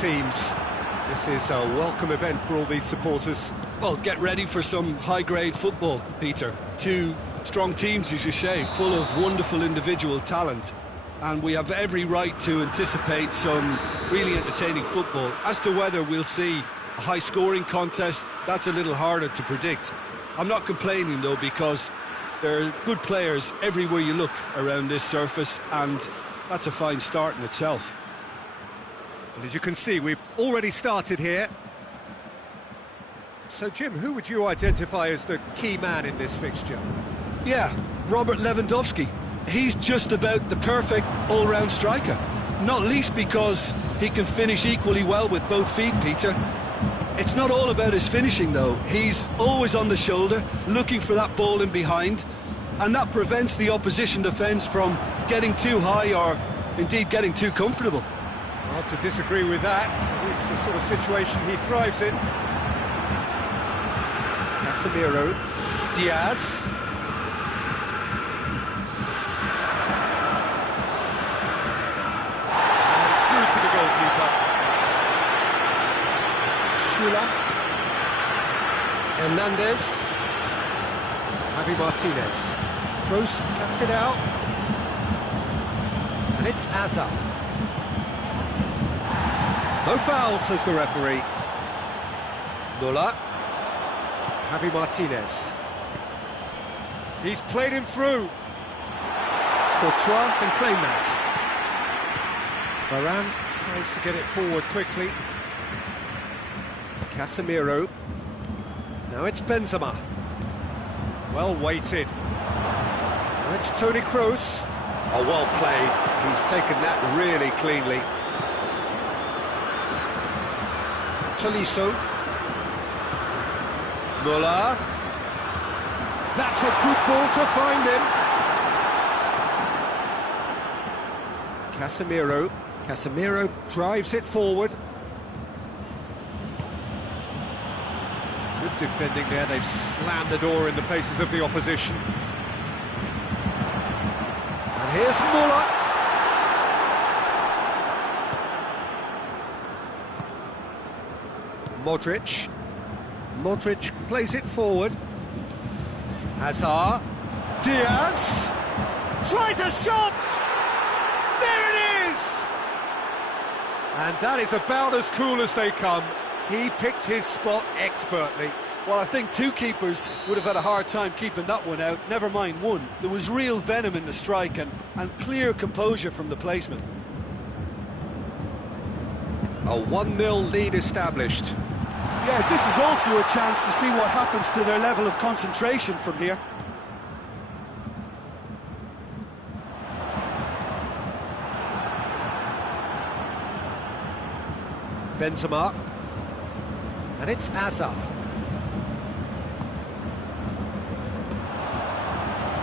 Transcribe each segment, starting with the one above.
teams. This is a welcome event for all these supporters. Well, get ready for some high-grade football, Peter. Two strong teams, as you say, full of wonderful individual talent. And we have every right to anticipate some really entertaining football. As to whether we'll see a high-scoring contest, that's a little harder to predict. I'm not complaining, though, because there are good players everywhere you look around this surface, and that's a fine start in itself. And as you can see, we've already started here. So, Jim, who would you identify as the key man in this fixture? Yeah, Robert Lewandowski. He's just about the perfect all-round striker. Not least because he can finish equally well with both feet, Peter. It's not all about his finishing, though. He's always on the shoulder, looking for that ball in behind, and that prevents the opposition defence from getting too high or, indeed, getting too comfortable. Hard to disagree with that. It's the sort of situation he thrives in. Casemiro. Diaz. Through to the goalkeeper. Shula. Hernandez. Javi Martinez. Kroos cuts it out. And it's Azar. No foul, says the referee. Muller. Javi Martinez. He's played him through. Courtois can claim that. Varane tries to get it forward quickly. Casemiro. Now it's Benzema. Well weighted. Now it's Toni Kroos. Oh, well played. He's taken that really cleanly. Tolisso. Muller. That's a good ball to find him. Casemiro. Casemiro drives it forward. Good defending there. They've slammed the door in the faces of the opposition. And here's Muller. Modric. Modric plays it forward. Hazard. Diaz. Tries a shot! There it is! And that is about as cool as they come. He picked his spot expertly. Well, I think two keepers would have had a hard time keeping that one out, never mind one. There was real venom in the strike and clear composure from the placement. A 1-0 lead established. Yeah, this is also a chance to see what happens to their level of concentration from here. Benzema. And it's Azar.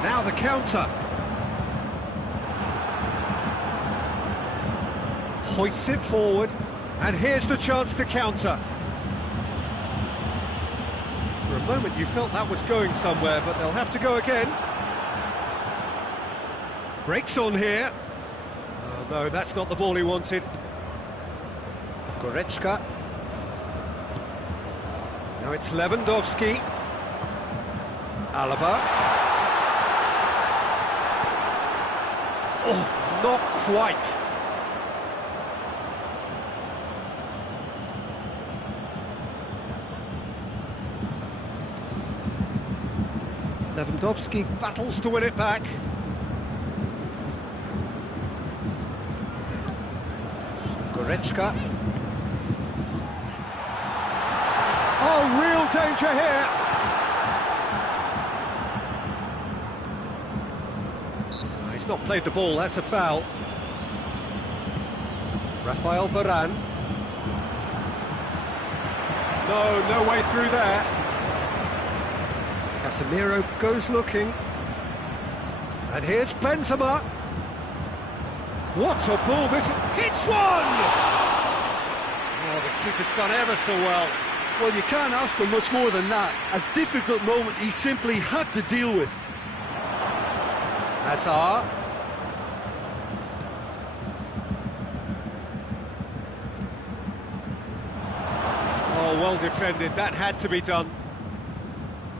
Now the counter. Hoists it forward. And here's the chance to counter. For a moment you felt that was going somewhere, but they'll have to go again. Breaks on here. Oh no, that's not the ball he wanted. Goretzka. Now it's Lewandowski. Alaba. Oh, not quite. Lewandowski battles to win it back. Goretzka. Oh, real danger here. He's not played the ball, that's a foul. Rafael Varane. No way through there. Casemiro goes looking. And here's Benzema. What a ball this... Hits one! Oh, the keeper's done ever so well. Well, you can't ask for much more than that. A difficult moment he simply had to deal with. Hazard. Oh, well defended, that had to be done.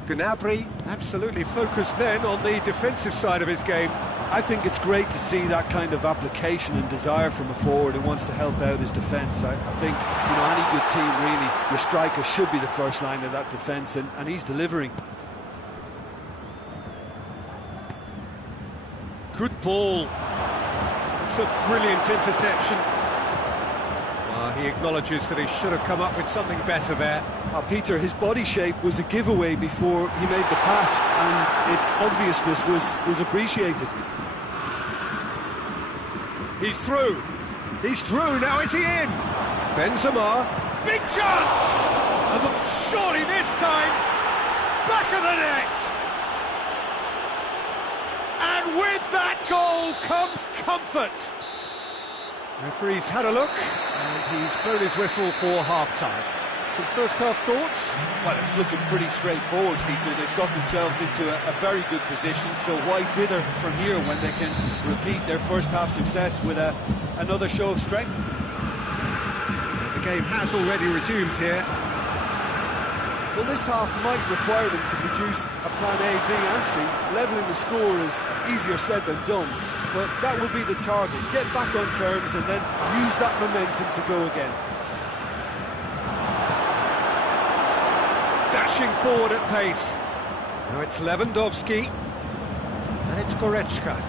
Gnabry absolutely focused then on the defensive side of his game. I think it's great to see that kind of application and desire from a forward who wants to help out his defence. I think, you know, any good team, really, your striker should be the first line of that defence, and he's delivering. Good ball. It's a brilliant interception. He acknowledges that he should have come up with something better there. Peter, his body shape was a giveaway before he made the pass, and its obviousness was appreciated. He's through. He's through. Now is he in? Benzema. Big chance! And surely this time, back of the net! And with that goal comes comfort. Referee's had a look, and he's blown his whistle for half-time. Some first-half thoughts? Well, it's looking pretty straightforward, Peter. They've got themselves into a very good position, so why dither from here when they can repeat their first-half success with another show of strength? And the game has already resumed here. Well, this half might require them to produce a plan A, B and C. Levelling the score is easier said than done, but that will be the target. Get back on terms and then use that momentum to go again. Dashing forward at pace. Now it's Lewandowski, and it's Goretzka.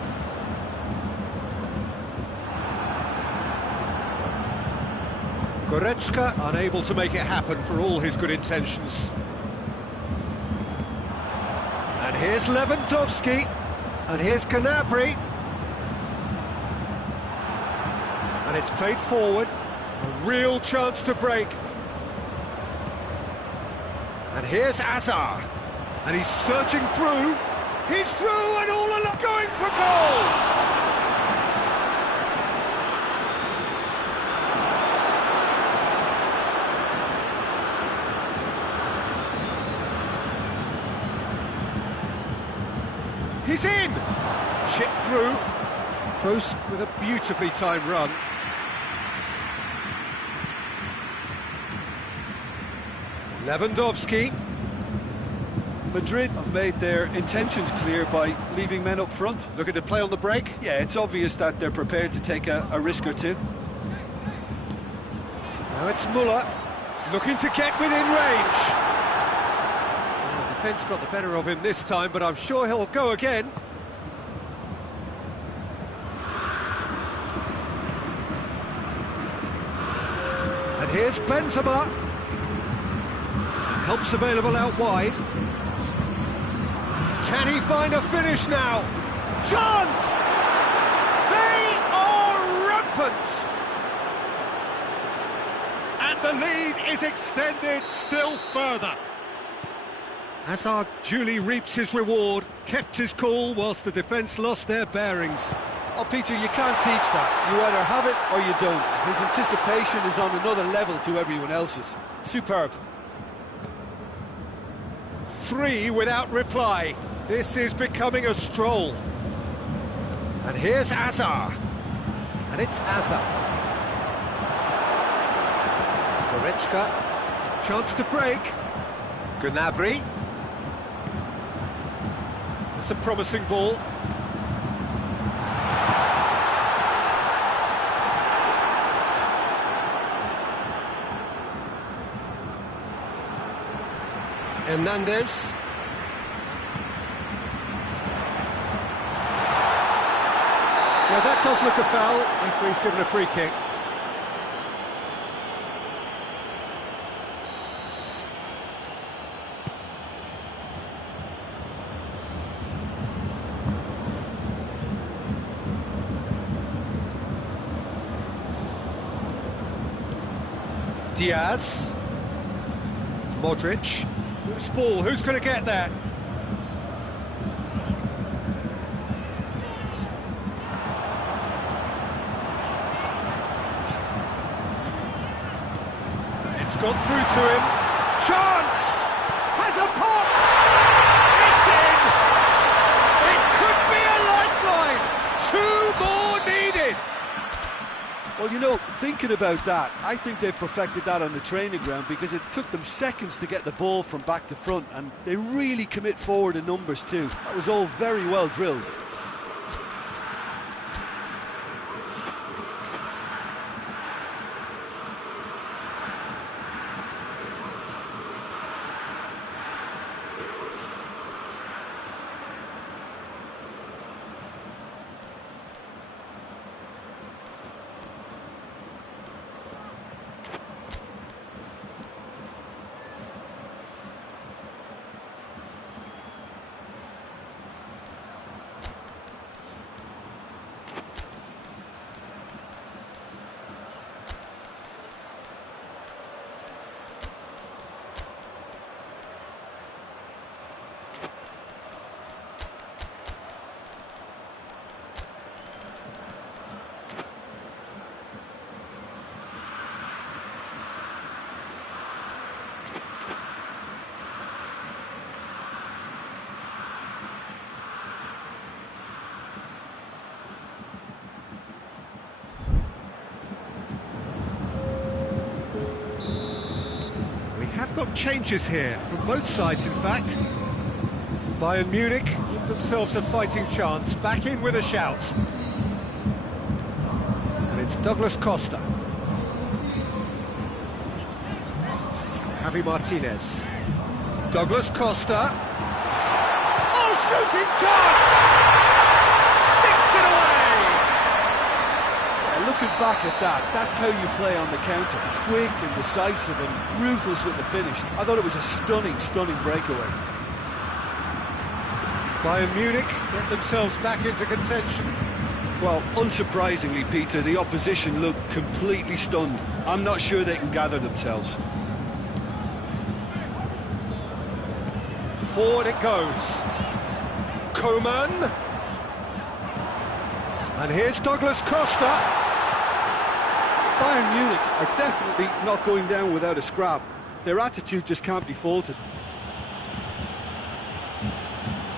Goretzka unable to make it happen for all his good intentions. And here's Lewandowski, and here's Gnabry. And it's played forward, a real chance to break. And here's Hazard, and he's surging through. He's through and all along going for goal! He's in! Chip through. Kroos with a beautifully timed run. Lewandowski. Madrid have made their intentions clear by leaving men up front. Looking to play on the break. Yeah, it's obvious that they're prepared to take a risk or two. Now it's Muller, looking to get within range. Well, the defence got the better of him this time, but I'm sure he'll go again. And here's Benzema. Help's available out wide. Can he find a finish now? Chance! They are rampant! And the lead is extended still further. Hazard duly reaps his reward, kept his cool whilst the defence lost their bearings. Oh, Peter, you can't teach that. You either have it or you don't. His anticipation is on another level to everyone else's. Superb. 3 without reply. This is becoming a stroll. And here's Hazard. And it's Hazard. Goretzka. Chance to break. Gnabry. It's a promising ball. Hernandez. Yeah, that does look a foul. Referee's given a free kick. Diaz. Modric. Loose ball, who's going to get there? It's got through to him. Chance! Has a pop! It's in! It could be a lifeline! 2 more needed! Well, you know, thinking about that, I think they've perfected that on the training ground, because it took them seconds to get the ball from back to front, and they really commit forward in numbers too. That was all very well drilled. Got changes here from both sides, in fact. Bayern Munich give themselves a fighting chance, back in with a shout. And it's Douglas Costa. Javi Martinez. Douglas Costa. Oh, shooting chance! Sticks it away! Looking back at that, that's how you play on the counter. Quick and decisive and ruthless with the finish. I thought it was a stunning, stunning breakaway. Bayern Munich get themselves back into contention. Well, unsurprisingly, Peter, the opposition look completely stunned. I'm not sure they can gather themselves. Forward it goes. Coman. And here's Douglas Costa. Bayern Munich are definitely not going down without a scrap. Their attitude just can't be faulted.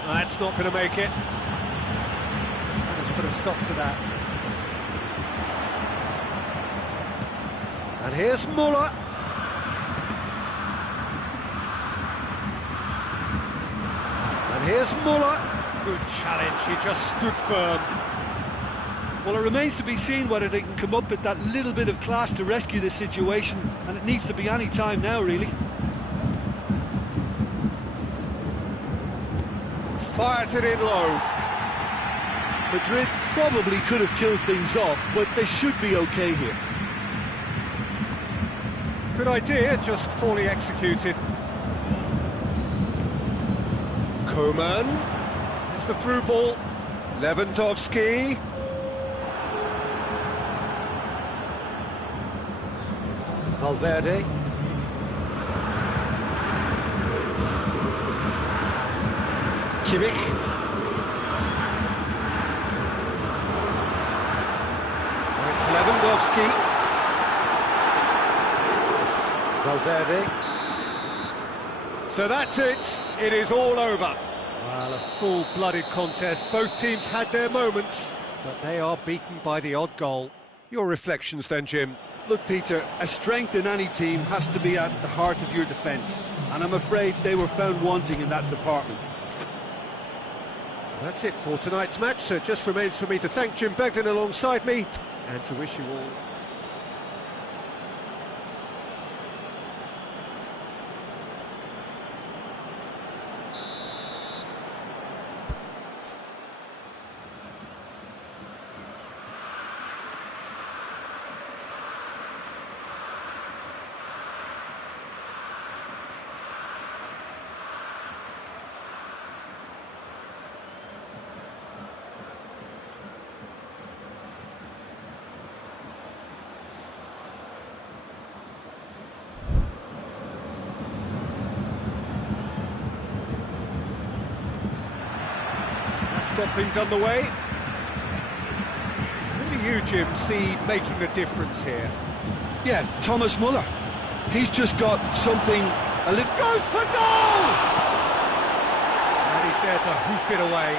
That's not going to make it. Let's put a stop to that. And here's Muller. And here's Muller. Good challenge, he just stood firm. Well, it remains to be seen whether they can come up with that little bit of class to rescue this situation, and it needs to be any time now, really. Fires it in low. Madrid probably could have killed things off, but they should be okay here. Good idea, just poorly executed. Coman. It's the through ball. Lewandowski. Valverde. Kimmich. It's Lewandowski. Valverde. So that's it. It is all over. Well, a full-blooded contest. Both teams had their moments, but they are beaten by the odd goal. Your reflections then, Jim? Look, Peter, a strength in any team has to be at the heart of your defence, and I'm afraid they were found wanting in that department. That's it for tonight's match, so it just remains for me to thank Jim Beglin alongside me, and to wish you all got things underway. Who do you, Jim, see making the difference here? Yeah, Thomas Muller. He's just got something a little... Goes for goal! And he's there to hoof it away.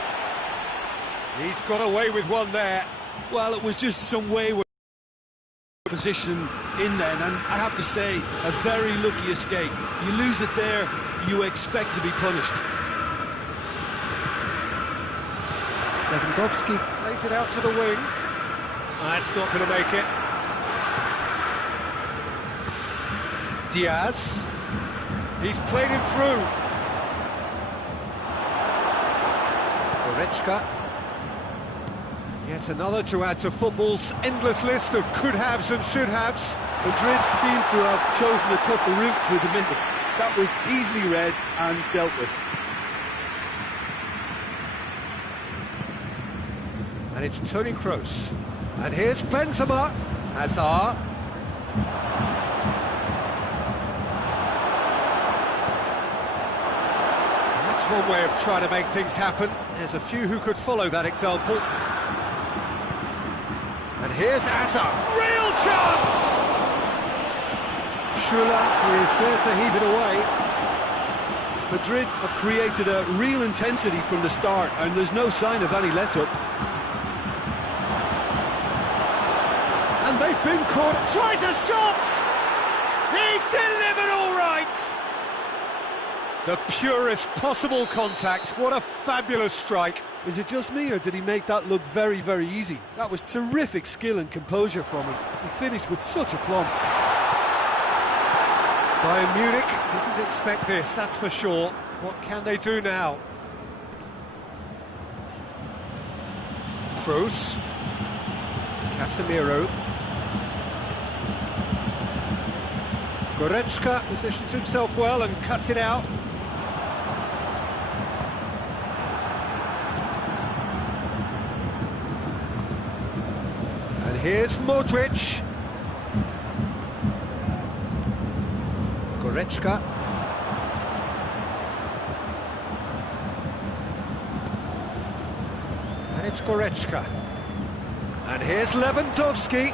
He's got away with one there. Well, it was just some wayward... position in then, and I have to say, a very lucky escape. You lose it there, you expect to be punished. Lewandowski plays it out to the wing. That's not going to make it. Diaz. He's played him through. Goretzka. Yet another to add to football's endless list of could-haves and should-haves. Madrid seem to have chosen a tougher route through the middle. That was easily read and dealt with. And it's Toni Kroos. And here's Benzema. Hazard. That's one way of trying to make things happen. There's a few who could follow that example. And here's Hazard. Real chance! Schüller is there to heave it away. Madrid have created a real intensity from the start, and there's no sign of any let-up. And they've been caught. Tries a shot! He's delivered all right! The purest possible contact. What a fabulous strike. Is it just me, or did he make that look very, very easy? That was terrific skill and composure from him. He finished with such aplomb. Bayern Munich didn't expect this, that's for sure. What can they do now? Kroos. Casemiro. Goretzka positions himself well and cuts it out. And here's Modric. Goretzka. And it's Goretzka. And here's Lewandowski.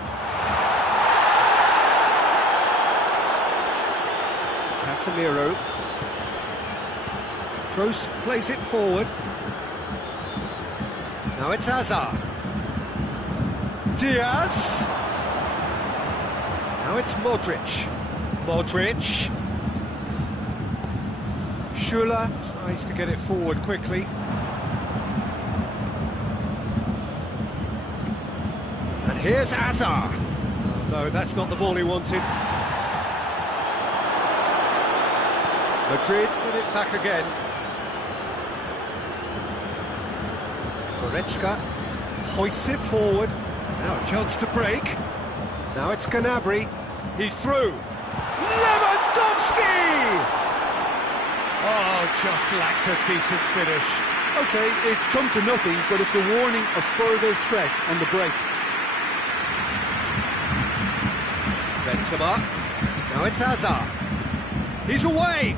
Casemiro. Kroos plays it forward. Now it's Hazard. Diaz. Now it's Modric. Modric. Schüller tries to get it forward quickly. And here's Hazard. Oh, no, that's not the ball he wanted. Madrid get it back again. Goretzka hoists it forward. Now a chance to break. Now it's Gnabry. He's through. Lewandowski! Oh, just lacked a decent finish. OK, it's come to nothing, but it's a warning of further threat on the break. Benzema. Now it's Hazard. He's away!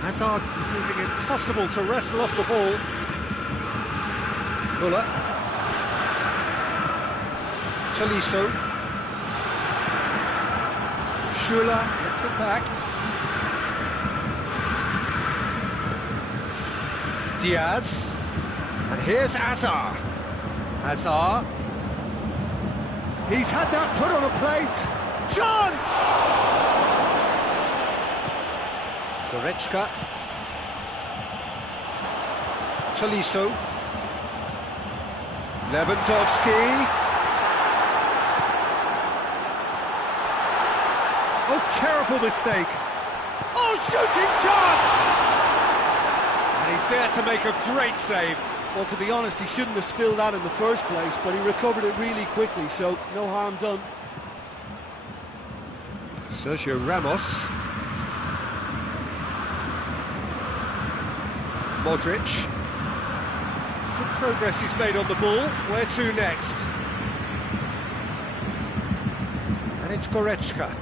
Hazard proving impossible to wrestle off the ball. Müller. Tolisso. Schüller gets it back. Diaz. And here's Hazard. Hazard. He's had that put on a plate. Chance! Goretzka. Tolisso. Lewandowski. Oh, terrible mistake. Oh, shooting chance! And he's there to make a great save. Well, to be honest, he shouldn't have spilled that in the first place, but he recovered it really quickly, so no harm done. Sergio Ramos. Modric. It's good progress he's made on the ball. Where to next? And it's Goretzka.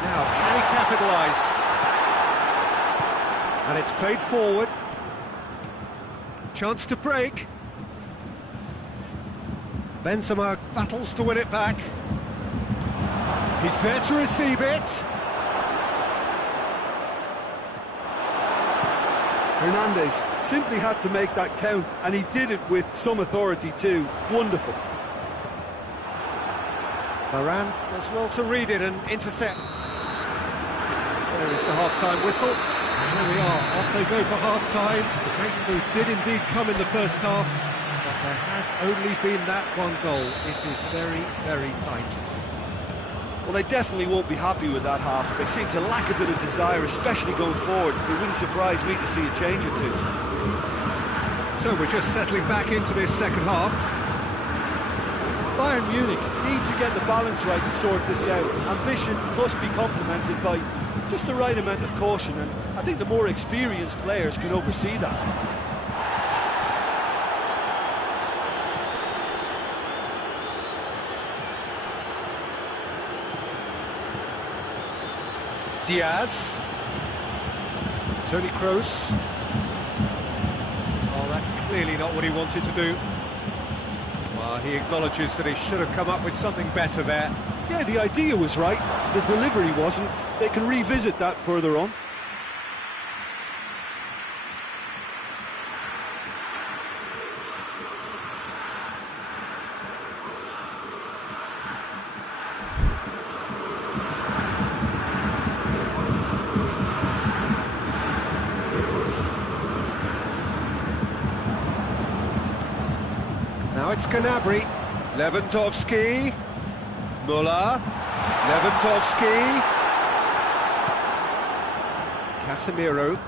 Now, can he capitalise? And it's played forward. Chance to break. Benzema battles to win it back. He's there to receive it. Hernandez simply had to make that count, and he did it with some authority too. Wonderful. Varane does well to read it and intercept. There is the half-time whistle. There we are, off they go for half-time. The breakthrough did indeed come in the first half, but there has only been that one goal. It is very, very tight. Well, they definitely won't be happy with that half. They seem to lack a bit of desire, especially going forward. It wouldn't surprise me to see a change or two. So we're just settling back into this second half. Bayern Munich need to get the balance right to sort this out. Ambition must be complemented by just the right amount of caution, and I think the more experienced players can oversee that. Diaz. Toni Kroos. Oh, that's clearly not what he wanted to do. Well, he acknowledges that he should have come up with something better there. Yeah, the idea was right, the delivery wasn't. They can revisit that further on. Now it's Gnabry, Lewandowski, Müller, Lewandowski, Casemiro.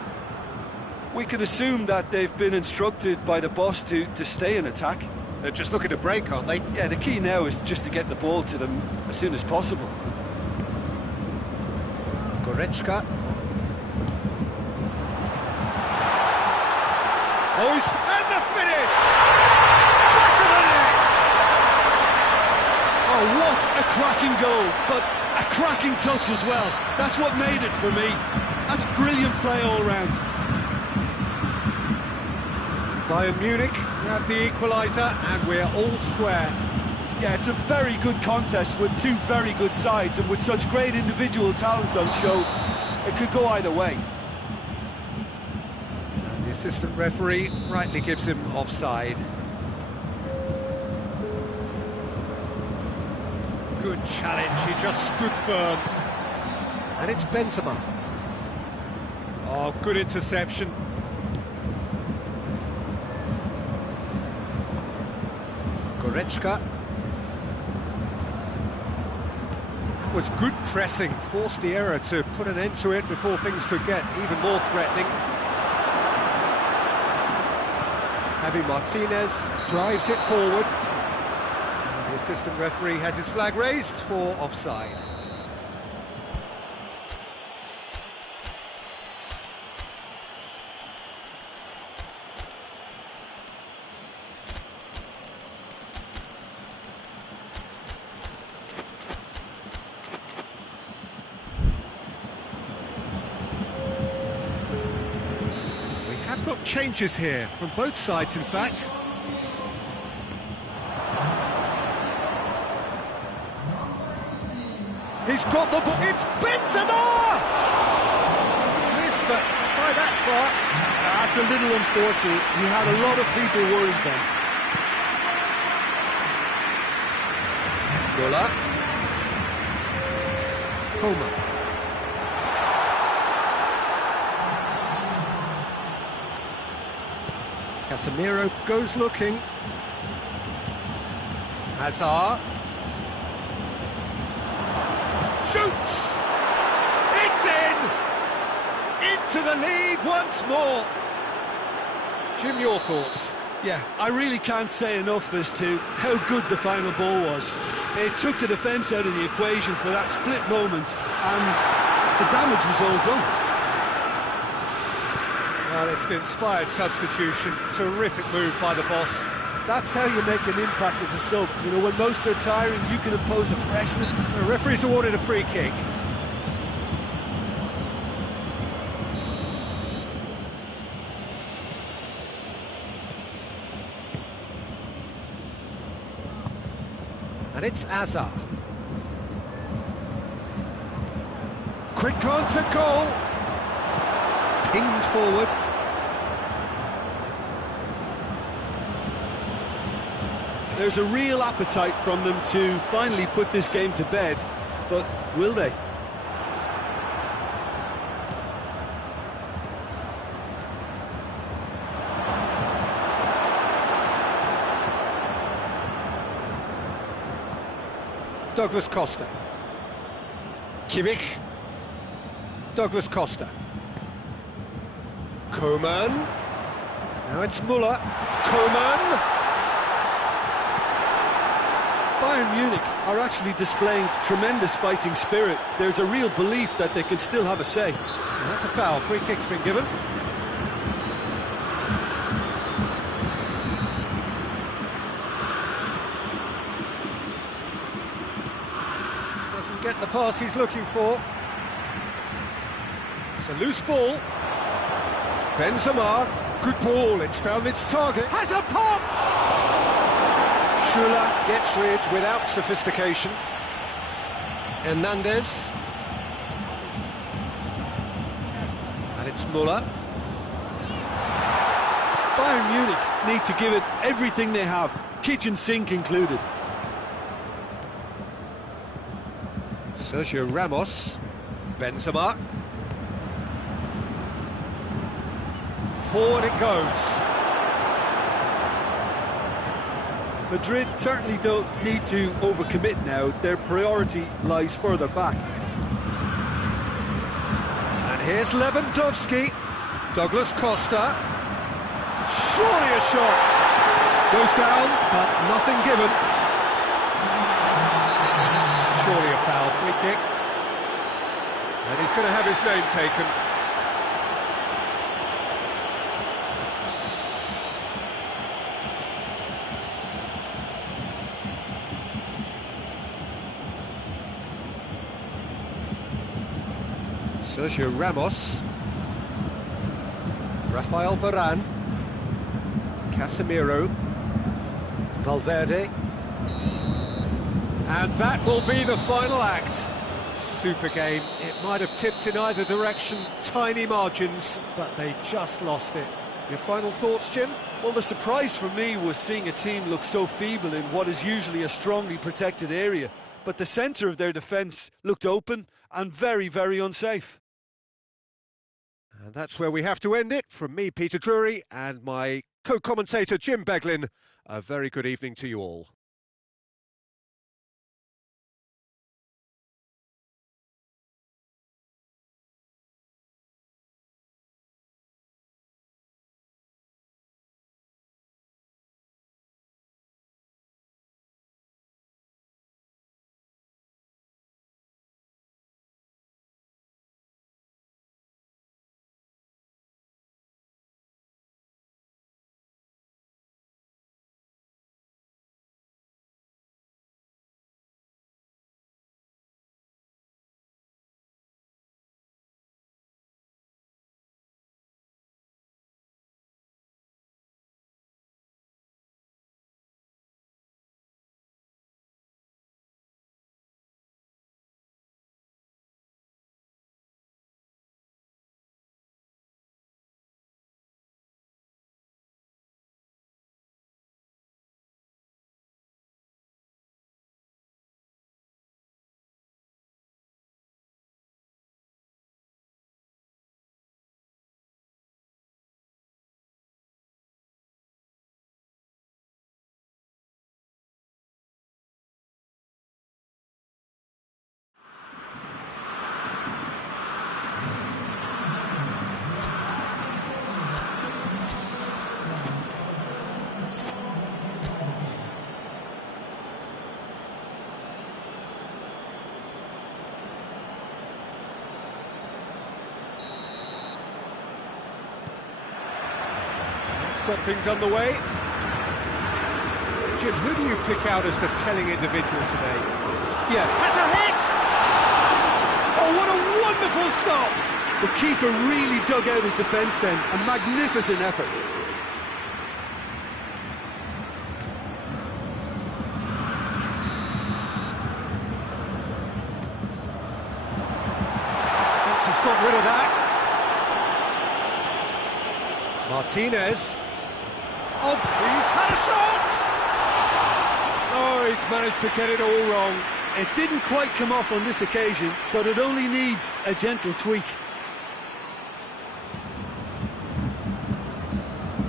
We can assume that they've been instructed by the boss to stay in attack. They're just looking to break, aren't they? Yeah, the key now is just to get the ball to them as soon as possible. Goretzka. Oh, and the finish! Back of the net! Oh, what a cracking goal, but a cracking touch as well. That's what made it for me. That's brilliant play all round. Bayern Munich grab the equaliser and we're all square. Yeah, it's a very good contest with two very good sides, and with such great individual talent on show, it could go either way. And the assistant referee rightly gives him offside. Good challenge, he just stood firm. And it's Benzema. Oh, good interception. Goretzka. That was good pressing, forced the error to put an end to it before things could get even more threatening. Javi Martinez drives it forward. And the assistant referee has his flag raised for offside. Have got changes here from both sides, in fact. He's got the ball. It's Benzema! Missed, but by that far. That's a little unfortunate. He had a lot of people worried then. Müller. Coleman. Casemiro goes looking. Hazard. Shoots! It's in! Into the lead once more. Jim, your thoughts? Yeah, I really can't say enough as to how good the final ball was. It took the defence out of the equation for that split moment, and the damage was all done. Well, it's an inspired substitution. Terrific move by the boss. That's how you make an impact as a sub. You know, when most are tiring, you can impose a freshness. The referee's awarded a free kick. And it's Hazard. Quick glance at goal. Pinged forward. There's a real appetite from them to finally put this game to bed, but will they? Douglas Costa. Kimmich. Douglas Costa. Koeman. Now it's Müller. Koeman. Bayern Munich are actually displaying tremendous fighting spirit. There's a real belief that they can still have a say. And that's a foul. Free kick's been given. Doesn't get the pass he's looking for. It's a loose ball. Benzema, good ball, it's found its target. Has a pop! Schüller gets rid without sophistication. Hernandez. And it's Müller. Bayern Munich need to give it everything they have, kitchen sink included. Sergio Ramos. Benzema. Forward it goes. Madrid certainly don't need to overcommit now. Their priority lies further back. And here's Lewandowski. Douglas Costa. Surely a shot. Goes down, but nothing given. Surely a foul. Free kick. And he's going to have his name taken. Sergio Ramos. Rafael Varane. Casemiro. Valverde. And that will be the final act. Super game. It might have tipped in either direction, tiny margins, but they just lost it. Your final thoughts, Jim? Well, the surprise for me was seeing a team look so feeble in what is usually a strongly protected area, but the centre of their defence looked open and very, very unsafe. And that's where we have to end it. From me, Peter Drury, and my co-commentator, Jim Beglin, a very good evening to you all. Got things underway. Jim, who do you pick out as the telling individual today? Yeah. Has a hit! Oh, what a wonderful stop! The keeper really dug out his defence then. A magnificent effort. Defence has got rid of that. Martinez. Oh, he's had a shot! Oh, he's managed to get it all wrong. It didn't quite come off on this occasion, but it only needs a gentle tweak.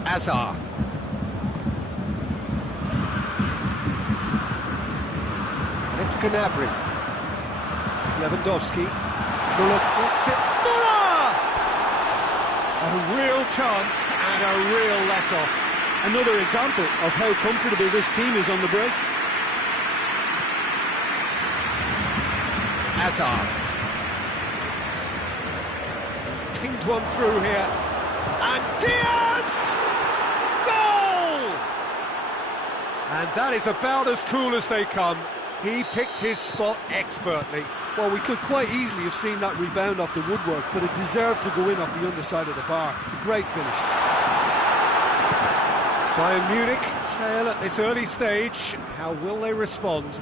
Azar. And it's Gnabry. Lewandowski. Muller gets it. Muller! A real chance and a real let-off. Another example of how comfortable this team is on the break. Azar. He's pinged one through here. And Diaz! Goal! And that is about as cool as they come. He picked his spot expertly. Well, we could quite easily have seen that rebound off the woodwork, but it deserved to go in off the underside of the bar. It's a great finish. Bayern Munich trail at this early stage. How will they respond?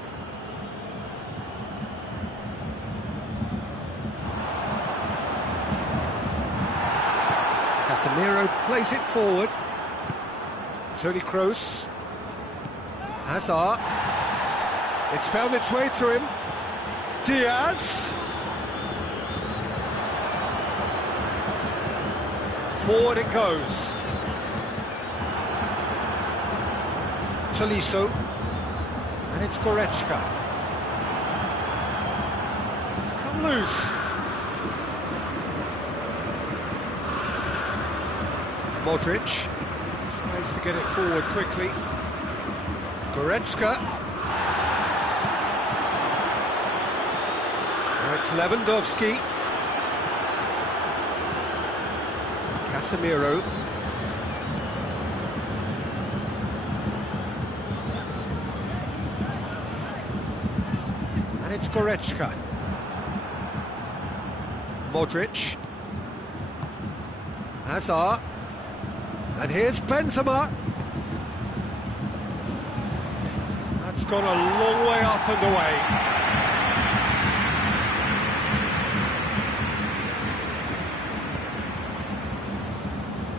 Casemiro plays it forward. Toni Kroos. Hazard. It's found its way to him. Diaz. Forward it goes. Tolisso. And it's Goretzka. It's come loose. Modric tries to get it forward quickly. Goretzka. Now it's Lewandowski. Casemiro. And it's Goretzka. Modric. Hazard. And here's Benzema. That's gone a long way up and away.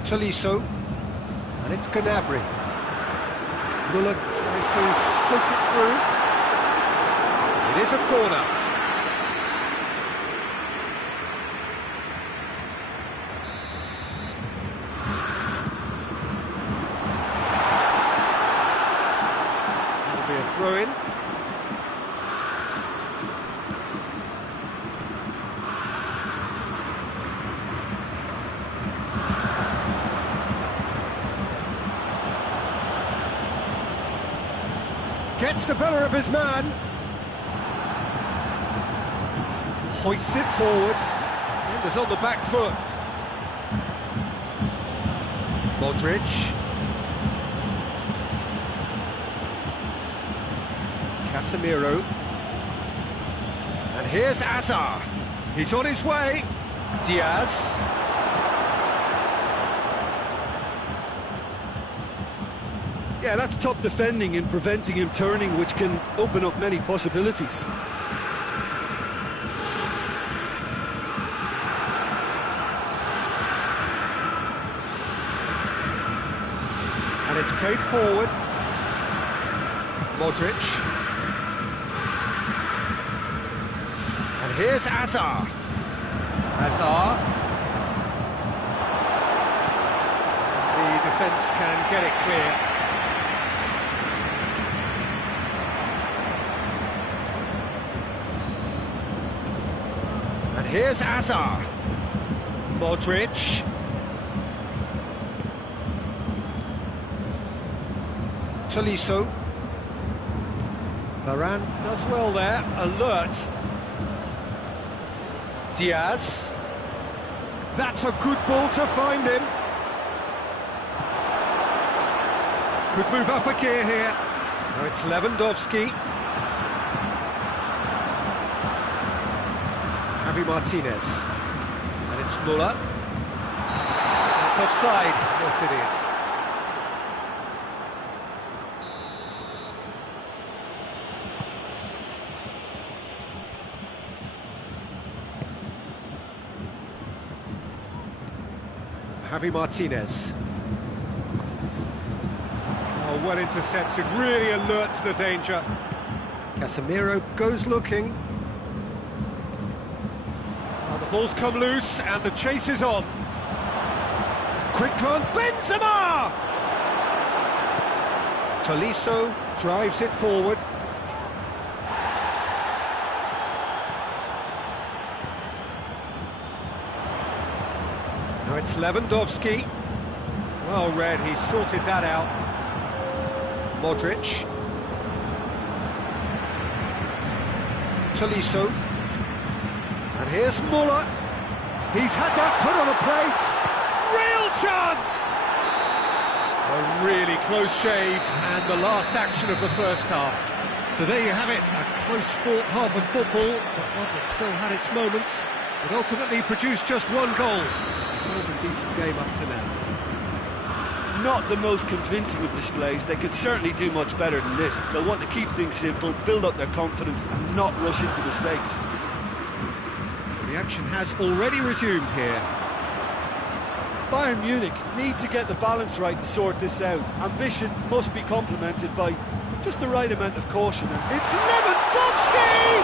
Tolisso. And it's Gnabry. Muller tries to stroke it through. It is a corner. Throw-in. Gets the better of his man. Hoists it forward. Defender's on the back foot. Modric. Casemiro. And here's Azar. He's on his way. Diaz. Yeah, that's top defending and preventing him turning, which can open up many possibilities. And it's played forward. Modric. And here's Azar. Azar. The defence can get it clear. And here's Azar. Modric. Tolisso. Varane does well there, alert. Diaz. That's a good ball to find him. Could move up a gear here. Now it's Lewandowski. Javi Martinez. And it's Muller. It's offside. Yes, it is. Javi Martinez. Oh, well intercepted, really alert to the danger. Casemiro goes looking. Well, the ball's come loose and the chase is on. Quick glance, Benzema! Tolisso drives it forward. Now it's Lewandowski. Well read, he sorted that out. Modric. Tolisso. And here's Muller. He's had that put on a plate. Real chance! A really close shave, and the last action of the first half. So there you have it, a close-fought half of football, but one that still had its moments. It ultimately produced just one goal. More than decent game up to now. Not the most convincing of displays. They could certainly do much better than this. They'll want to keep things simple, build up their confidence and not rush into mistakes. The action has already resumed here. Bayern Munich need to get the balance right to sort this out. Ambition must be complemented by just the right amount of caution. It's Lewandowski!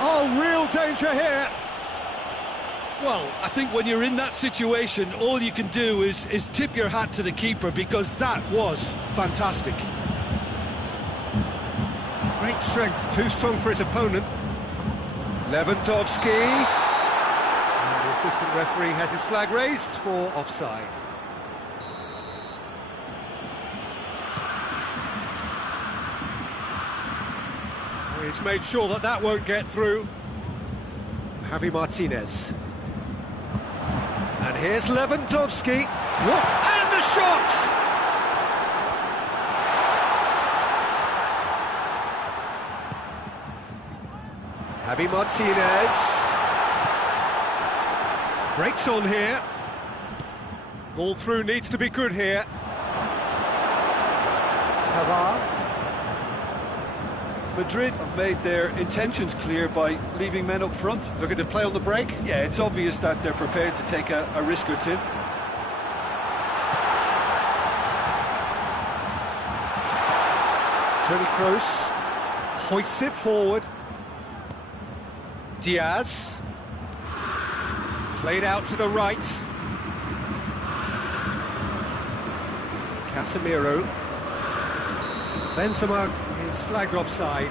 Oh, real danger here. Well, I think when you're in that situation, all you can do is tip your hat to the keeper, because that was fantastic. Great strength, too strong for his opponent. Lewandowski. And the assistant referee has his flag raised for offside. He's made sure that that won't get through. Javi Martinez. And here's Lewandowski. What? And the shot! Javi Martinez. Breaks on here. Ball through needs to be good here. Pavard. Madrid have made their intentions clear by leaving men up front. Looking to play on the break. Yeah, it's obvious that they're prepared to take a risk or two. Toni Kroos hoists it forward. Diaz. Played out to the right. Casemiro. Benzema is flagged offside.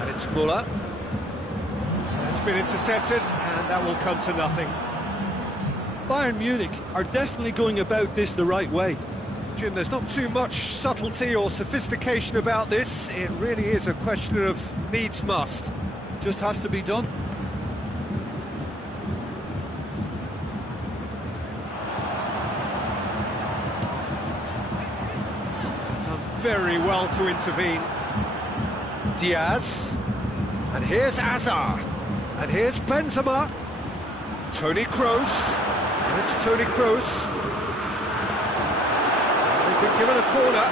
And it's Muller. It's been intercepted, and that will come to nothing. Bayern Munich are definitely going about this the right way. Jim, there's not too much subtlety or sophistication about this. It really is a question of needs must. Just has to be done. Done very well to intervene. Diaz. And here's Azar. And here's Benzema. Toni Kroos. And it's Toni Kroos. They've been given a corner.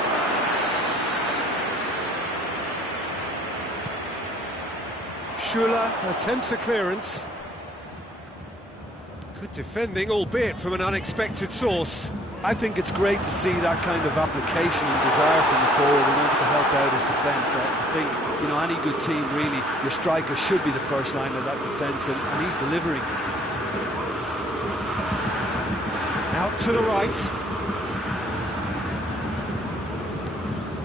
Schuller attempts a clearance. Good defending, albeit from an unexpected source. I think it's great to see that kind of application and desire from the forward who wants to help out his defence. I think, you know, any good team, really, your striker should be the first line of that defence, and he's delivering. Out to the right.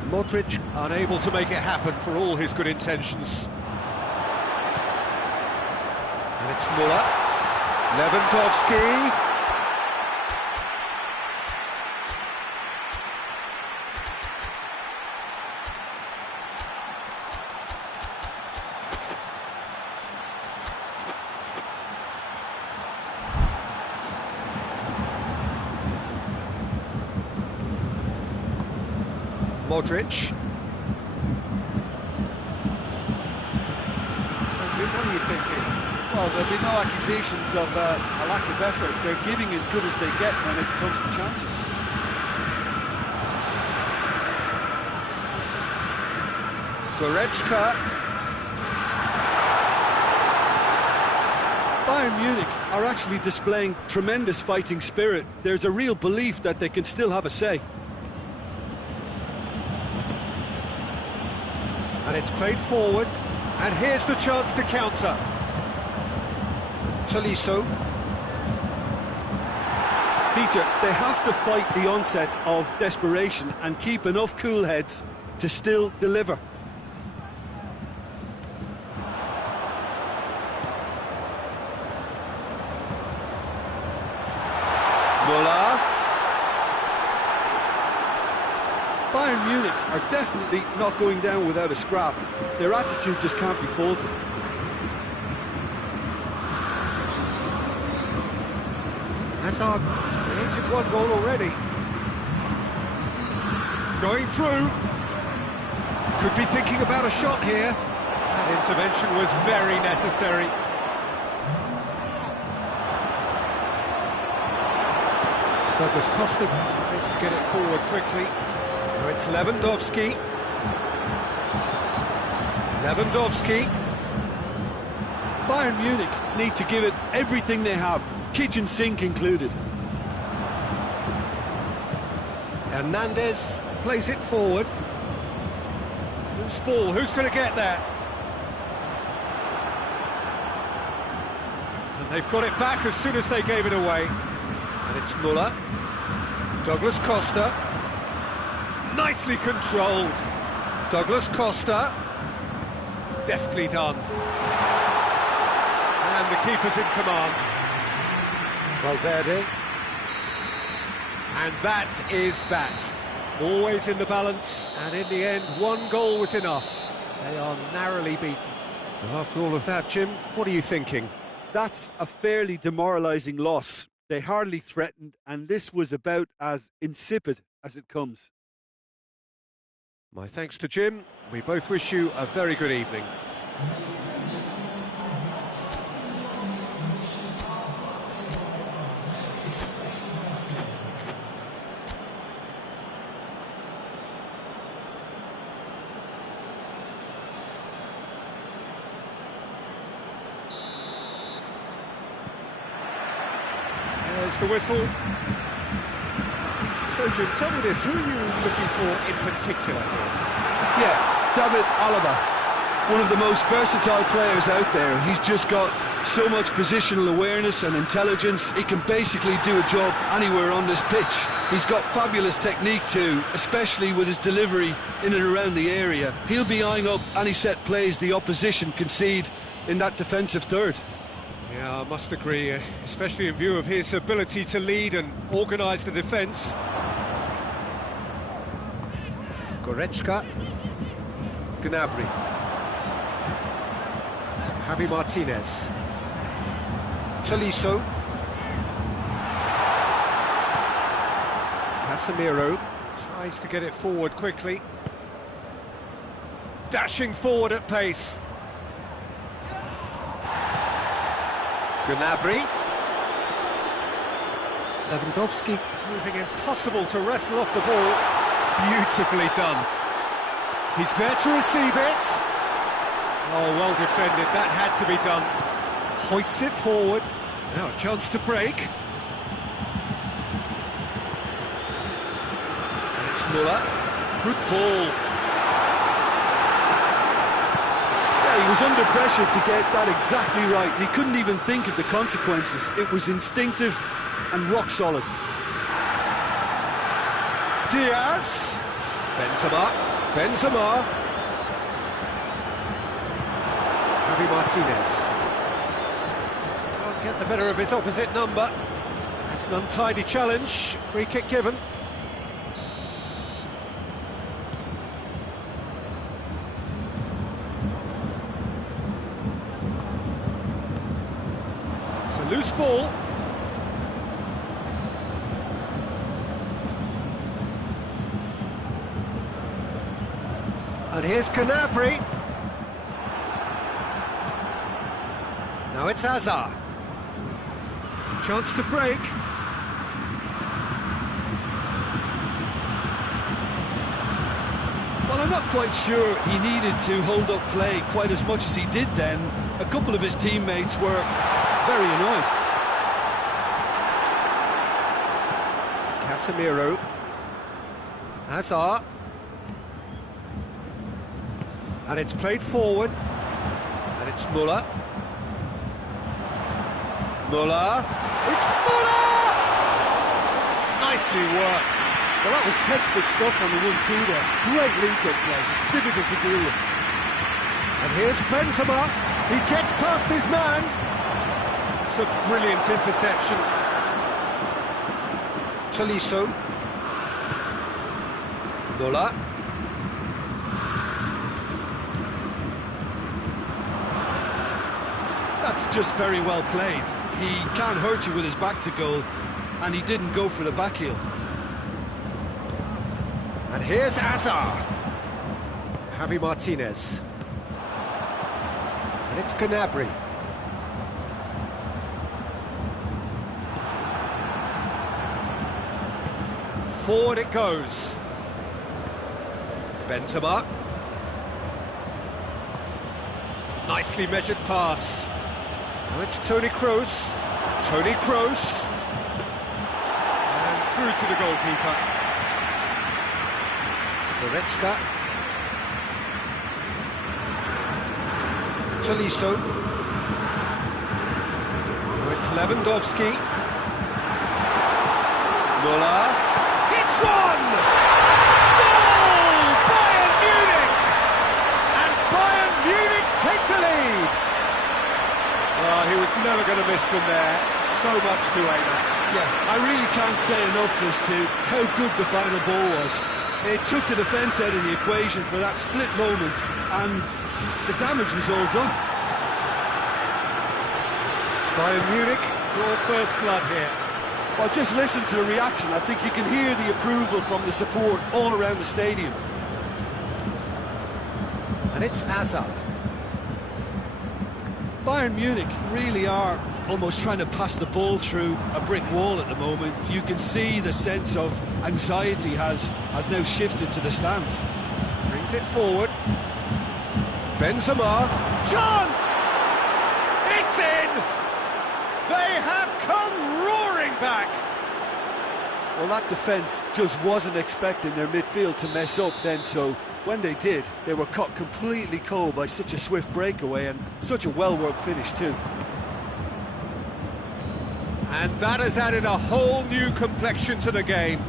Modric Unable to make it happen for all his good intentions. And it's Muller. Lewandowski. Modric. So, Jim, what are you thinking? Well, there'll be no accusations of a lack of effort. They're giving as good as they get when it comes to chances. Goretzka. Bayern Munich are actually displaying tremendous fighting spirit. There's a real belief that they can still have a say. And it's played forward, and here's the chance to counter. Tolisso. Peter, they have to fight the onset of desperation and keep enough cool heads to still deliver. Bayern Munich are definitely not going down without a scrap. Their attitude just can't be faulted. Hazard created one goal already. Going through. Could be thinking about a shot here. That intervention was very necessary. Douglas Costa tries to get it forward quickly. Now it's Lewandowski. Bayern Munich need to give it everything they have, kitchen sink included. Hernandez plays it forward. Loose ball, who's going to get there? And they've got it back as soon as they gave it away. And it's Müller. Douglas Costa. Nicely controlled. Douglas Costa. Deftly done. And the keeper's in command. Valverde. And that is that. Always in the balance, and in the end, one goal was enough. They are narrowly beaten. And after all of that, Jim, what are you thinking? That's a fairly demoralising loss. They hardly threatened, and this was about as insipid as it comes. My thanks to Jim. We both wish you a very good evening. There's the whistle. So, Jim, tell me this, who are you looking for in particular here? Yeah, David Alaba, one of the most versatile players out there. He's just got so much positional awareness and intelligence. He can basically do a job anywhere on this pitch. He's got fabulous technique too, especially with his delivery in and around the area. He'll be eyeing up any set plays the opposition concede in that defensive third. Yeah, I must agree, especially in view of his ability to lead and organise the defence. Goretzka. Gnabry. Javi Martinez. Tolisso. Casemiro tries to get it forward quickly. Dashing forward at pace. Gnabry. Lewandowski proving impossible to wrestle off the ball. Beautifully done. He's there to receive it. Oh, well defended. That had to be done. Hoists it forward. Now a chance to break. And it's Müller. Good ball. He was under pressure to get that exactly right, and he couldn't even think of the consequences. It was instinctive and rock solid. Diaz. Benzema. Javi Martinez. Can't get the better of his opposite number. It's an untidy challenge. Free kick given. It's a loose ball. And here's Gnabry. Now it's Hazard. Chance to break. Well, I'm not quite sure he needed to hold up play quite as much as he did then. A couple of his teammates were very annoyed. Casemiro. Hazard. And it's played forward. And it's Müller. Müller. It's Müller! Nicely worked. Well, that was textbook stuff on the 1-2 there. Great link-up play, difficult to deal with. And here's Benzema. He gets past his man. It's a brilliant interception. Tolisso. Müller. That's just very well played. He can't hurt you with his back to goal, and he didn't go for the back heel. And here's Hazard. Javi Martinez. And it's Gnabry. Forward it goes. Benzema. Nicely measured pass. Now it's Toni Kroos. Toni Kroos. And through to the goalkeeper. Goretzka. Tolisso. Now it's Lewandowski. Müller. Hits one! Goal! Bayern Munich! And Bayern Munich take the lead! Well, he was never going to miss from there. So much to aim at. Yeah, I really can't say enough as to how good the final ball was. It took the defence out of the equation for that split moment, and the damage was all done. Bayern Munich saw first blood here. Well, just listen to the reaction. I think you can hear the approval from the support all around the stadium. And it's Hazard. Bayern Munich really are almost trying to pass the ball through a brick wall at the moment. You can see the sense of anxiety has now shifted to the stands. Brings it forward. Benzema. Chance! It's in! They have come roaring back! Well, that defence just wasn't expecting their midfield to mess up then, so when they did, they were caught completely cold by such a swift breakaway and such a well-worked finish too. And that has added a whole new complexion to the game.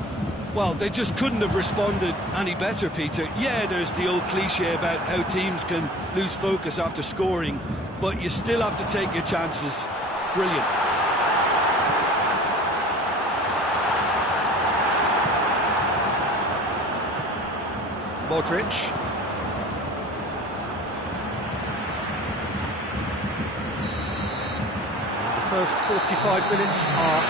Well, they just couldn't have responded any better, Peter. Yeah, there's the old cliche about how teams can lose focus after scoring, but you still have to take your chances. Brilliant. Modric. First 45 minutes are up.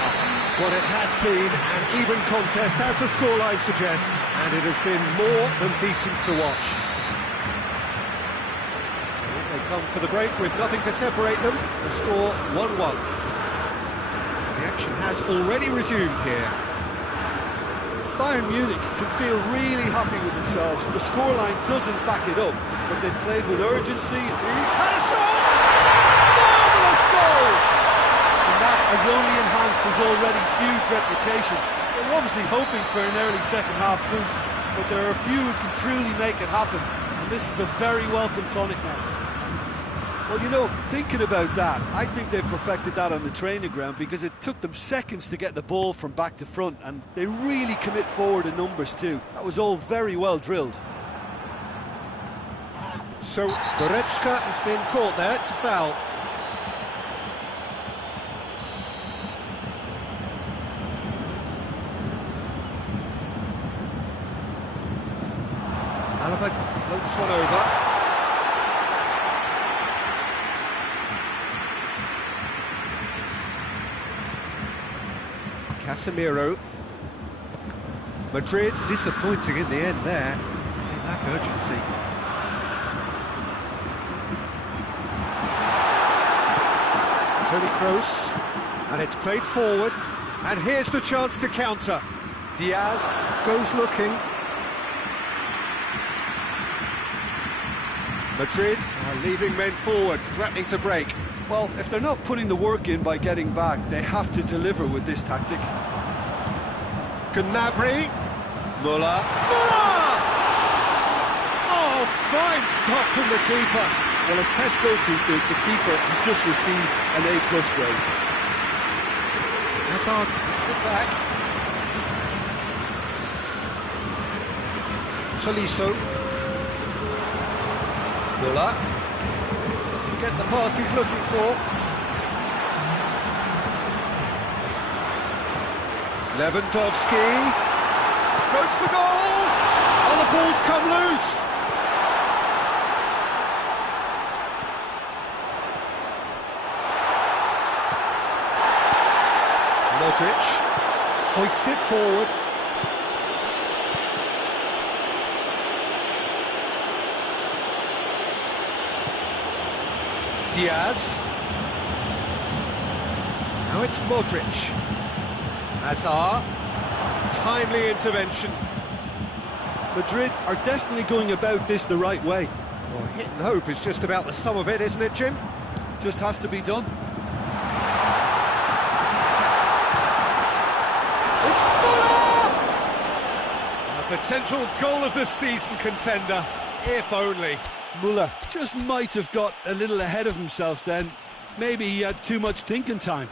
What it has been an even contest, as the scoreline suggests, and it has been more than decent to watch. So they come for the break with nothing to separate them. The score 1-1. The action has already resumed here. Bayern Munich can feel really happy with themselves. The scoreline doesn't back it up, but they've played with urgency. He's had a shot! Marvellous goal! That has only enhanced his already huge reputation. They're obviously hoping for an early second-half boost, but there are a few who can truly make it happen, and this is a very welcome tonic now. Well, you know, thinking about that, I think they've perfected that on the training ground because it took them seconds to get the ball from back to front, and they really commit forward in numbers too. That was all very well drilled. So, Goretzka has been caught there, it's a foul. Alaba floats one over. Casemiro. Madrid disappointing in the end there. They lack urgency. Toni Kroos. And it's played forward. And here's the chance to counter. Diaz goes looking. Madrid are leaving men forward, threatening to break. Well, if they're not putting the work in by getting back, they have to deliver with this tactic. Gnabry. Muller. Muller! Oh, fine stop from the keeper. Well, as tests go, Peter, the keeper has just received an A+ grade. Hazard puts it back. Tolisso. Muller. Doesn't get the pass he's looking for. Lewandowski. Goes for goal! Oh, the ball's come loose! Modric hoists it forward. Diaz. Now it's Modric. Hazard. Timely intervention. Madrid are definitely going about this the right way. Well, hit and hope is just about the sum of it, isn't it, Jim? Just has to be done. It's Muller! A potential goal of the season contender, if only. Muller just might have got a little ahead of himself then. Maybe he had too much thinking time.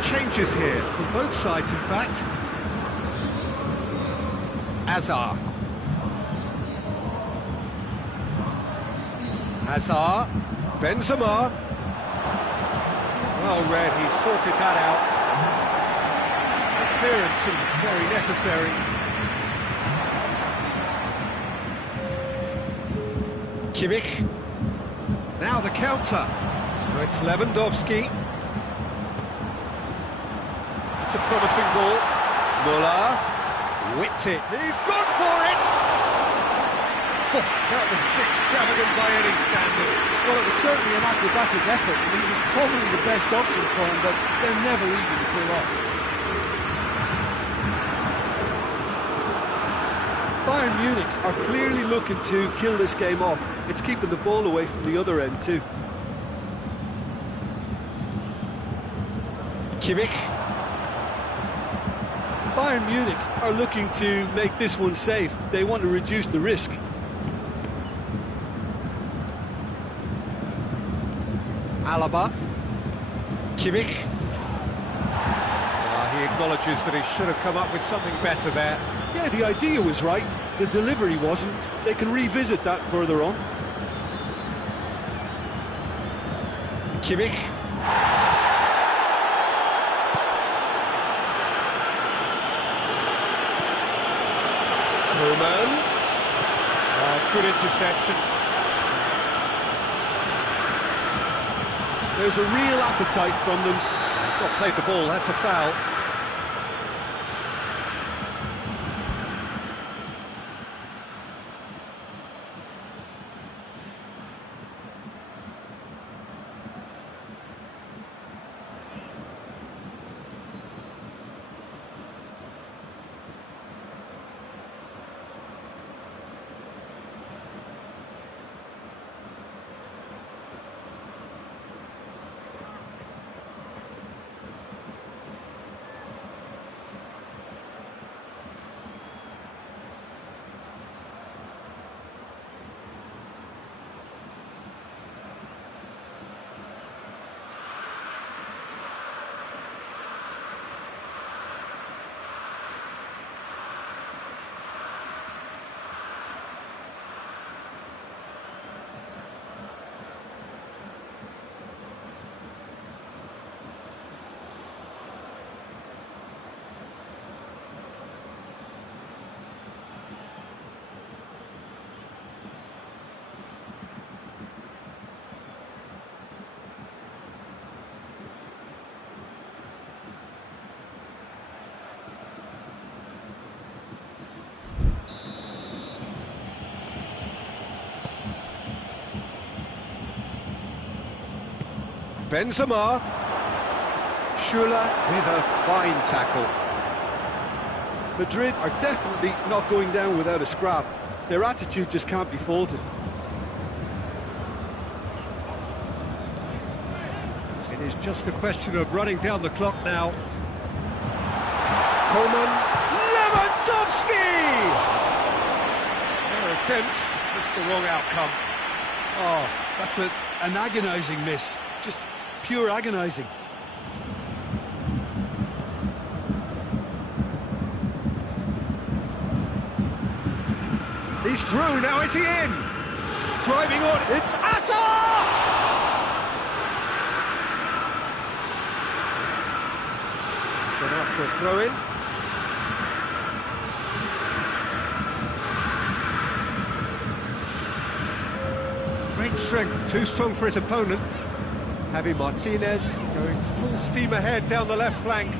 Changes here from both sides, in fact. Hazard. Hazard. Benzema. Well read, he sorted that out. Clearance and very necessary. Kimmich. Now the counter. So it's Lewandowski. It's a promising ball. Muller whipped it. He's gone for it! Oh, that was extravagant by any standard. Well, it was certainly an acrobatic effort. I mean, it was probably the best option for him, but they're never easy to pull off. Bayern Munich are clearly looking to kill this game off. It's keeping the ball away from the other end too. Kimmich. Bayern Munich are looking to make this one safe. They want to reduce the risk. Alaba. Kimmich. He acknowledges that he should have come up with something better there. Yeah, the idea was right. The delivery wasn't. They can revisit that further on. Kimmich. Koeman. Good interception. There's a real appetite from them. He's not played the ball, that's a foul. Benzema. Schüller with a fine tackle. Madrid are definitely not going down without a scrap. Their attitude just can't be faulted. It is just a question of running down the clock now. Coleman, Lewandowski! Their attempts, just the wrong outcome. Oh, that's an agonising miss. Just pure agonising. He's through, now is he in? Driving on, it's Hazard! He's gone out for a throw-in. Great strength, too strong for his opponent. Javi Martinez going full steam ahead down the left flank.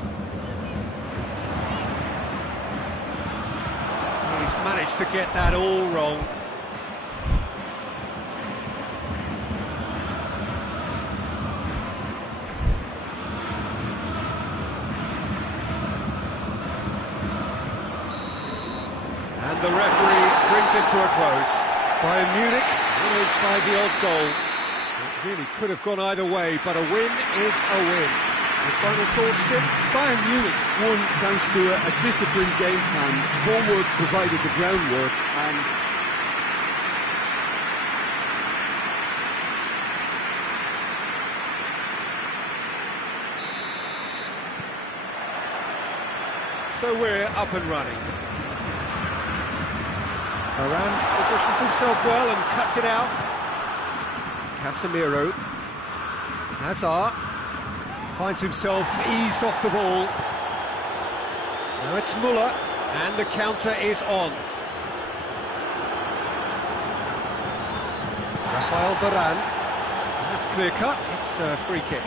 He's managed to get that all wrong. And the referee brings it to a close. Bayern Munich winners by the odd goal. It really could have gone either way, but a win is a win. The final thoughts, Jim? Bayern Munich won thanks to a disciplined game plan. Homework provided the groundwork, and so we're up and running. Varane positions himself well and cuts it out. Casemiro. Hazard finds himself eased off the ball. Now it's Müller, and the counter is on. Rafael Varane. That's clear cut, it's a free kick.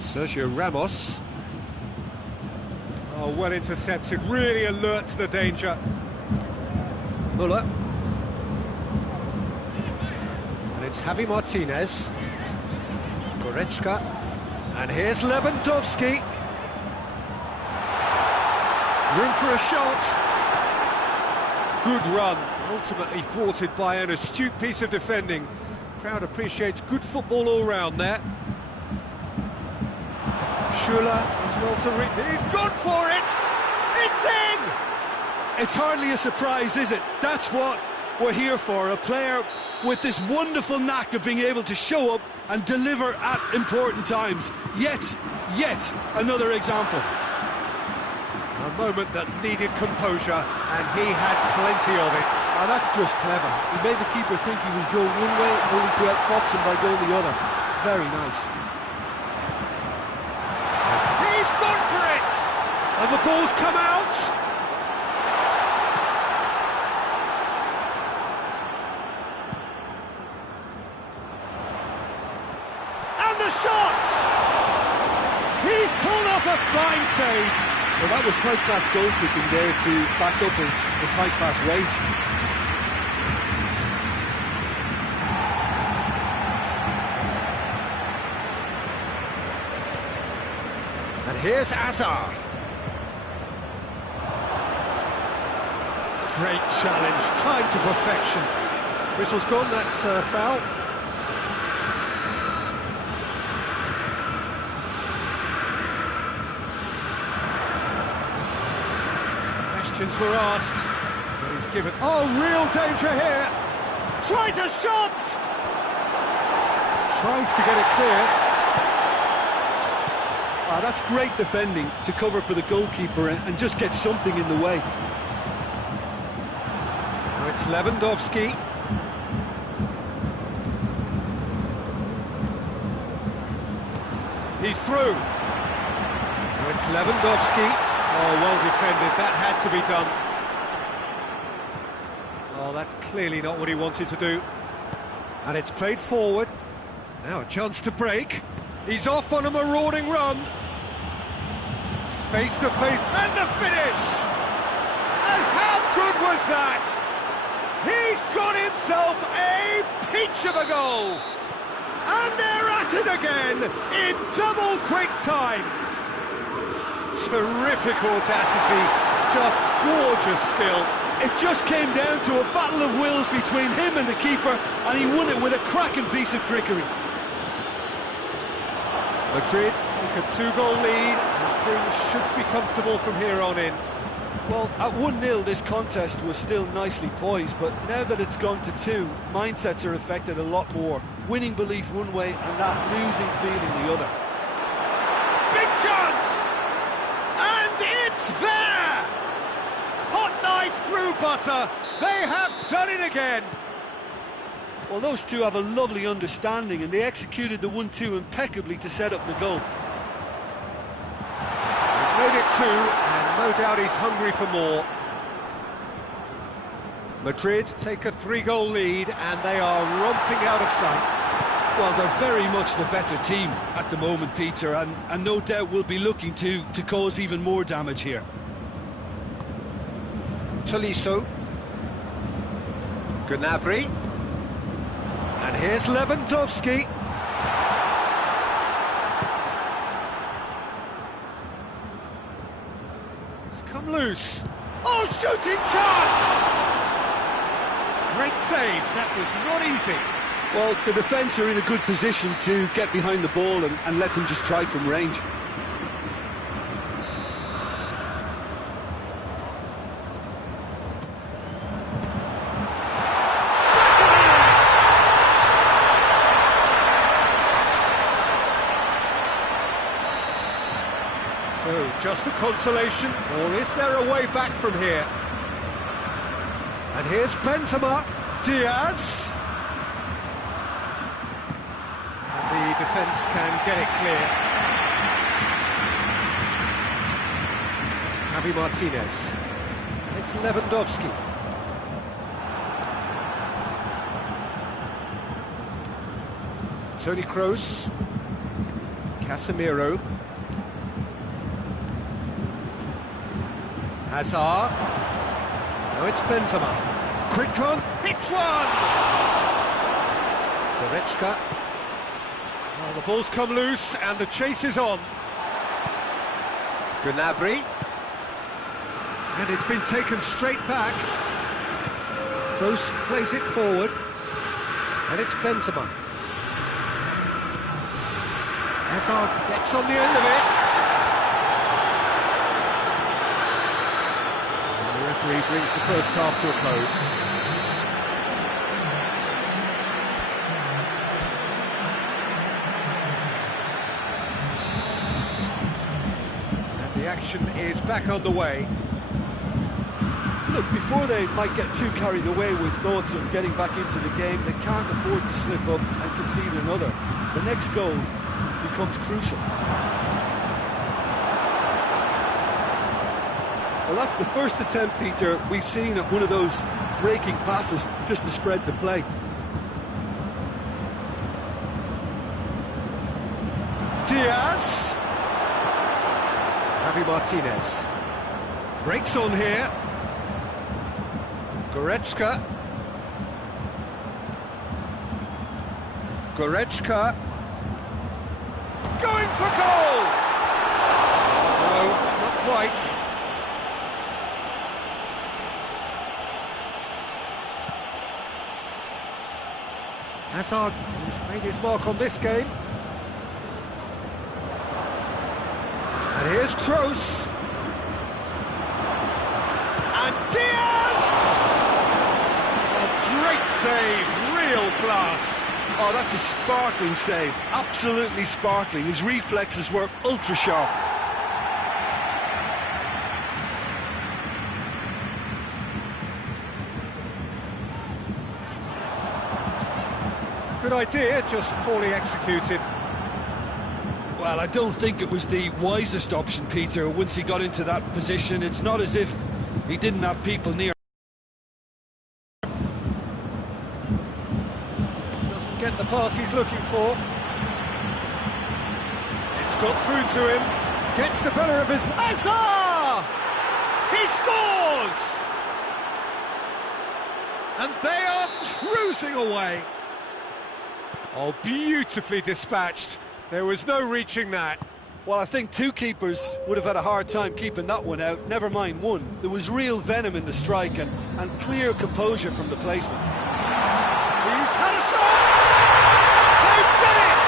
Sergio Ramos. Oh, well intercepted, really alert to the danger. Müller. And it's Javi Martinez. Goretzka. And here's Lewandowski. Room for a shot. Good run, ultimately thwarted by an astute piece of defending. Crowd appreciates good football all round there. Schüller does well to read. He's gone for it! It's in! it's hardly a surprise, is it? That's what we're here for, a player with this wonderful knack of being able to show up and deliver at important times. Yet another example. A moment that needed composure, and he had plenty of it. Oh, that's just clever. He made the keeper think he was going one way, only to outfox him by going the other. Very nice. He's gone for it! And the ball's come out! And the shot! He's pulled off a fine save. Well, that was high-class goalkeeping there to back up his high-class wage. And here's Hazard. Great challenge, timed to perfection. Whistle's gone, that's a foul. Questions were asked, but he's given... Oh, real danger here! Tries a shot! Tries to get it clear. Ah, that's great defending to cover for the goalkeeper and just get something in the way. Now it's Lewandowski. He's through. Now it's Lewandowski. Oh, well defended, that had to be done. Oh, that's clearly not what he wanted to do. And it's played forward. Now a chance to break. He's off on a marauding run. Face to face, and the finish! And how good was that? He's got himself a peach of a goal! And they're at it again in double quick time! Terrific audacity, just gorgeous skill. It just came down to a battle of wills between him and the keeper, and he won it with a cracking piece of trickery. Madrid take a 2-goal lead, and things should be comfortable from here on in. Well, at 1-0 this contest was still nicely poised, but now that it's gone to 2, mindsets are affected a lot more. Winning belief one way and that losing feeling the other. Big chance! And it's there! Hot knife through butter, they have done it again! Well, those two have a lovely understanding, and they executed the 1-2 impeccably to set up the goal. He's made it 2, and no doubt he's hungry for more. Madrid take a 3-goal lead, and they are romping out of sight. Well, they're very much the better team at the moment, Peter, and no doubt will be looking to cause even more damage here. Tolisso. Gnabry. And here's Lewandowski. It's come loose. Oh, shooting chance! Great save, that was not easy. Well, the defence are in a good position to get behind the ball and let them just try from range. So, just a consolation, or is there a way back from here? And here's Benzema, Diaz. And the defence can get it clear. Javi Martinez. And it's Lewandowski. Toni Kroos. Casemiro. Hazard. Now it's Benzema. Quick glance, hits one! Goretzka. Well, the ball's come loose and the chase is on. Gnabry. And it's been taken straight back. Kroos plays it forward. And it's Benzema. Hazard gets on the end of it. The referee brings the first half to a close. And the action is back underway. Look, before they might get too carried away with thoughts of getting back into the game, they can't afford to slip up and concede another. The next goal becomes crucial. Well, that's the first attempt, Peter, we've seen at one of those raking passes just to spread the play. Diaz. Javi Martinez. Breaks on here. Goretzka. Goretzka. Going for goal! No, not quite. Hazard, who's made his mark on this game. And here's Kroos. And Diaz! A great save, real class. Oh, that's a sparkling save, absolutely sparkling. His reflexes were ultra sharp. Good idea, just poorly executed. Well, I don't think it was the wisest option, Peter. Once he got into that position, it's not as if he didn't have people near. Doesn't get the pass he's looking for. It's got through to him. Gets the better of his... Hazard! He scores! And they are cruising away. Oh, beautifully dispatched. There was no reaching that. Well, I think two keepers would have had a hard time keeping that one out, never mind one. There was real venom in the strike and clear composure from the placement. He's had a shot! They've done it!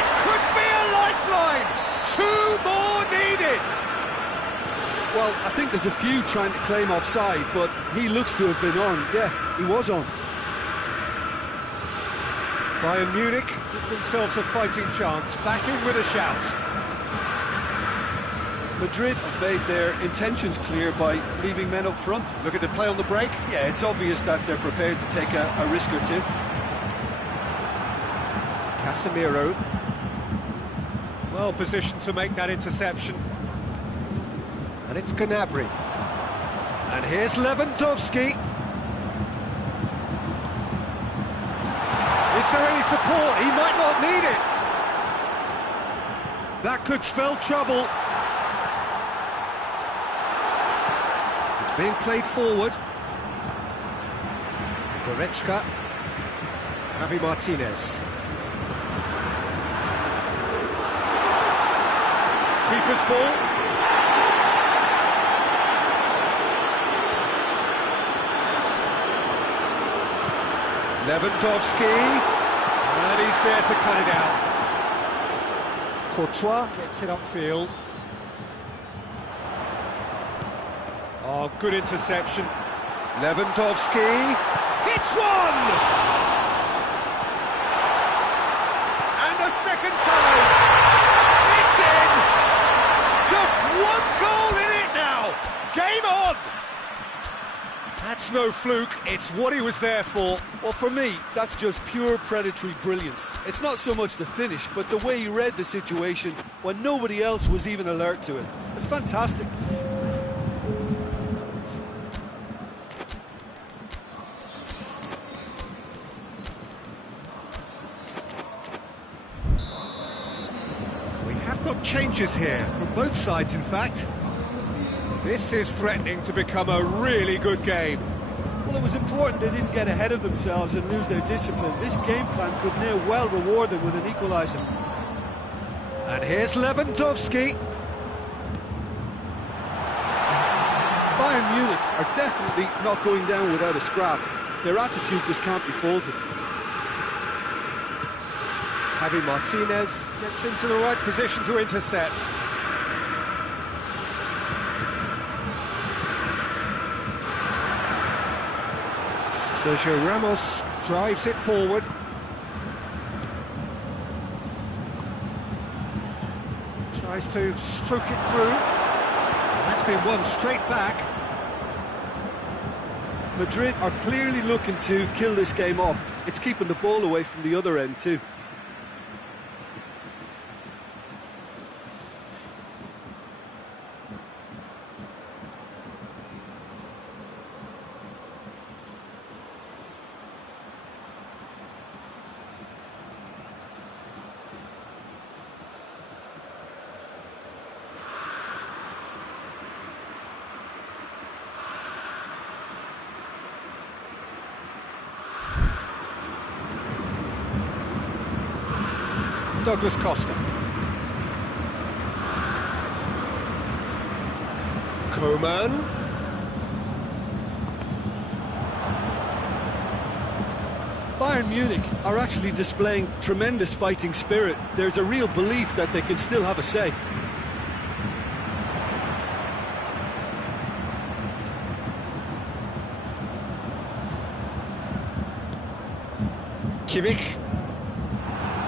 It could be a lifeline! 2 more needed! Well, I think there's a few trying to claim offside, but he looks to have been on. Yeah, he was on. Bayern Munich give themselves a fighting chance, back in with a shout. Madrid have made their intentions clear by leaving men up front. Looking to play on the break. Yeah, it's obvious that they're prepared to take a risk or two. Casemiro. Well positioned to make that interception. And it's Gnabry. And here's Lewandowski. Is there any support? He might not need it. That could spell trouble. It's being played forward. Goretzka. Javi Martinez. Keeper's ball. Lewandowski, and he's there to cut it out. Courtois gets it upfield. Oh, good interception. Lewandowski hits one! And a second time. It's in! Just 1 goal in it now. Game on! That's no fluke, it's what he was there for. Well, for me, that's just pure predatory brilliance. It's not so much the finish, but the way he read the situation when nobody else was even alert to it. It's fantastic. We have got changes here, from both sides in fact. This is threatening to become a really good game. Well, it was important they didn't get ahead of themselves and lose their discipline. This game plan could now well reward them with an equaliser. And here's Lewandowski. Bayern Munich are definitely not going down without a scrap. Their attitude just can't be faulted. Javi Martinez gets into the right position to intercept. Sergio Ramos drives it forward. Tries to stroke it through. That's been won straight back. Madrid are clearly looking to kill this game off. It's keeping the ball away from the other end too. Douglas Costa. Coman. Bayern Munich are actually displaying tremendous fighting spirit. There's a real belief that they can still have a say. Kimmich.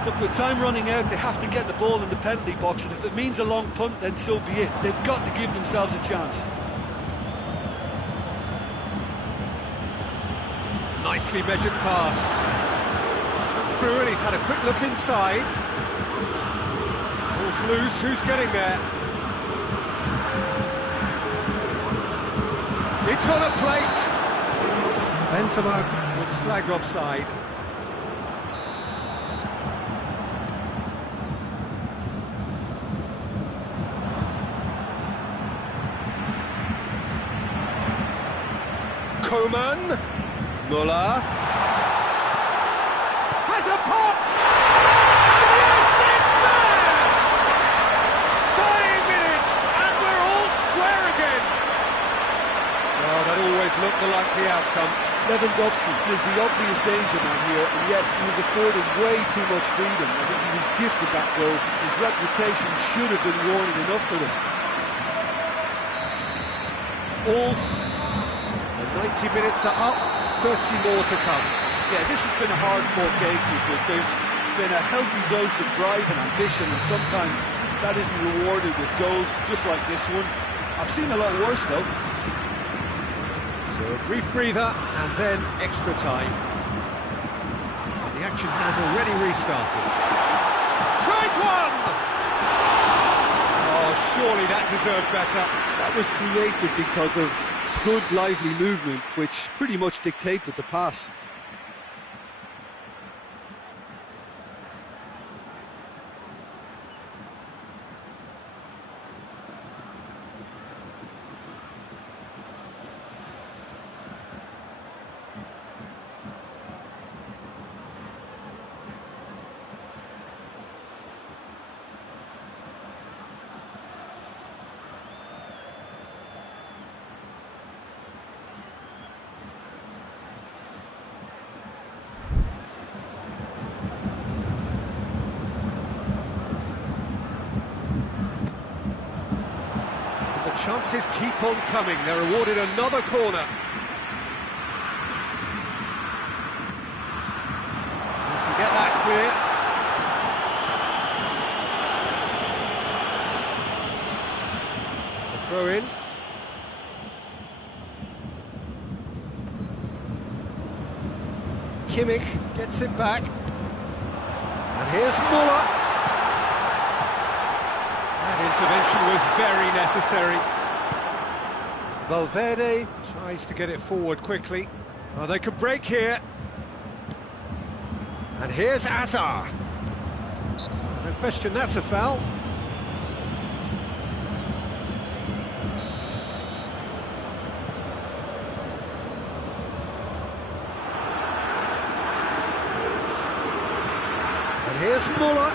Look, with time running out, they have to get the ball in the penalty box, and if it means a long punt, then so be it. They've got to give themselves a chance. Nicely measured pass. He's come through and he's had a quick look inside. Ball's loose, who's getting there? It's on a plate. Benzema was flagged offside. Coman. Muller has a pop! And yes, it's there! Dying minutes, and we're all square again! Oh, that always looked the likely outcome. Lewandowski is the obvious danger man here, and yet he was afforded way too much freedom. I think he was gifted that goal. His reputation should have been warning enough for them. All's. The 90 minutes are up, 30 more to come. Yeah, this has been a hard-fought game, Peter. There's been a healthy dose of drive and ambition, and sometimes that isn't rewarded with goals, just like this one. I've seen a lot worse, though. So a brief breather, and then extra time. And the action has already restarted. Tries one! Oh, surely that deserved better. That was created because of good, lively movement, which pretty much dictated the pass. Chances keep on coming. They're awarded another corner. We can get that clear. It's a throw in. Kimmich gets it back. And here's Muller. Intervention was very necessary. Valverde tries to get it forward quickly. Oh, they could break here. And here's Azar. No question, that's a foul. And here's Muller.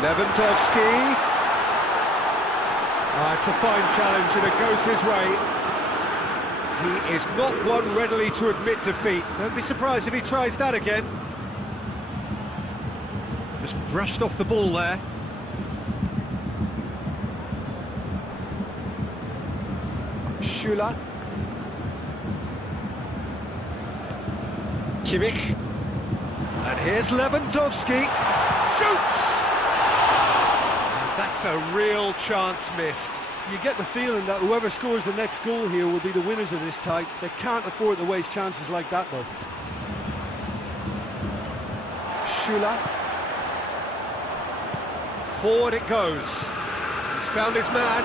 Lewandowski. It's a fine challenge and it goes his way. He is not one readily to admit defeat. Don't be surprised if he tries that again. Just brushed off the ball there. Schüller. Kimmich. And here's Lewandowski. Shoots! That's a real chance missed. You get the feeling that whoever scores the next goal here will be the winners of this tie. They can't afford to waste chances like that, though. Schüller. Forward it goes. He's found his man.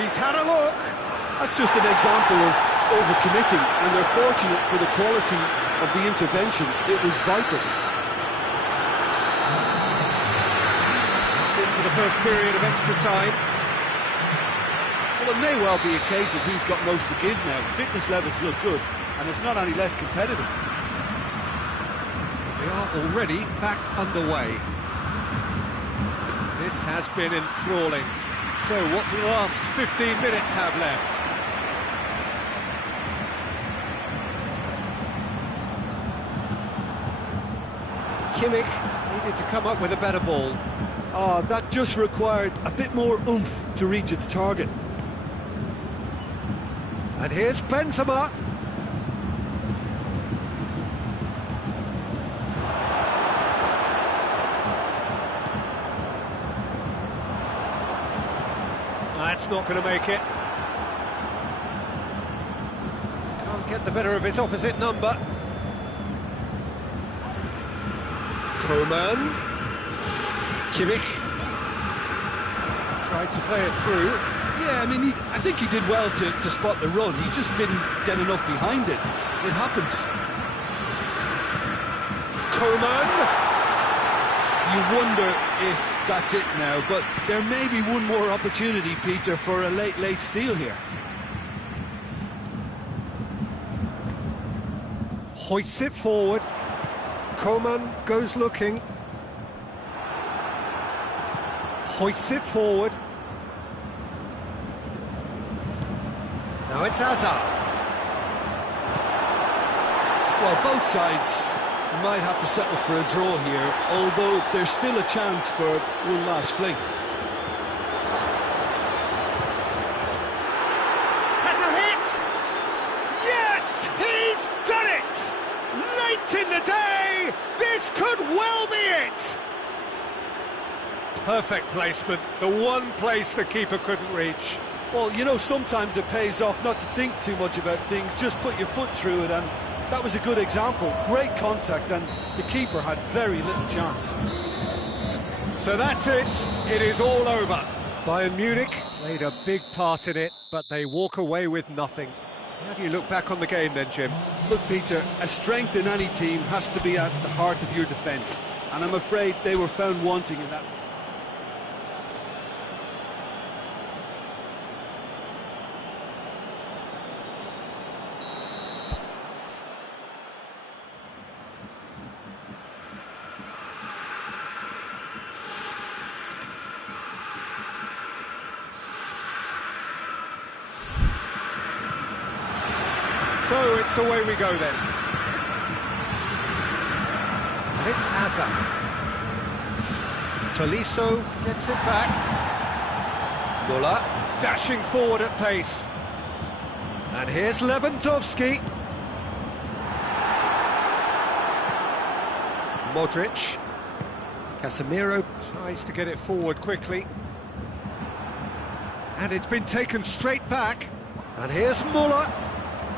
He's had a look. That's just an example of overcommitting, and they're fortunate for the quality of the intervention. It was vital. For the first period of extra time. Well, it may well be a case of who's got most to give now. Fitness levels look good, and it's not any less competitive. We are already back underway. This has been enthralling. So what do the last 15 minutes have left? Kimmich needed to come up with a better ball. Oh, that just required a bit more oomph to reach its target. And here's Benzema. That's not going to make it. Can't get the better of his opposite number. Coman. Kimmich tried to play it through. Yeah, I mean, I think he did well to spot the run. He just didn't get enough behind it. It happens. Coman. You wonder if that's it now, but there may be one more opportunity, Peter, for a late steal here. Hoists it forward. Coman goes looking. Hoists it forward. Now it's Hazard. Well, both sides might have to settle for a draw here, although there's still a chance for one last fling. Has a hit! Yes, he's done it! Late in the day, this could well be it! Perfect placement, the one place the keeper couldn't reach. Well, you know, sometimes it pays off not to think too much about things, just put your foot through it, and that was a good example. Great contact, and the keeper had very little chance. So that's it. It is all over. Bayern Munich played a big part in it, but they walk away with nothing. How do you look back on the game then, Jim? Look, Peter, a strength in any team has to be at the heart of your defence, and I'm afraid they were found wanting in that. So it's away we go then. And it's Hazard. Tolisso gets it back. Muller dashing forward at pace. And here's Lewandowski. Modric. Casemiro tries to get it forward quickly. And it's been taken straight back. And here's Muller.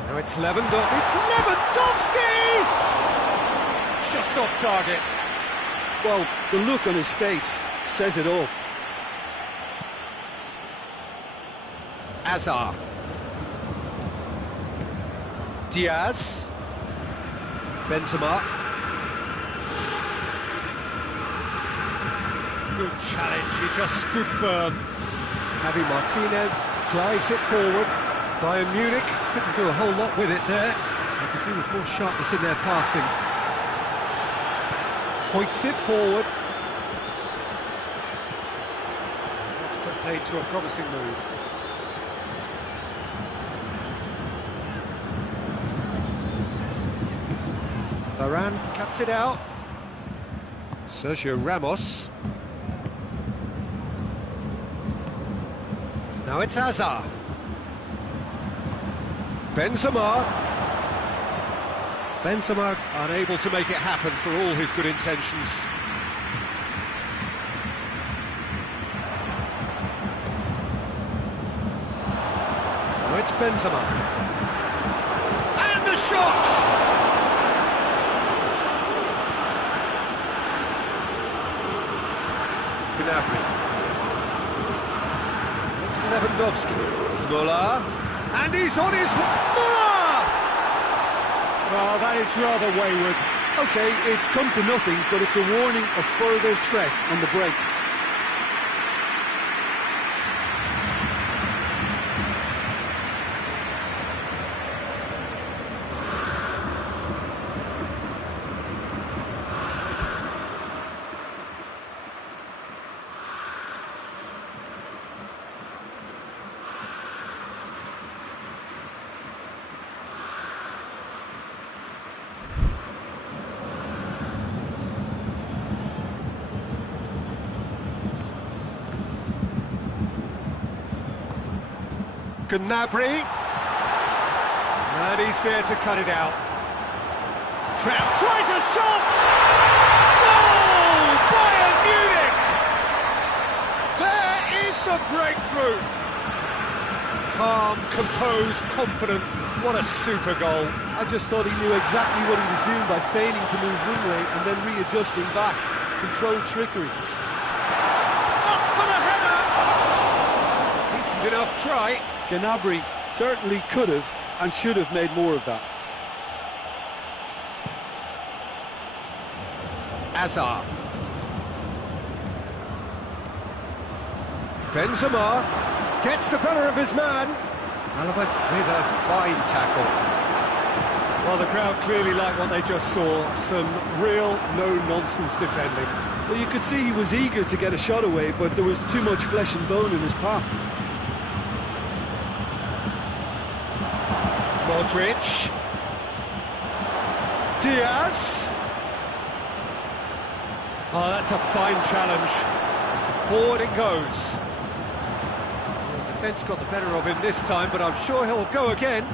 Now it's Lewandowski. It's Lewandowski! Just off target. Well, the look on his face says it all. Hazard. Diaz. Benzema. Good challenge, he just stood firm. Javi Martinez drives it forward. Bayern Munich couldn't do a whole lot with it there. They could do with more sharpness in their passing. Hoists it forward. That's put paid to a promising move. Varane cuts it out. Sergio Ramos. Now it's Hazard. Benzema unable to make it happen for all his good intentions. Now it's Benzema. And the shot! Gnabry. It's Lewandowski. Muller. And he's on his... Muller! Well, that is rather wayward. OK, it's come to nothing, but it's a warning of further threat on the break. Gnabry, and he's there to cut it out. Trout tries a shot! Goal! Bayern Munich! There is the breakthrough! Calm, composed, confident, what a super goal. I just thought he knew exactly what he was doing by feigning to move one way and then readjusting back. Controlled trickery. Up for the header! Decent enough try. Gnabry certainly could have and should have made more of that. Hazard. Benzema gets the better of his man. Alaba with a fine tackle. Well, the crowd clearly like what they just saw. Some real no-nonsense defending. Well, you could see he was eager to get a shot away, but there was too much flesh and bone in his path. Modric. Diaz. Oh, that's a fine challenge. Forward it goes. The defence got the better of him this time, but I'm sure he'll go again.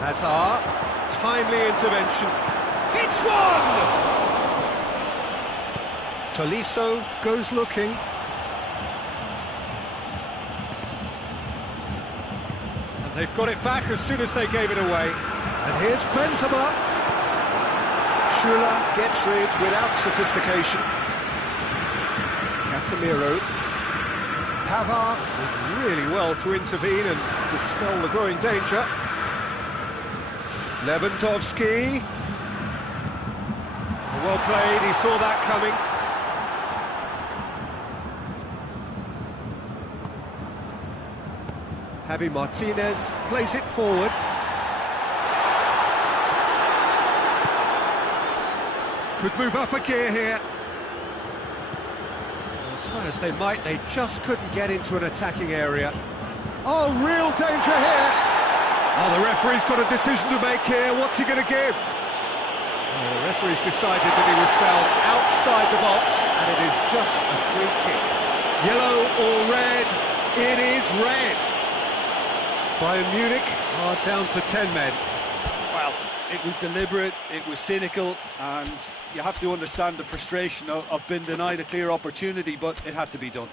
Hazard, timely intervention. Hits one! Tolisso goes looking. And they've got it back as soon as they gave it away. And here's Benzema. Schüller gets rid without sophistication. Casemiro. Pavard did really well to intervene and dispel the growing danger. Lewandowski. Well played, he saw that coming. Javi Martinez plays it forward. Could move up a gear here. Well, try as they might, they just couldn't get into an attacking area. Oh, real danger here! Oh, the referee's got a decision to make here. What's he going to give? Well, the referee's decided that he was fouled outside the box, and it is just a free kick. Yellow or red? It is red. Bayern Munich are down to 10 men. Well, it was deliberate, it was cynical, and you have to understand the frustration of being denied a clear opportunity, but it had to be done.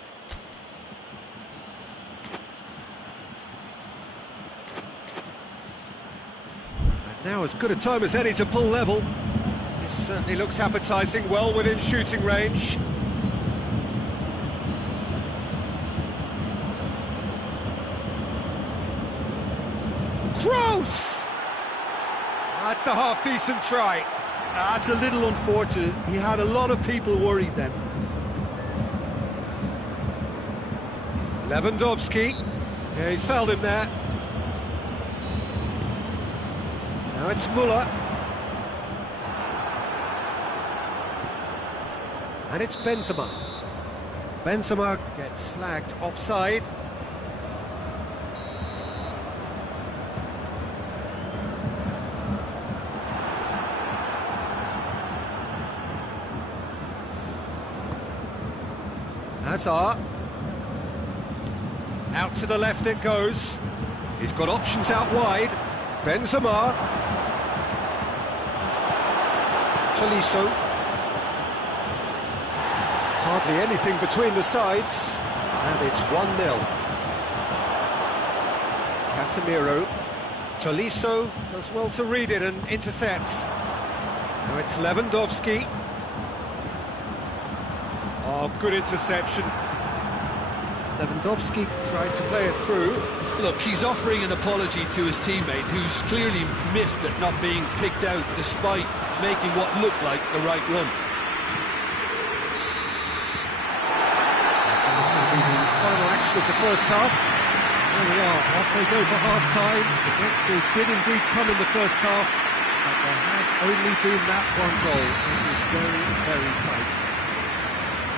And now as good a time as any to pull level. This certainly looks appetising, well within shooting range. Gross! That's a half-decent try. That's a little unfortunate. He had a lot of people worried then. Lewandowski. Yeah, he's fouled him there. Now it's Müller. And it's Benzema. Benzema gets flagged offside. Hazard. Out to the left it goes. He's got options out wide. Benzema. Tolisso. Hardly anything between the sides. And it's 1-0. Casemiro. Tolisso does well to read it and intercepts. Now it's Lewandowski. Oh, good interception. Lewandowski tried to play it through. Look, he's offering an apology to his teammate, who's clearly miffed at not being picked out despite making what looked like the right run. That was going to be the final action of the first half. There we are, off they go for half-time. The breakthrough did indeed come in the first half, but there has only been that one goal. It is very, very tight.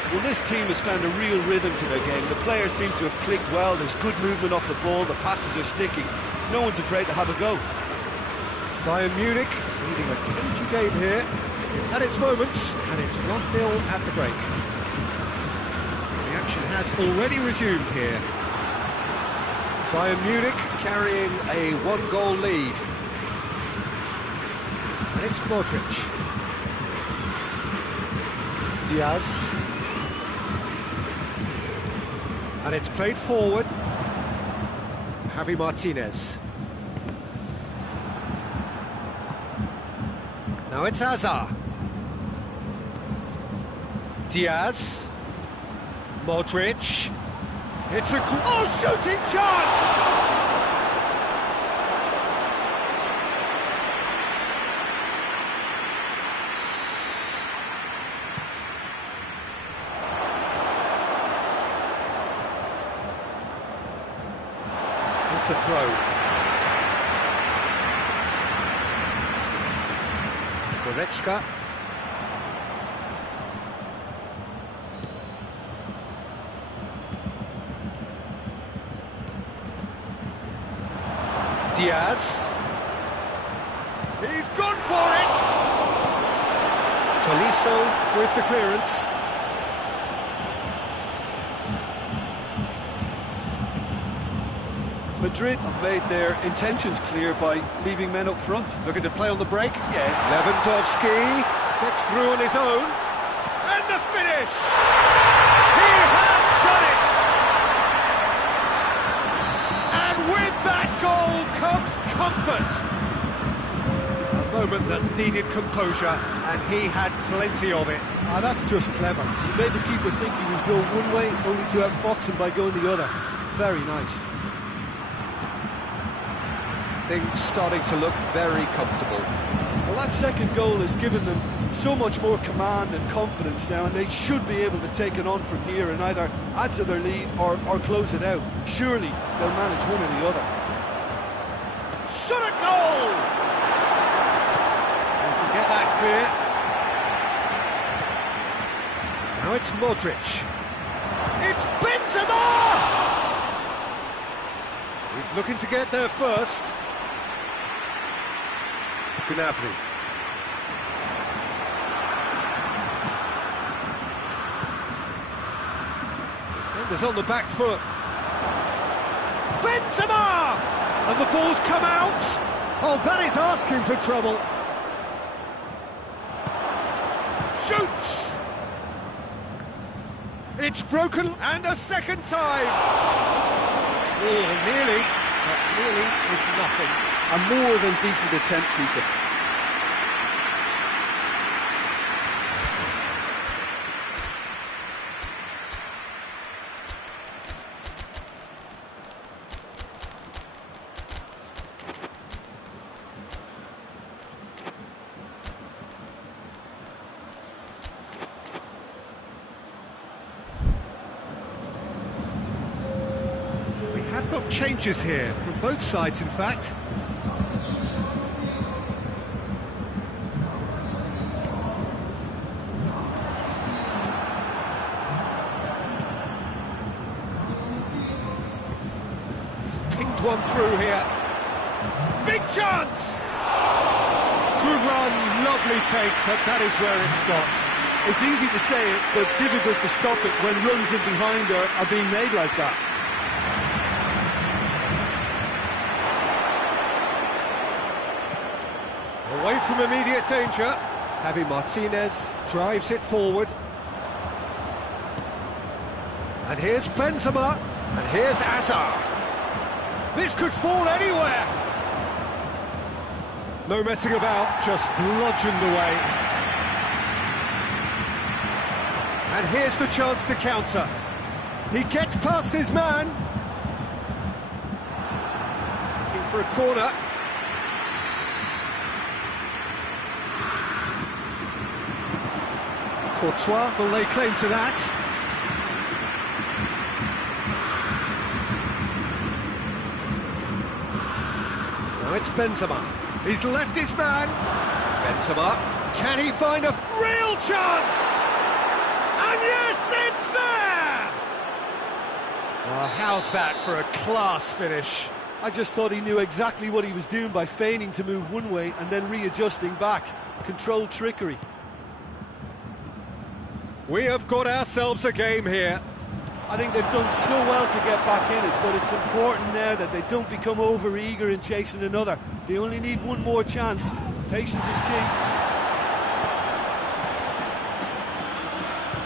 Well, this team has found a real rhythm to their game. The players seem to have clicked well. There's good movement off the ball. The passes are sticking. No one's afraid to have a go. Bayern Munich leading a cagey game here. It's had its moments, and it's 1-0 at the break. The action has already resumed here. Bayern Munich carrying a one-goal lead. And it's Modric. Diaz. And it's played forward. Javi Martinez. Now it's Hazard. Diaz. Modric. It's a... Oh, shooting chance! to throw. Goretzka. Diaz. He's gone for it! Tolisso with the clearance. Madrid have made their intentions clear by leaving men up front. Looking to play on the break. Yeah. Lewandowski gets through on his own. And the finish! He has done it! And with that goal comes comfort. A moment that needed composure, and he had plenty of it. Ah, that's just clever. He made the keeper think he was going one way, only to outfox him by going the other. Very nice. Things starting to look very comfortable. Well, that second goal has given them so much more command and confidence now, and they should be able to take it on from here and either add to their lead or close it out. Surely they'll manage one or the other. Shot a goal! We can get that clear. Now it's Modric. It's Benzema! He's looking to get there first. Gnabry. Defenders on the back foot. Benzema! And the ball's come out. Oh, that is asking for trouble. Shoots! It's broken, and a second time. Nearly, but nearly is nothing. A more than decent attempt, Peter. We have got changes here, from both sides in fact. One through here. Big chance! Good run, lovely take, but that is where it stops. It's easy to say it, but difficult to stop it when runs in behind are being made like that. Away from immediate danger. Javi Martinez drives it forward. And here's Benzema, and here's Hazard. This could fall anywhere. No messing about, just bludgeoned away. And here's the chance to counter. He gets past his man. Looking for a corner. Courtois will lay claim to that. Now it's Benzema. He's left his man. Benzema. Can he find a real chance? And yes, it's there! Well, how's that for a class finish? I just thought he knew exactly what he was doing by feigning to move one way and then readjusting back. Controlled trickery. We have got ourselves a game here. I think they've done so well to get back in it, but it's important now that they don't become over-eager in chasing another. They only need one more chance. Patience is key.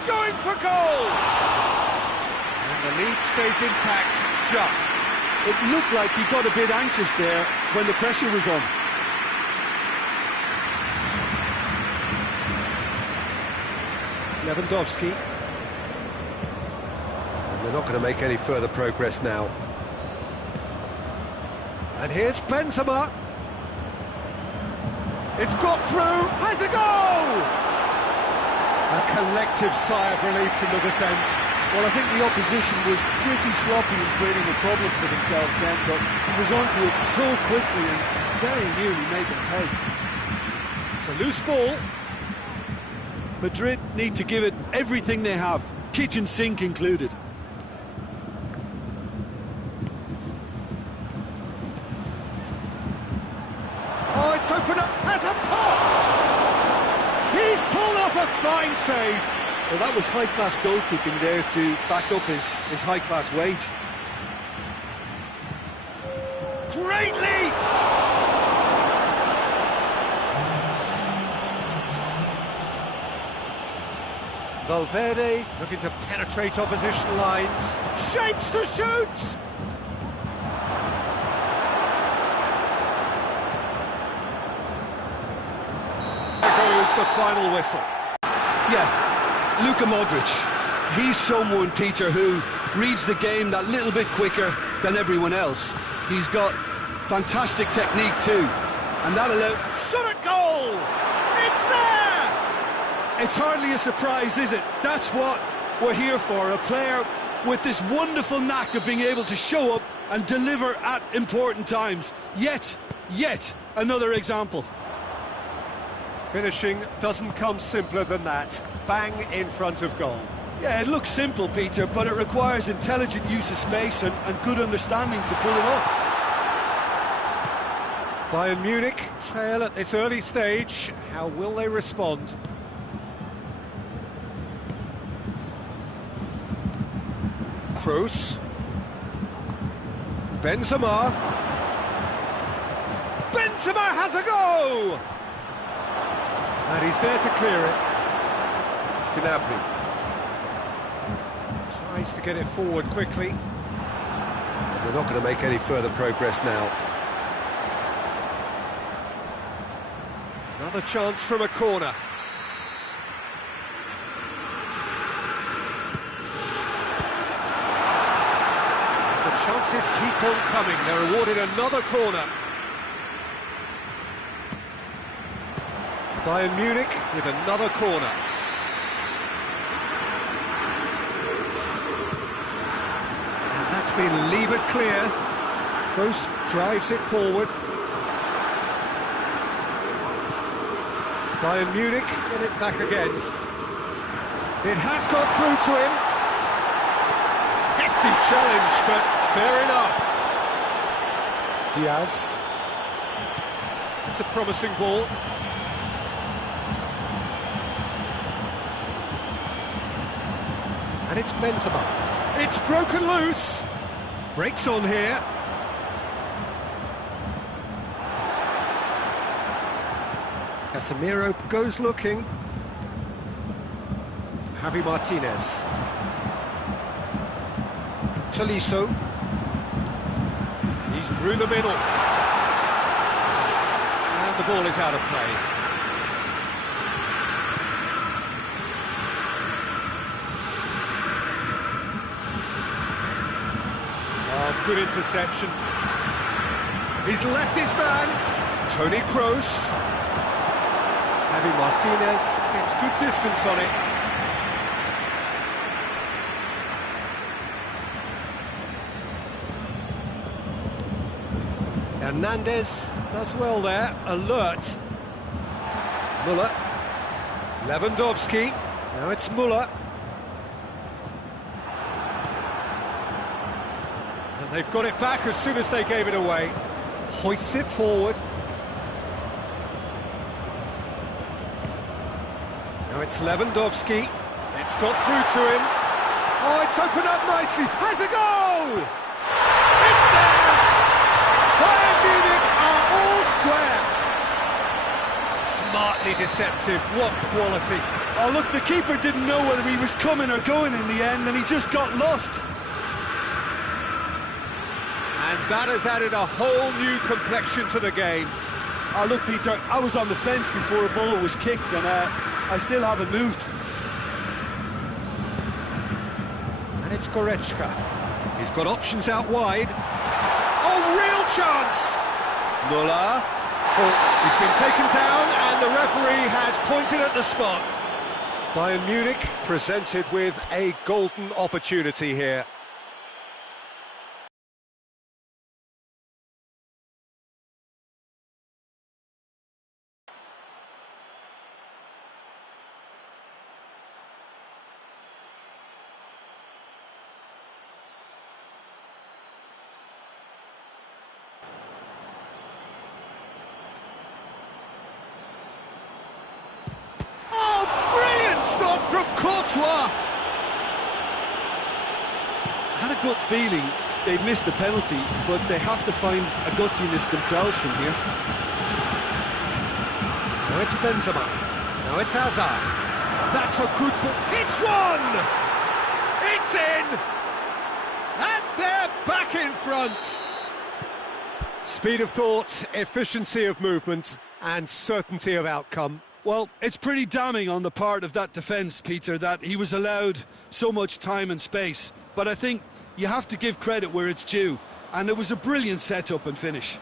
Going for goal! And the lead stays intact, just. It looked like he got a bit anxious there when the pressure was on. Lewandowski. They're not going to make any further progress now. And here's Benzema. It's got through, has a goal! A collective sigh of relief from the defence. Well, I think the opposition was pretty sloppy in creating a problem for themselves then, but he was onto it so quickly and very nearly made them pay. It's a loose ball. Madrid need to give it everything they have, kitchen sink included. Oh, it's opened up as a pop! He's pulled off a fine save. Well, that was high-class goalkeeping there to back up his high-class wage. Great leap! Valverde looking to penetrate opposition lines. Shapes to shoot! There goes the final whistle. Yeah. Luka Modric, he's someone, Peter, who reads the game that little bit quicker than everyone else. He's got fantastic technique too, and that allows... Shot at goal! It's there! It's hardly a surprise, is it? That's what we're here for, a player with this wonderful knack of being able to show up and deliver at important times. Yet another example. Finishing doesn't come simpler than that. Bang in front of goal. Yeah, it looks simple, Peter, but it requires intelligent use of space and good understanding to pull it off. Bayern Munich trail at this early stage. How will they respond? Kroos. Benzema. Benzema has a go! And he's there to clear it. Gnabry tries to get it forward quickly. And we're not going to make any further progress now. Another chance from a corner. The chances keep on coming. They're awarded another corner. Bayern Munich with another corner. And that's been levered clear. Kroos drives it forward. Bayern Munich get it back again. It has got through to him. Hefty challenge, but fair enough. Diaz. It's a promising ball. And it's Benzema. It's broken loose. Breaks on here. Casemiro goes looking. Javi Martinez. Tolisso. He's through the middle. And the ball is out of play. Good interception. He's left his man. Toni Kroos. Javi Martinez gets good distance on it. Hernandez does well there. Alert. Müller. Lewandowski. Now it's Müller. They've got it back as soon as they gave it away. Hoists it forward. Now it's Lewandowski. It's got through to him. Oh, it's opened up nicely. Has a go! It's there! Bayern Munich are all square. Smartly deceptive. What quality. Oh, look, the keeper didn't know whether he was coming or going in the end, and he just got lost. And that has added a whole new complexion to the game. Oh, look, Peter, I was on the fence before a ball was kicked, and I still haven't moved. And it's Goretzka. He's got options out wide. Oh, real chance! Müller. Oh, he's been taken down, and the referee has pointed at the spot. Bayern Munich presented with a golden opportunity here. Stop from Courtois! I had a gut feeling they'd missed the penalty, but they have to find a gutsiness themselves from here. Now it's Benzema. Now it's Hazard. That's a good ball. It's one! It's in! And they're back in front! Speed of thought, efficiency of movement, and certainty of outcome. Well, it's pretty damning on the part of that defence, Peter, that he was allowed so much time and space. But I think you have to give credit where it's due. And it was a brilliant set-up and finish.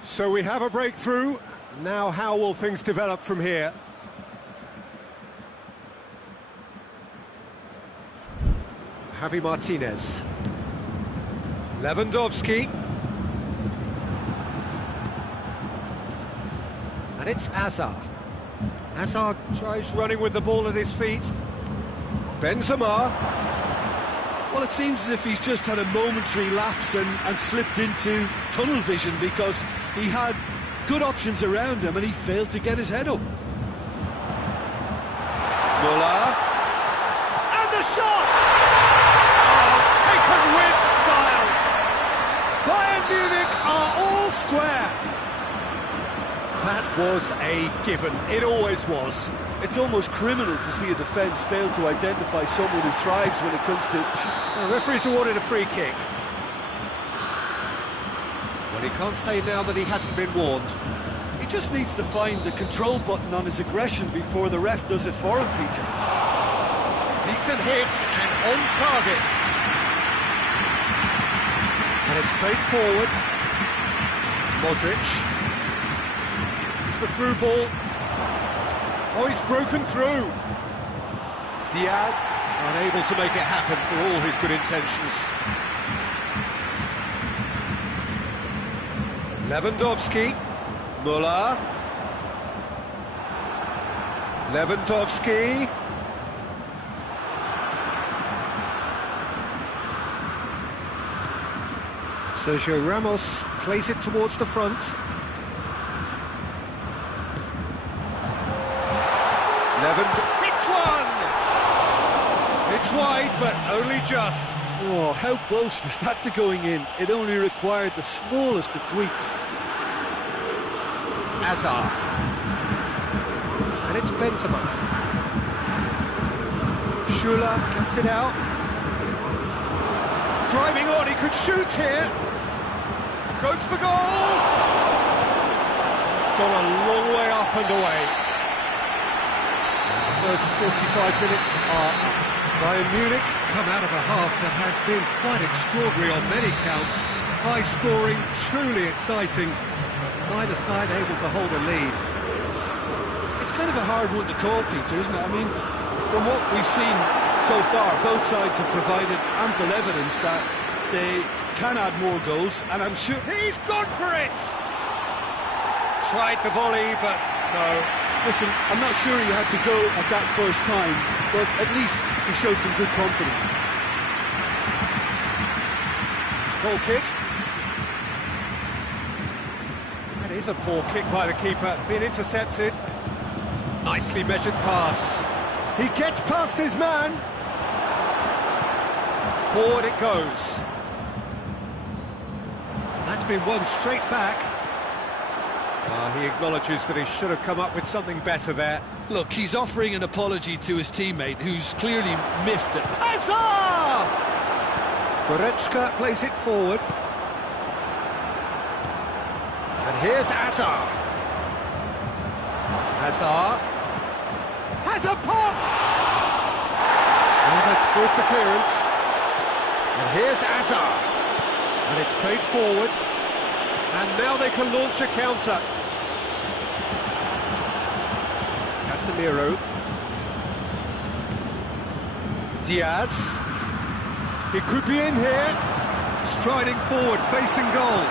So we have a breakthrough. Now how will things develop from here? Javi Martinez. Lewandowski. And it's Hazard. Hazard tries running with the ball at his feet. Benzema. Well, it seems as if he's just had a momentary lapse and slipped into tunnel vision, because he had good options around him and he failed to get his head up. Müller. And the shot! Oh, taken with style. Bayern Munich are all square. That was a given. It always was. It's almost criminal to see a defence fail to identify someone who thrives when it comes to... The referee's awarded a free kick. Well, he can't say now that he hasn't been warned. He just needs to find the control button on his aggression before the ref does it for him, Peter. Decent hit and on target. And it's played forward. Modric. The through ball. Oh, he's broken through. Diaz unable to make it happen for all his good intentions. Lewandowski. Müller. Lewandowski. Sergio Ramos plays it towards the front. It's one! It's wide, but only just. Oh, how close was that to going in? It only required the smallest of tweaks. Hazard. And it's Benzema. Schuller cuts it out. Driving on, he could shoot here. Goes for goal! It's gone a long way up and away. First 45 minutes are up. Bayern Munich come out of a half that has been quite extraordinary on many counts. High scoring, truly exciting. Neither side able to hold a lead. It's kind of a hard one to call, Peter, isn't it? I mean, from what we've seen so far, both sides have provided ample evidence that they can add more goals, and I'm sure... He's gone for it! Tried the volley, but no. Listen, I'm not sure he had to go at that first time, but at least he showed some good confidence. Goal kick. That is a poor kick by the keeper, being intercepted. Nicely measured pass. He gets past his man. Forward it goes. That's been won straight back. He acknowledges that he should have come up with something better there. Look, he's offering an apology to his teammate, who's clearly miffed it. Hazard! Goretzka plays it forward. And here's Hazard. Hazard. Has a pop! With the clearance. And here's Hazard. And it's played forward. And now they can launch a counter. Casemiro. Diaz. He could be in here. Striding forward, facing goal.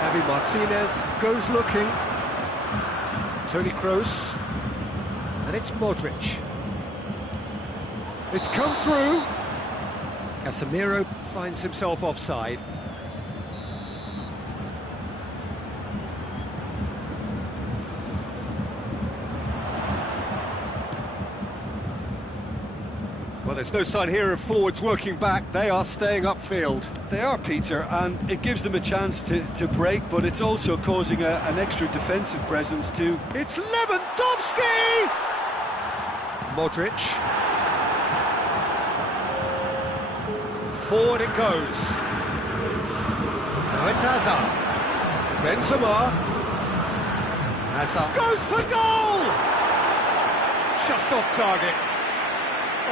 Javi Martinez goes looking. Toni Kroos. And it's Modric. It's come through. Casemiro finds himself offside. Well, there's no sign here of forwards working back. They are staying upfield. They are, Peter, and it gives them a chance to break, but it's also causing an extra defensive presence too. It's Lewandowski! Modric. Forward it goes. Now it's Hazard. Benzema. Hazard goes for goal! Just off target.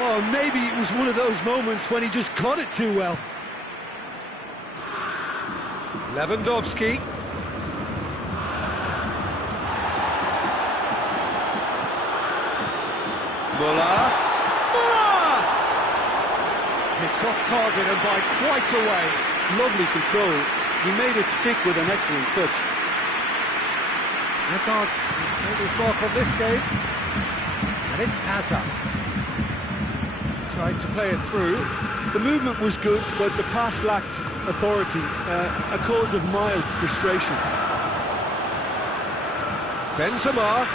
Oh, maybe it was one of those moments when he just caught it too well. Lewandowski. Muller. It's off target and by quite a way. Lovely control. He made it stick with an excellent touch. Hazard has made his mark on this game. And it's Hazard. Tried to play it through. The movement was good, but the pass lacked authority, a cause of mild frustration. Benzema.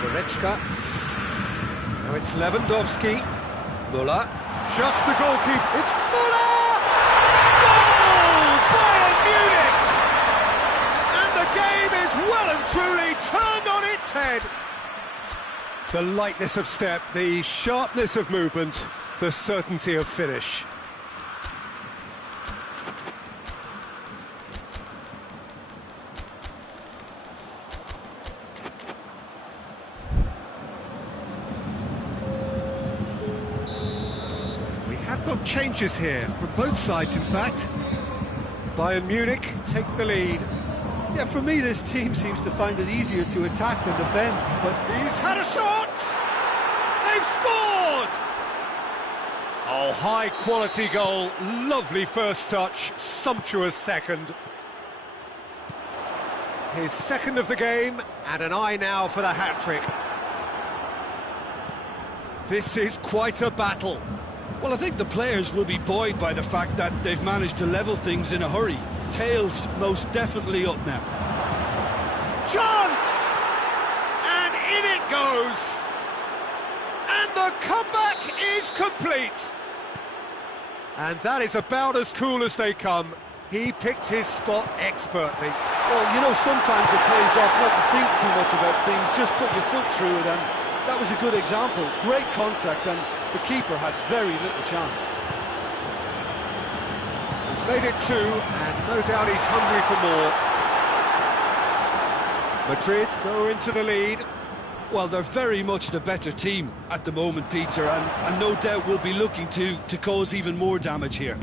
Goretzka. Now it's Lewandowski. Muller. Just the goalkeeper. It's Muller! Goal! Bayern Munich! And the game is well and truly turned on its head. The lightness of step, the sharpness of movement, the certainty of finish. We have got changes here from both sides, in fact. Bayern Munich take the lead. Yeah, for me, this team seems to find it easier to attack than defend, but He's had a shot! They've scored! Oh, high-quality goal, lovely first touch, sumptuous second. His second of the game, and an eye now for the hat-trick. This is quite a battle. well, I think the players will be buoyed by the fact that they've managed to level things in a hurry. Tails most definitely up now. Chance! And in it goes! And the comeback is complete! And that is about as cool as they come. He picked his spot expertly. Well, you know, sometimes it pays off not to think too much about things, just put your foot through it, and that was a good example. Great contact, and the keeper had very little chance. He's made it two, and no doubt he's hungry for more. Madrid go into the lead. Well, they're very much the better team at the moment, Peter, and no doubt will be looking to cause even more damage here.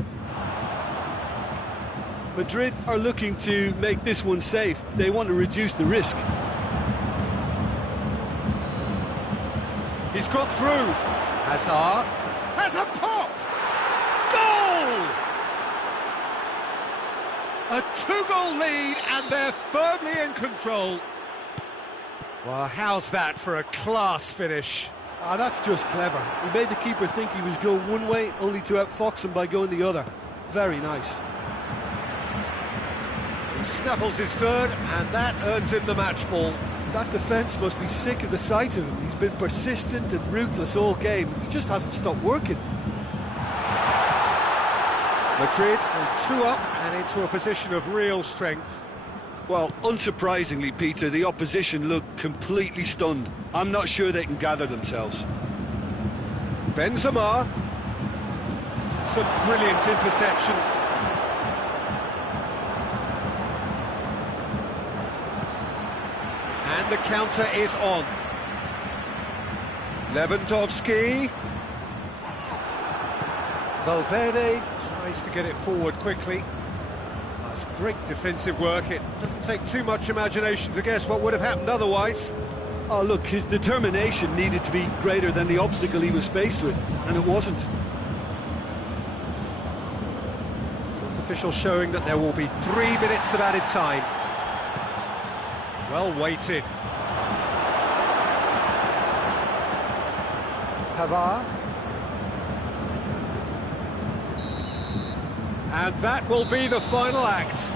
Madrid are looking to make this one safe. They want to reduce the risk. He's got through. Hazard has a pop. Goal! A two-goal lead, and they're firmly in control. Well, how's that for a class finish? Ah, that's just clever. He made the keeper think he was going one way, only to outfox him by going the other. Very nice. He snaffles his third, and that earns him the match ball. That defence must be sick of the sight of him. He's been persistent and ruthless all game. He just hasn't stopped working. Madrid on 2 up and into a position of real strength. Well, unsurprisingly, Peter, the opposition look completely stunned. I'm not sure they can gather themselves. Benzema. It's a brilliant interception. And the counter is on. Lewandowski. Valverde tries to get it forward quickly. That's Great defensive work. It doesn't take too much imagination to guess what would have happened otherwise. Oh, look, his determination needed to be greater than the obstacle he was faced with, and it wasn't. Fourth official showing that there will be 3 minutes of added time. Well weighted. Pavard. And that will be the final act.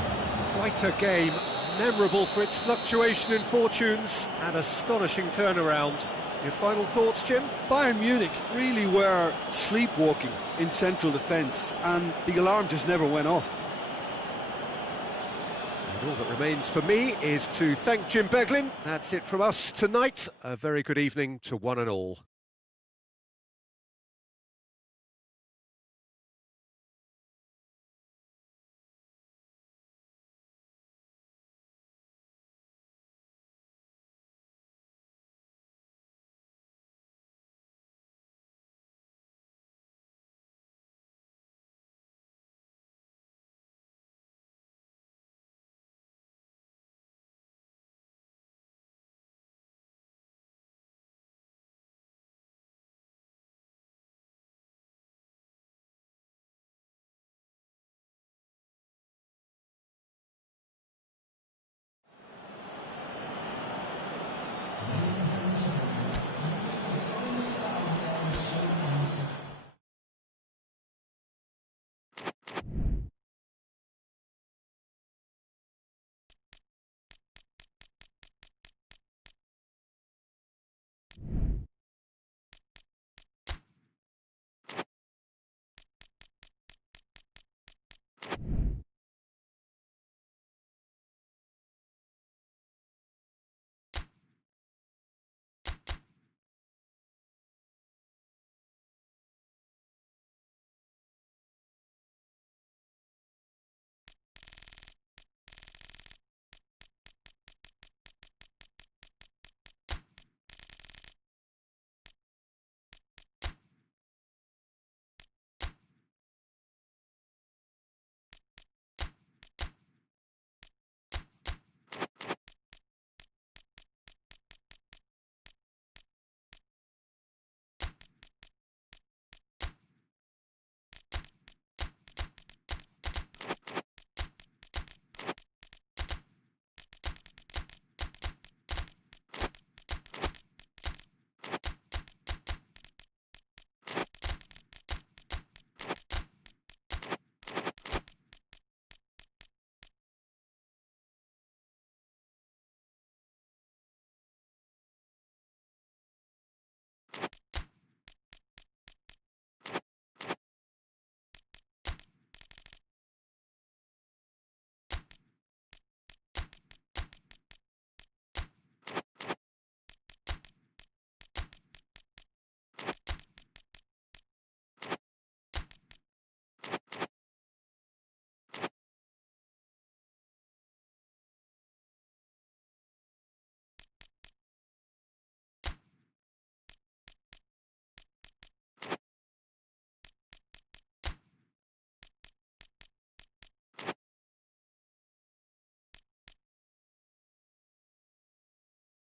Quite a game, memorable for its fluctuation in fortunes and astonishing turnaround. Your final thoughts, Jim? Bayern Munich really were sleepwalking in central defence, and the alarm just never went off. And all that remains for me is to thank Jim Beglin. That's it from us tonight. A very good evening to one and all. Well, good evening to you and welcome on this most perfect evening for a game of football. Conditions are absolutely splendid and the folk of this town have come out in their droves for this match. Why wouldn't they? It is an ideal circumstance for what could be an ideal game. Everybody has been attracted to it. It has been the talk of the town. And the buses have been packed, double-decker buses lining up outside. Coaches have carried thousands of away supporters here too. And all of it adds up to make a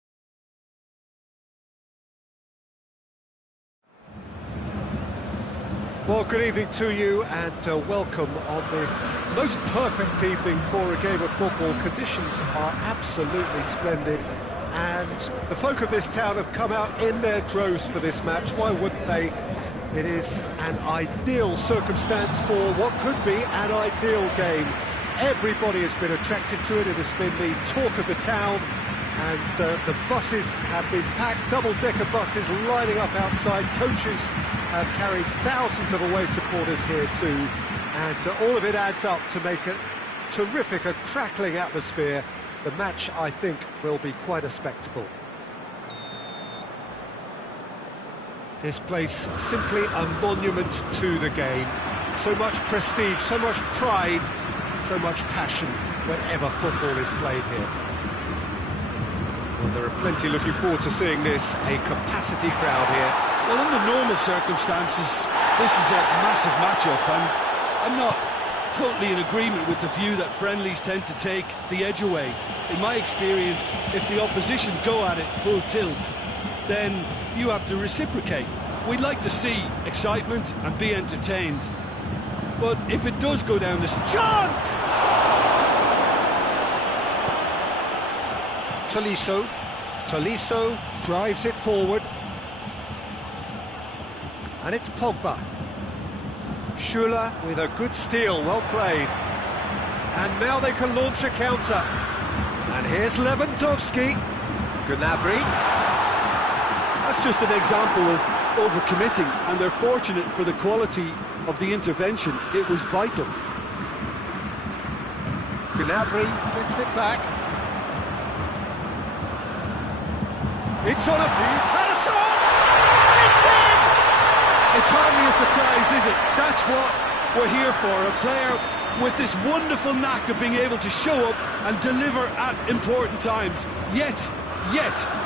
terrific, a crackling atmosphere. The match, I think, will be quite a spectacle. Well, good evening to you and welcome on this most perfect evening for a game of football. Conditions are absolutely splendid and the folk of this town have come out in their droves for this match. Why wouldn't they? It is an ideal circumstance for what could be an ideal game. Everybody has been attracted to it. It has been the talk of the town. And the buses have been packed, double-decker buses lining up outside. Coaches have carried thousands of away supporters here too. And all of it adds up to make a terrific, a crackling atmosphere. The match, I think, will be quite a spectacle. This place simply a monument to the game. So much prestige, so much pride, so much passion whenever football is played here. Well, there are plenty looking forward to seeing this, a capacity crowd here. Well, under normal circumstances, this is a massive matchup, and I'm not totally in agreement with the view that friendlies tend to take the edge away. In my experience, if the opposition go at it full tilt, then you have to reciprocate. We'd like to see excitement and be entertained, but if it does go down this chance! Tolisso drives it forward, and it's Pogba. Schuller with a good steal, well played. And now they can launch a counter. And here's Lewandowski. Gnabry. That's just an example of overcommitting, and they're fortunate for the quality of the intervention. It was vital. Gnabry gets it back. It's on he's had a shot! It's in! It's hardly a surprise, is it? That's what we're here for, a player with this wonderful knack of being able to show up and deliver at important times. Yet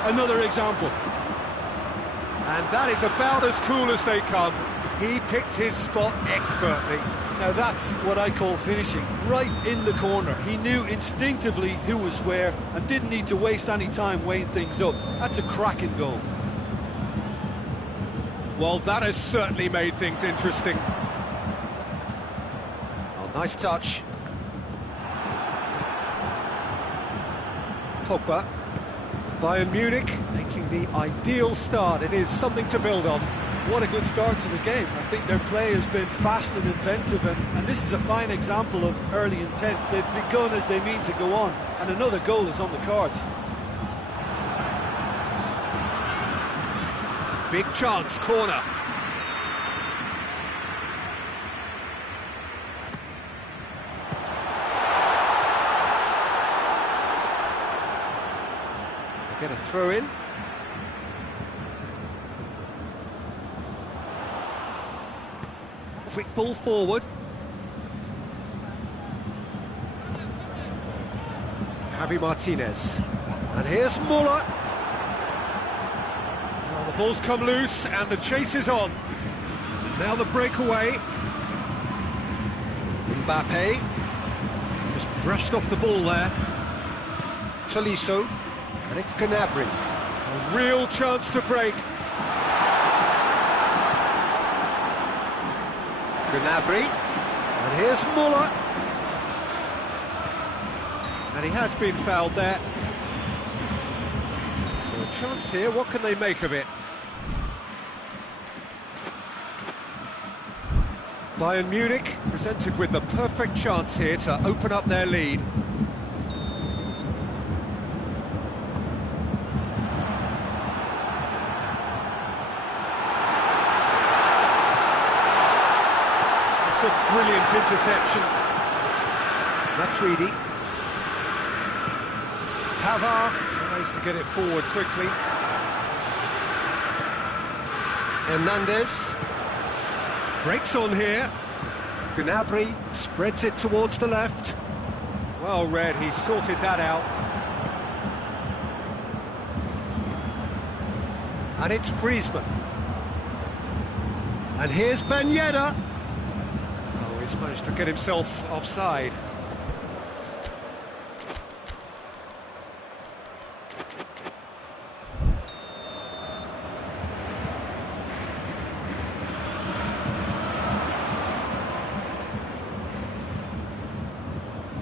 another example. And that is about as cool as they come. He picked his spot expertly. Now that's what I call finishing, right in the corner. He knew instinctively who was where and didn't need to waste any time weighing things up. That's a cracking goal. Well, that has certainly made things interesting. Oh, nice touch. Pogba. Bayern Munich making the ideal start. It is something to build on. What a good start to the game. I think their play has been fast and inventive, and this is a fine example of early intent. They've begun as they mean to go on, and another goal is on the cards. Big chance, corner. They get a throw in. Quick ball forward. Javi Martinez. And here's Muller. Well, the ball's come loose and the chase is on. And now the breakaway. Mbappe. Just brushed off the ball there. Tolisso. And it's Gnabry. A real chance to break. Gnabry, and here's Muller, and he has been fouled there. So a chance here, what can they make of it? Bayern Munich presented with the perfect chance here to open up their lead. A brilliant interception. Matuidi. Pavard tries to get it forward quickly. Hernandez breaks on here. Gnabry spreads it towards the left. Well read, he sorted that out. And it's Griezmann. And here's Ben Yedder. He's managed to get himself offside.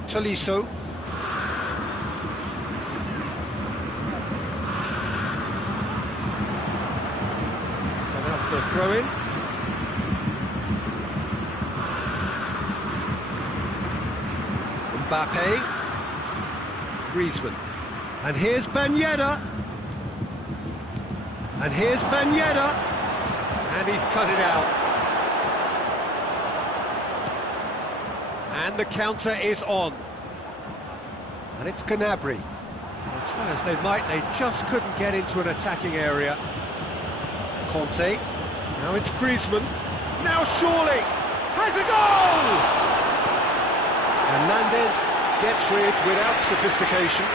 Tolisso. It's gone out for a throw-in. Mbappe, Griezmann, and here's Ben Yedder, and here's Ben Yedder, and he's cut it out. And the counter is on, and it's Gnabry. Well, try as they might, they just couldn't get into an attacking area. Conte. Now it's Griezmann. Now surely has a goal! Hernandez gets rid without sophistication.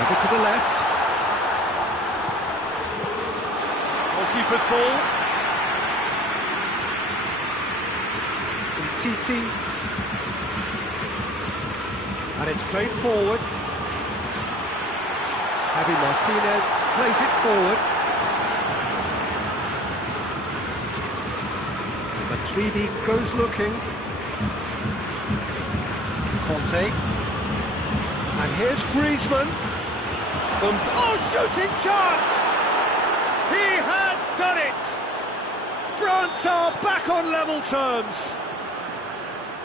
Over to the left. Goalkeeper's ball. Titi. And it's played forward. Javi Martinez plays it forward. Matuidi goes looking. Conte. And here's Griezmann. Oh, shooting chance! He has done it! France are back on level terms.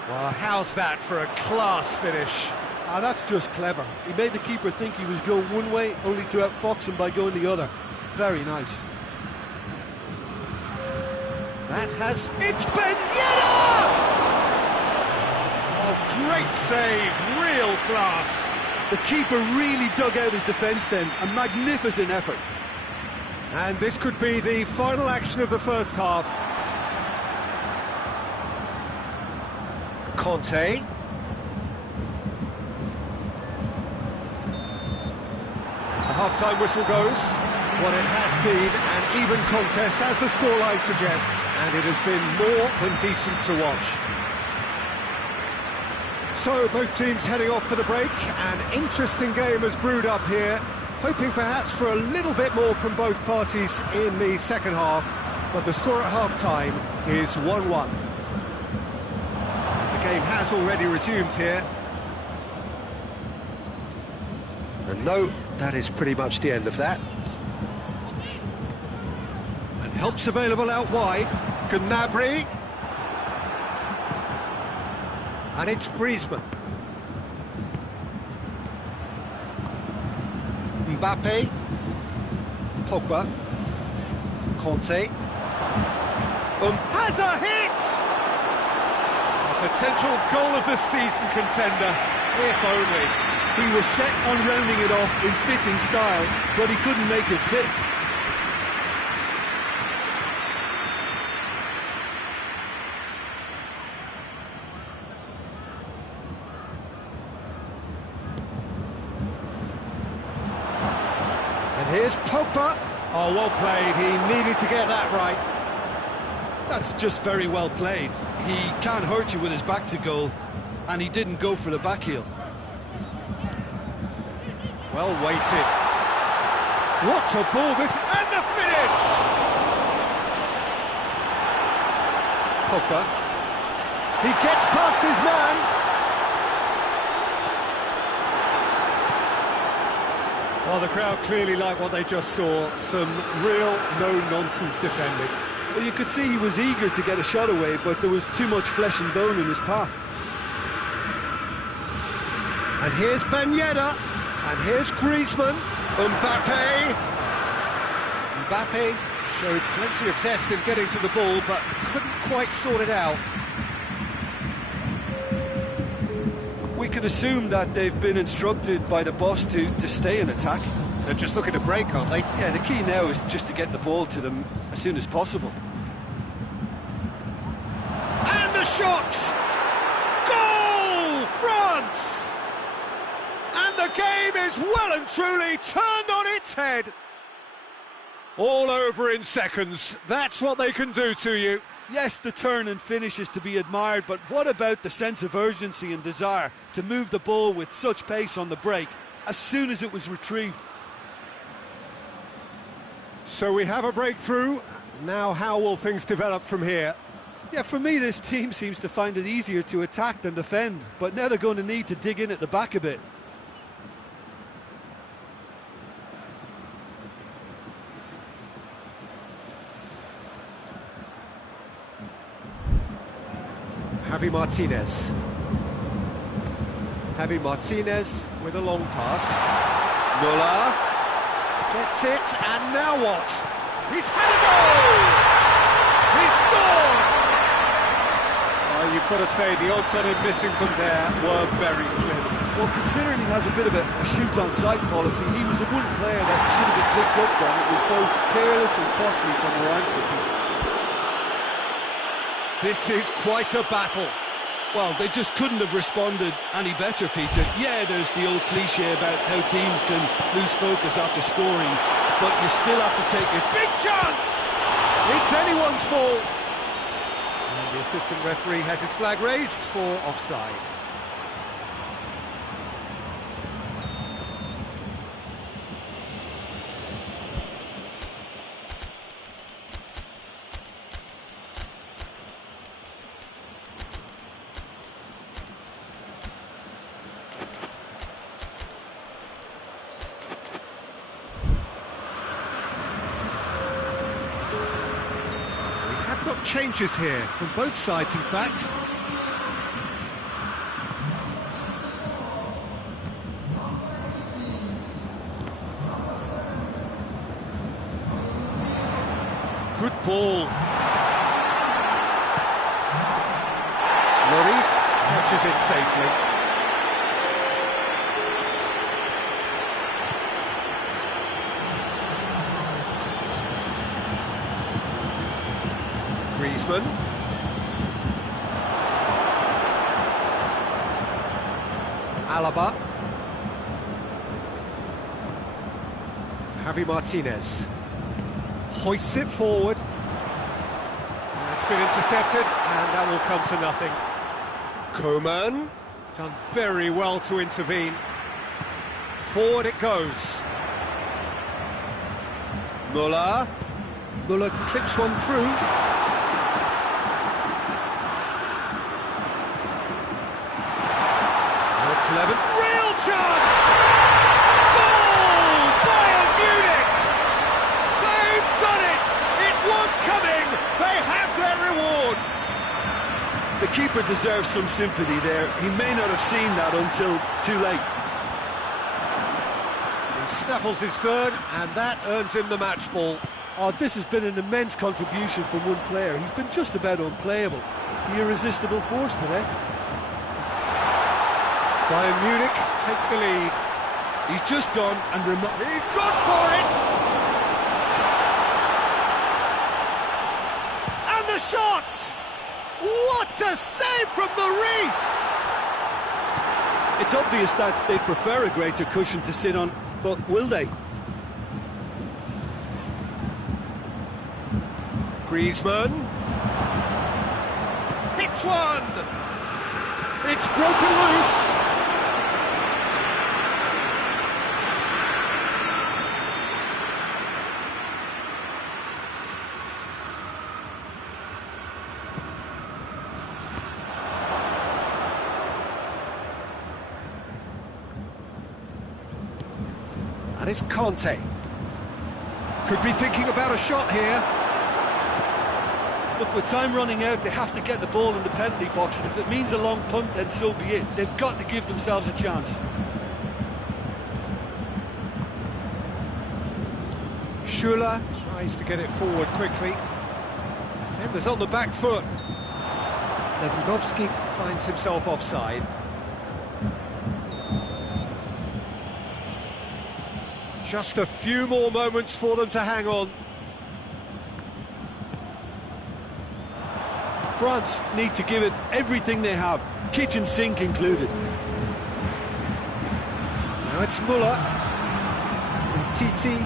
Well, how's that for a class finish? Ah, that's just clever. He made the keeper think he was going one way, only to outfox him by going the other. Very nice. That has... It's Ben Yedder! Oh, great save, real class. The keeper really dug out his defence then. A magnificent effort. And this could be the final action of the first half. Conte. The half-time whistle goes. What it has been an even contest, as the scoreline suggests, and it has been more than decent to watch. So, both teams heading off for the break. An interesting game has brewed up here, hoping perhaps for a little bit more from both parties in the second half, but the score at half-time is 1-1. The game has already resumed here. And no, that is pretty much the end of that. And help's available out wide. Gnabry. And it's Griezmann. Mbappe. Pogba. Conte. Has a hit! A potential goal of the season contender, if only. He was set on rounding it off in fitting style, but he couldn't make it fit. And here's Pogba. Oh, well played. He needed to get that right. That's just very well played. He can't hurt you with his back to goal, and he didn't go for the back heel. Well weighted. What a ball this, and the finish! Pogba. He gets past his man. Well, the crowd clearly like what they just saw. Some real no-nonsense defending. Well, you could see he was eager to get a shot away, but there was too much flesh and bone in his path. And here's Ben Yedder. And here's Griezmann. Mbappe. Mbappe showed plenty of zest in getting to the ball, but couldn't quite sort it out. We could assume that they've been instructed by the boss to stay in attack. They're just looking to break, aren't they? Yeah, the key now is just to get the ball to them as soon as possible. And the shot! Goal! France! And the game is well and truly turned on its head. All over in seconds. That's what they can do to you. Yes, the turn and finish is to be admired, but what about the sense of urgency and desire to move the ball with such pace on the break as soon as it was retrieved? So we have a breakthrough. Now how will things develop from here? Yeah, for me this team seems to find it easier to attack than defend, but now they're going to need to dig in at the back a bit. Javi Martinez. Javi Martinez with a long pass. Müller gets it, and now what? He's had a goal! He's scored! Well, you've got to say the odds on him missing from there were very slim. Well, considering he has a bit of a shoot-on-sight policy, he was the one player that should have been picked up then. It was both careless and costly from where I'm sitting. This is quite a battle. Well, they just couldn't have responded any better, Peter. Yeah, there's the old cliche about how teams can lose focus after scoring, but you still have to take it. Big chance! It's anyone's ball. And the assistant referee has his flag raised for offside. Changes here from both sides, in fact. Good ball. Lloris catches it safely. Griezmann. Alaba. Javi Martinez. Hoists it forward. It's been intercepted, and that will come to nothing. Coman. Done very well to intervene. Forward it goes. Muller. Muller clips one through. It's 11. Real chance! Goal! Bayern Munich! They've done it! It was coming! They have their reward! The keeper deserves some sympathy there. He may not have seen that until too late. He snaffles his third, and that earns him the match ball. Oh, this has been an immense contribution from one player. He's been just about unplayable. The irresistible force today. Bayern Munich take the lead. He's just gone and he's gone for it! And the shot! What a save from Lloris! It's obvious that they prefer a greater cushion to sit on, but will they? Griezmann hits one. It's broken loose. And it's Conte. Could be thinking about a shot here. Look, with time running out, they have to get the ball in the penalty box, and if it means a long punt, then so be it. They've got to give themselves a chance. Schuller tries to get it forward quickly. Defenders on the back foot. Lewandowski finds himself offside. Just a few more moments for them to hang on. France need to give it everything they have, kitchen sink included. Now it's Muller. Titi.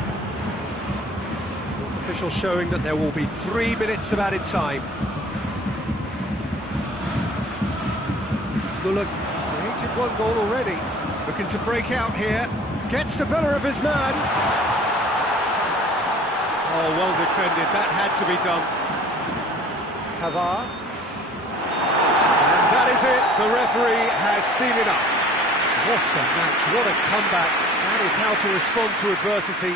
Fourth official showing that there will be 3 minutes of added time. Muller has created one goal already. Looking to break out here. Gets the better of his man. Oh, well defended. That had to be done. Pavard. And that is it. The referee has seen enough. What a match. What a comeback. That is how to respond to adversity.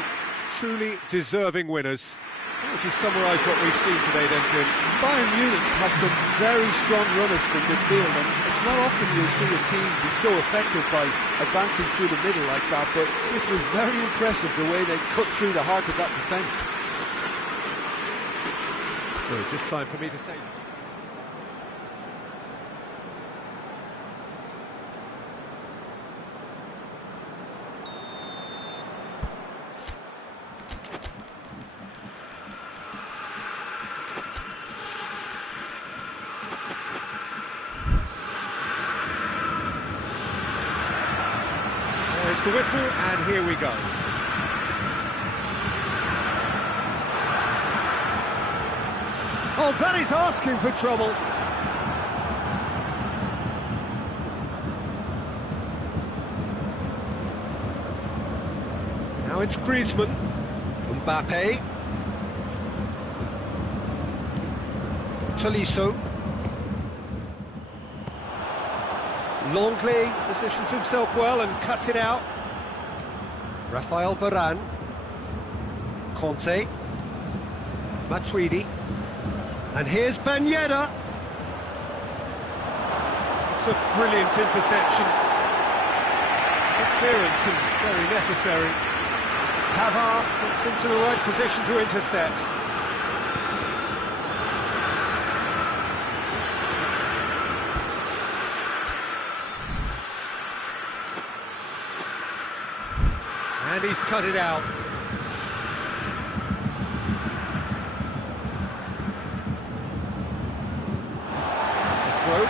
Truly deserving winners. How would you summarise what we've seen today then, Jim? Bayern Munich have some very strong runners from midfield, and it's not often you'll see a team be so effective by advancing through the middle like that, but this was very impressive, the way they cut through the heart of that defence. So, just time for me to say... the whistle, and here we go. Oh, that is asking for trouble. Now it's Griezmann. Mbappe. Tolisso. Longley positions himself well and cuts it out. Rafael Varane. Conte. Matuidi. And here's Ben Yedder. It's a brilliant interception. Good clearance and very necessary. Pavard gets into the right position to intercept. And he's cut it out. It's a throw.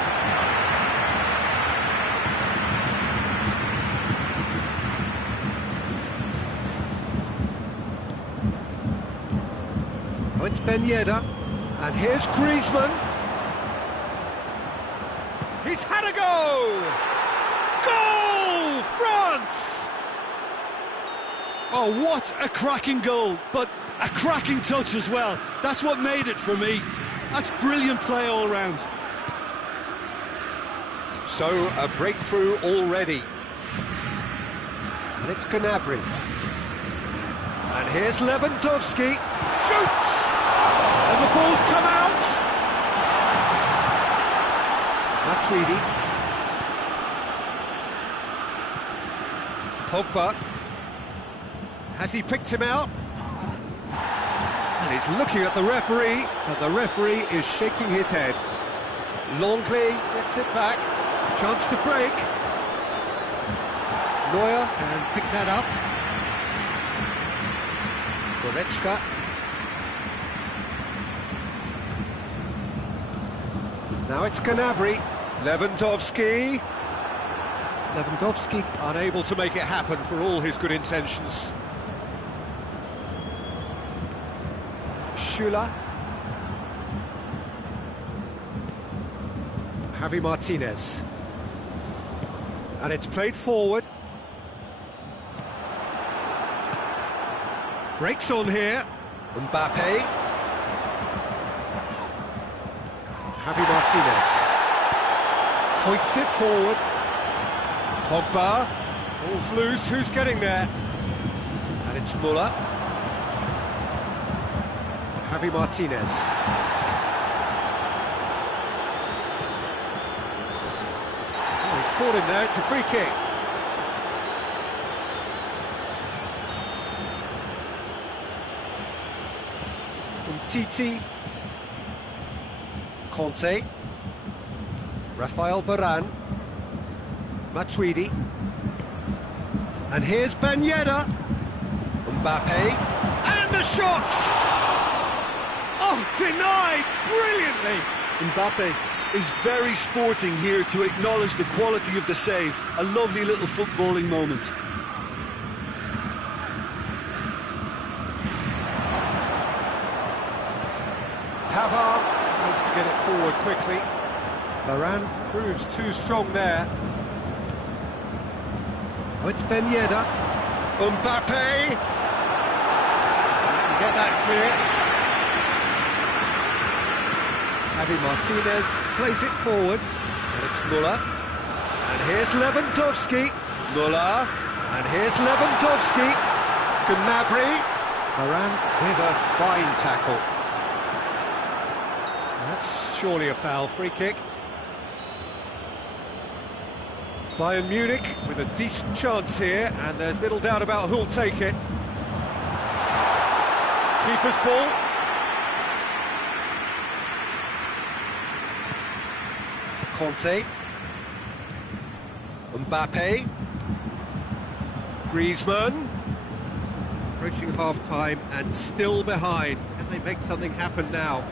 Oh, it's Ben Yedder. And here's Griezmann. He's had a go! Goal! France! Oh, what a cracking goal, but a cracking touch as well. That's what made it for me. That's brilliant play all round. So, a breakthrough already. And it's Gnabry. And here's Lewandowski. Shoots! And the ball's come out! Matuidi. Pogba. Has he picked him out? And he's looking at the referee, and the referee is shaking his head. Longley gets it back. Chance to break. Neuer can pick that up. Goretzka. Now it's Gnabry. Lewandowski. Lewandowski unable to make it happen for all his good intentions. Schüller. Javi Martinez. And it's played forward. Breaks on here. Mbappe. Javi Martinez. Hoists it forward. Pogba. Ball's loose. Who's getting there? And it's Müller. Javi Martinez. Oh, he's caught him there. It's a free kick. Titi. Conte. Rafael Varane. Matuidi. And here's Ben Yedder. Mbappe. And the shot! Oh, denied brilliantly! Mbappe is very sporting here to acknowledge the quality of the save. A lovely little footballing moment. Pavard tries to get it forward quickly. Varane proves too strong there. Oh, it's Ben Yedder. Mbappe! Get that clear. Javi Martinez plays it forward. And it's Müller. And here's Lewandowski. Müller. And here's Lewandowski. Gnabry. Varane with a fine tackle. That's surely a foul. Free kick. Bayern Munich with a decent chance here, and there's little doubt about who'll take it. Keeper's ball. Conte. Mbappe. Griezmann. Approaching half-time and still behind. Can they make something happen now?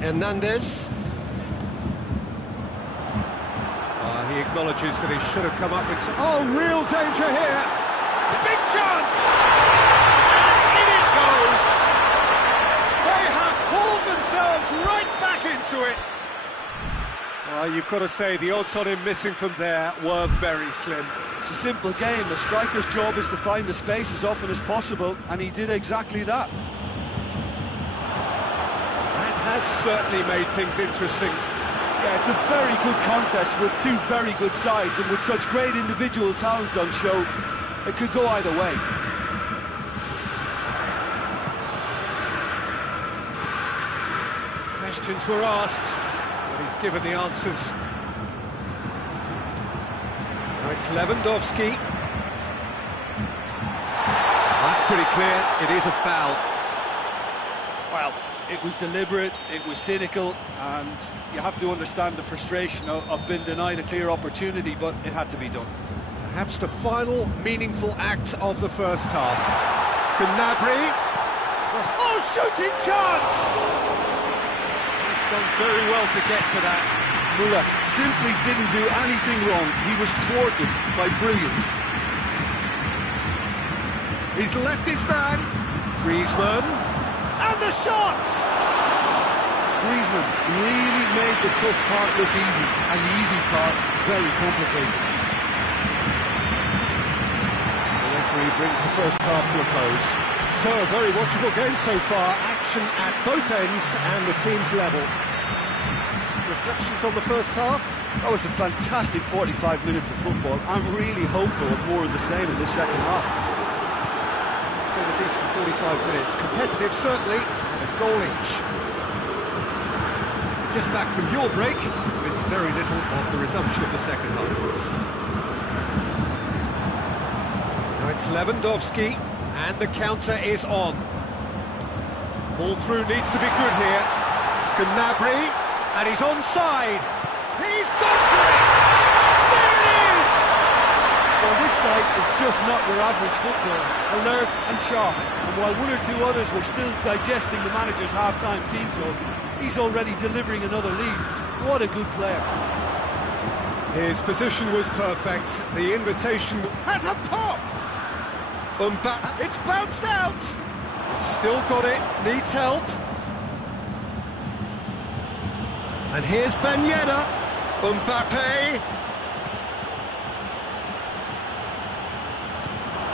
Hernandez. He He acknowledges that he should have come up with some... Oh, real danger here! Big chance! And in it goes! They have hauled themselves right back into it! You've got to say, the odds on him missing from there were very slim. It's a simple game. A striker's job is to find the space as often as possible, and he did exactly that. That has certainly made things interesting. Yeah, it's a very good contest with two very good sides, and with such great individual talent on show, it could go either way. Questions were asked, but he's given the answers. Now it's Lewandowski. That's pretty clear, it is a foul. Well, it was deliberate, it was cynical, and you have to understand the frustration of being denied a clear opportunity, but it had to be done. Perhaps the final meaningful act of the first half. Gnabry. Oh, shooting chance! He's done very well to get to that. Müller simply didn't do anything wrong. He was thwarted by brilliance. He's left his man. Griezmann. And the shot! Griezmann really made the tough part look easy, and the easy part very complicated. The referee brings the first half to a close. So, a very watchable game so far. Action at both ends and the team's level. Reflections on the first half? That was a fantastic 45 minutes of football. I'm really hopeful of more of the same in this second half. It's been a decent 45 minutes. Competitive, certainly, and a goal each. Just back from your break, you missed very little of the resumption of the second half. Now it's Lewandowski, and the counter is on. Ball through needs to be good here. Gnabry, and he's onside. He's gone for it! There it is! Well, this guy is just not your average footballer. Alert and sharp. And while one or two others were still digesting the manager's half-time team talk, he's already delivering another lead. What a good player. His position was perfect. The invitation has a pop! It's bounced out! Still got it, needs help. And here's Ben Yedder. Mbappe.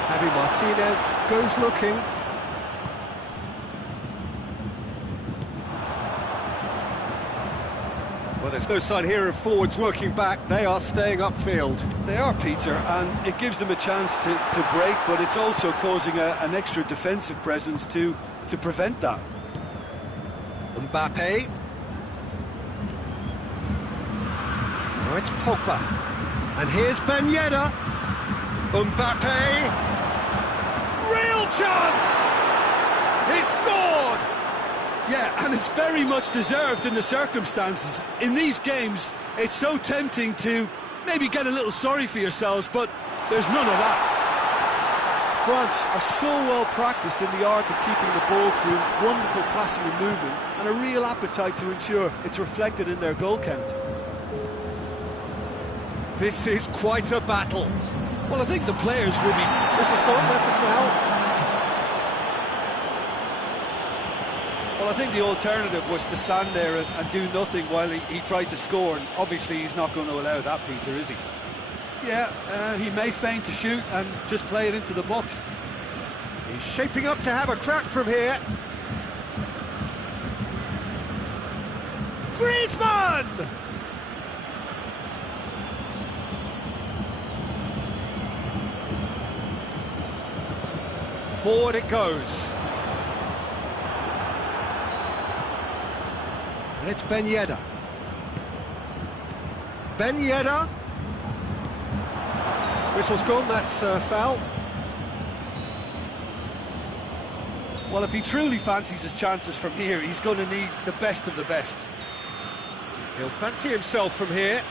Javi Martinez goes looking. Well, there's no sign here of forwards working back. They are staying upfield. They are, Peter, and it gives them a chance to break, but it's also causing an extra defensive presence to prevent that. Mbappe. Now it's Pogba. And here's Ben Yedder. Mbappe. Real chance! He's scored! Yeah, and it's very much deserved in the circumstances. In these games, it's so tempting to maybe get a little sorry for yourselves, but there's none of that. France are so well practiced in the art of keeping the ball through wonderful passing and movement, and a real appetite to ensure it's reflected in their goal count. This is quite a battle. Well, I think the players will be... This is gone, that's a foul. Well, I think the alternative was to stand there and do nothing while he tried to score, and obviously he's not going to allow that, Peter, is he? Yeah, he may feign to shoot and just play it into the box. He's shaping up to have a crack from here. Griezmann! Forward it goes. And it's Ben Yedder. Ben Yedder. Whistle's gone, that's foul. Well, if he truly fancies his chances from here, he's going to need the best of the best. He'll fancy himself from here.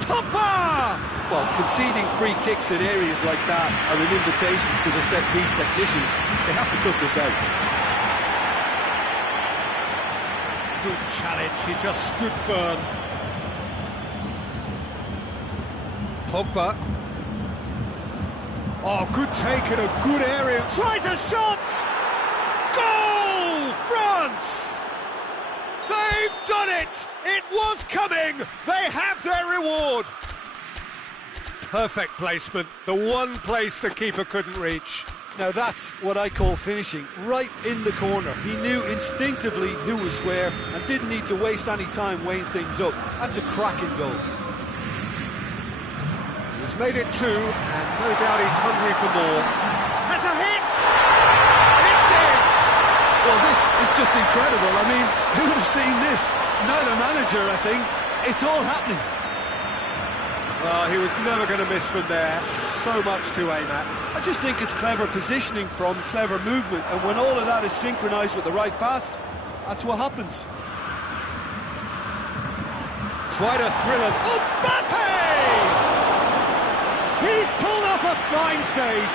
Pogba! Well, conceding free kicks in areas like that are an invitation to the set-piece technicians. They have to cut this out. Good challenge, he just stood firm. Pogba. Oh, good take in a good area. Tries a shot! Goal! France! They've done it! It was coming! They have their reward! Perfect placement, the one place the keeper couldn't reach. Now that's what I call finishing, right in the corner. He knew instinctively who was where and didn't need to waste any time weighing things up. That's a cracking goal. He's made it 2, and no doubt he's hungry for more. Has a hit! It's in! Well, this is just incredible. I mean, who would have seen this? Not a manager, I think. It's all happening. Well, he was never going to miss from there. So much to aim at. I just think it's clever positioning from clever movement, and when all of that is synchronised with the right pass, that's what happens. Quite a thriller. Mbappe! He's pulled off a fine save.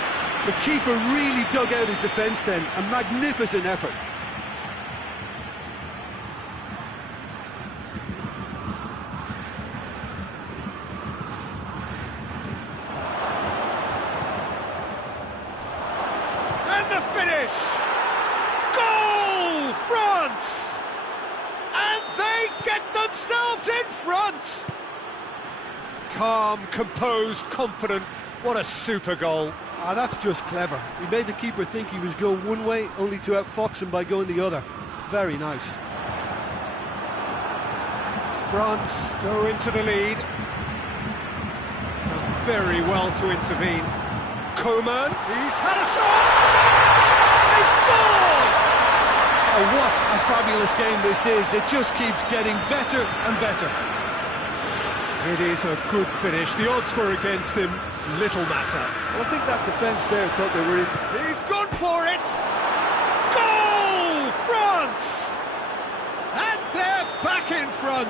The keeper really dug out his defence then. A magnificent effort. And the finish! Goal, France! And they get themselves in front! Calm, composed, confident. What a super goal. Ah, that's just clever. He made the keeper think he was going one way, only to outfox him by going the other. Very nice. France go into the lead. Done very well to intervene. Coman, he's had a shot! They've scored! Oh, what a fabulous game this is. It just keeps getting better and better. It is a good finish. The odds were against him. Little matter. Well, I think that defence there thought they were in. He's gone for it! Goal! France! And they're back in front!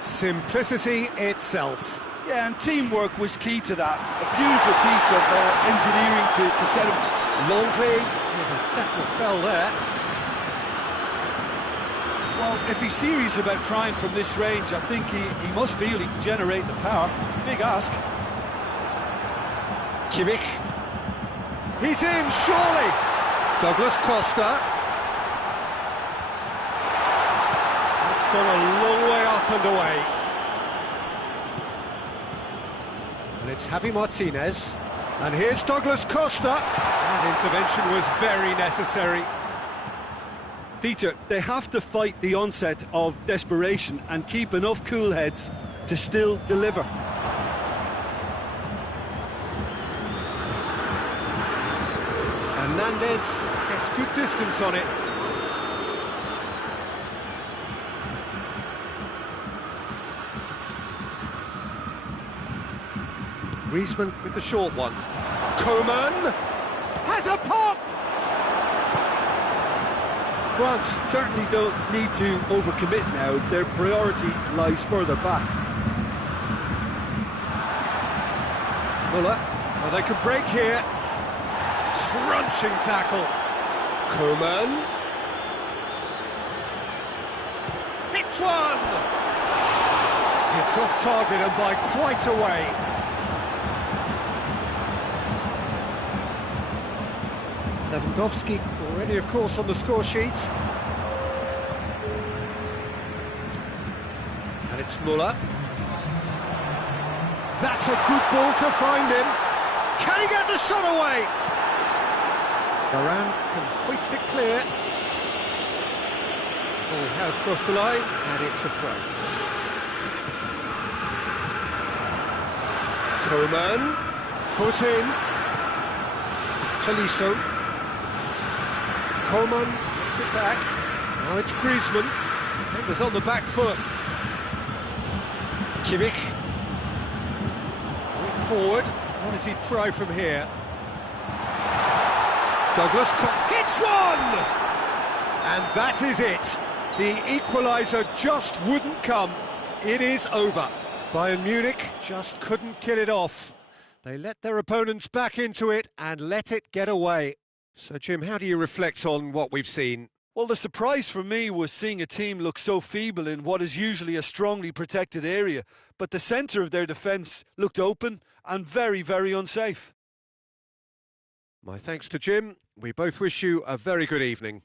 Simplicity itself. Yeah, and teamwork was key to that. A beautiful piece of engineering to set him. Longley, a definite fell there. Well, if he's serious about trying from this range, I think he must feel he can generate the power. Big ask. Kimmich. He's in, surely. Douglas Costa. It's gone a long way up and away. And it's Javi Martinez. And here's Douglas Costa. That intervention was very necessary. Peter, they have to fight the onset of desperation and keep enough cool heads to still deliver. Hernandez gets good distance on it. Griezmann with the short one. Coman has a pop! France certainly don't need to overcommit now. Their priority lies further back. Muller, well, they can break here. Crunching tackle. Coman. Hits one! It's off target and by quite a way. Lewandowski already, of course, on the score sheet. And it's Muller. That's a good ball to find him. Can he get the shot away? Varane can hoist it clear. Ball has crossed the line, and it's a throw. Coman. Foot in. Tolisso. Coman gets it back. Now it's Griezmann. It was on the back foot. Kimmich. Forward. What does he try from here? Douglas hits one! And that is it. The equaliser just wouldn't come. It is over. Bayern Munich just couldn't kill it off. They let their opponents back into it and let it get away. So, Jim, how do you reflect on what we've seen? Well, the surprise for me was seeing a team look so feeble in what is usually a strongly protected area. But the centre of their defence looked open and very, very unsafe. My thanks to Jim. We both wish you a very good evening.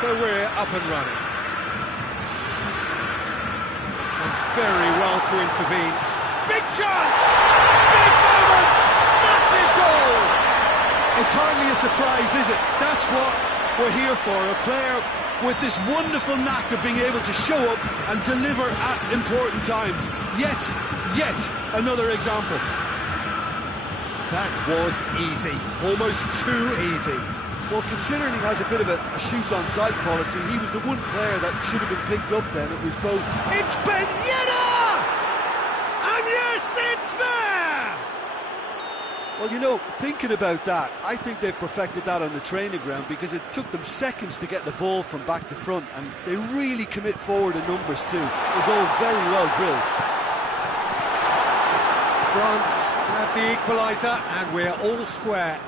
So we're up and running. And very well to intervene. Big chance! Big moment! Massive goal! It's hardly a surprise, is it? That's what we're here for. A player with this wonderful knack of being able to show up and deliver at important times. Yet another example. That was easy. Almost too easy. Well, considering he has a bit of a shoot-on-sight policy, he was the one player that should have been picked up then. It was both. It's Ben Yedder! And yes, it's there! Well, you know, thinking about that, I think they've perfected that on the training ground because it took them seconds to get the ball from back to front, and they really commit forward in numbers too. It was all very well drilled. France have the equaliser, and we're all square.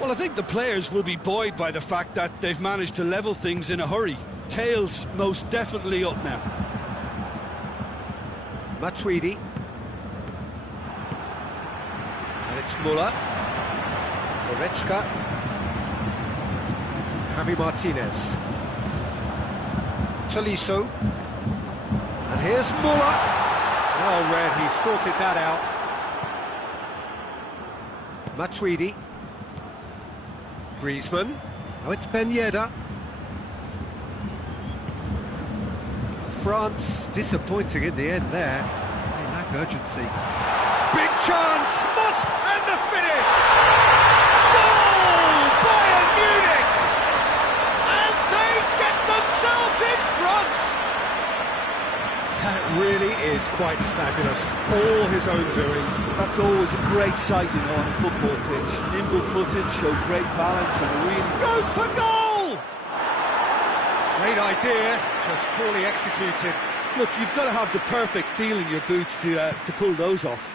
Well, I think the players will be buoyed by the fact that they've managed to level things in a hurry. Tails most definitely up now. Matuidi. And it's Muller. Goretzka. Javi Martinez. Tolisso. And here's Muller. Well read, he sorted that out. Matuidi. Griezmann. Oh, it's Ben Yedder. France disappointing in the end there. They lack urgency. Big chance! Must and the finish! Goal! Bayern Munich! And they get themselves in front! That really is quite fabulous. All his own doing. That's always a great sight, you know, on a football pitch. Nimble-footed, showed great balance and really... Goes for goal! Great idea, just poorly executed. Look, you've got to have the perfect feel in your boots to pull those off.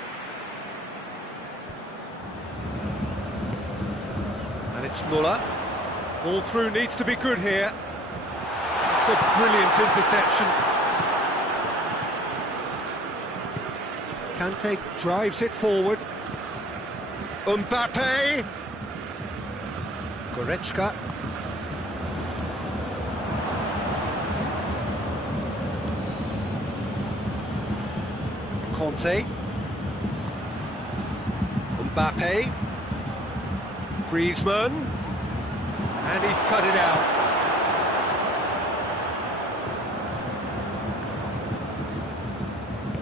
And it's Muller. Ball through needs to be good here. It's a brilliant interception. Kante drives it forward. Mbappe. Goretzka. Conte. Mbappe. Griezmann. And he's cut it out.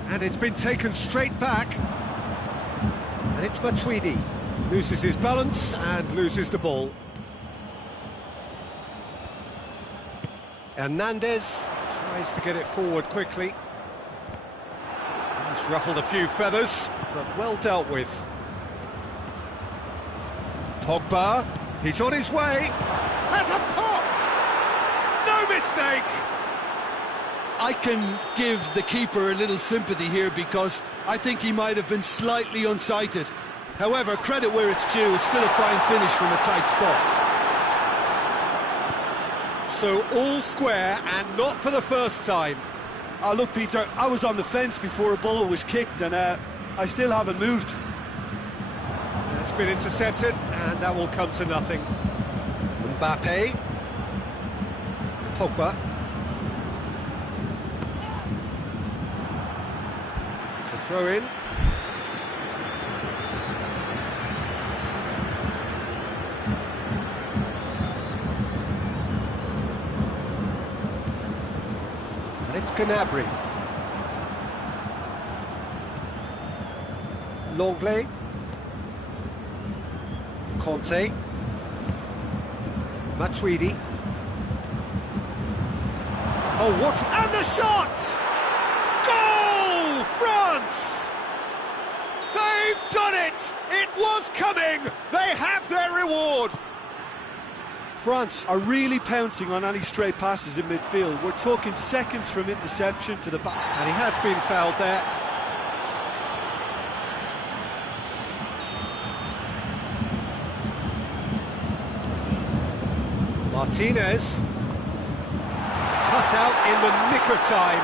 And it's been taken straight back. And it's Matuidi. Loses his balance and loses the ball. Hernandez tries to get it forward quickly. He's ruffled a few feathers, but well dealt with. Pogba, he's on his way, has a pop! No mistake! I can give the keeper a little sympathy here because I think he might have been slightly unsighted. However, credit where it's due, it's still a fine finish from a tight spot. So all square, and not for the first time. Look, Peter, I was on the fence before a ball was kicked, and I still haven't moved. It's been intercepted, and that will come to nothing. Mbappe. Pogba. It's a throw-in. And it's Gnabry. Longley. Conte. Matuidi. Oh, what? And the shot! Goal! France! They've done it! It was coming! They have their reward! France are really pouncing on any stray passes in midfield. We're talking seconds from interception to the back. And he has been fouled there. Martinez. Cut out in the nick of time.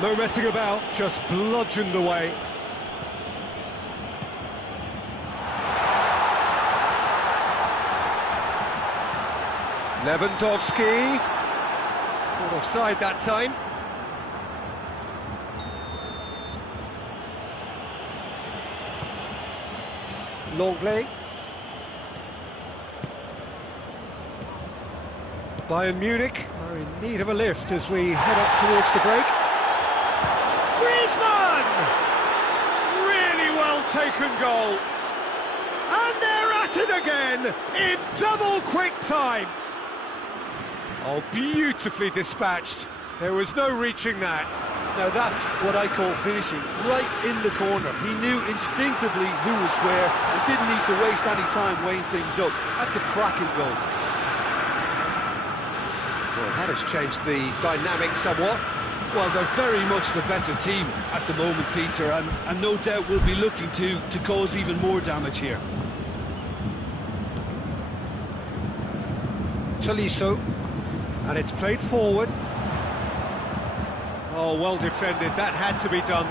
No messing about, just bludgeoned away. Lewandowski. Not offside that time. Longley. Bayern Munich are in need of a lift as we head up towards the break. Griezmann! Really well taken goal. And they're at it again in double quick time. Oh, beautifully dispatched. There was no reaching that. Now that's what I call finishing, right in the corner. He knew instinctively who was where and didn't need to waste any time weighing things up. That's a cracking goal. Well, that has changed the dynamic somewhat. Well, they're very much the better team at the moment, Peter, and no doubt will be looking to cause even more damage here. Tolisso, and it's played forward. Oh, well defended, that had to be done.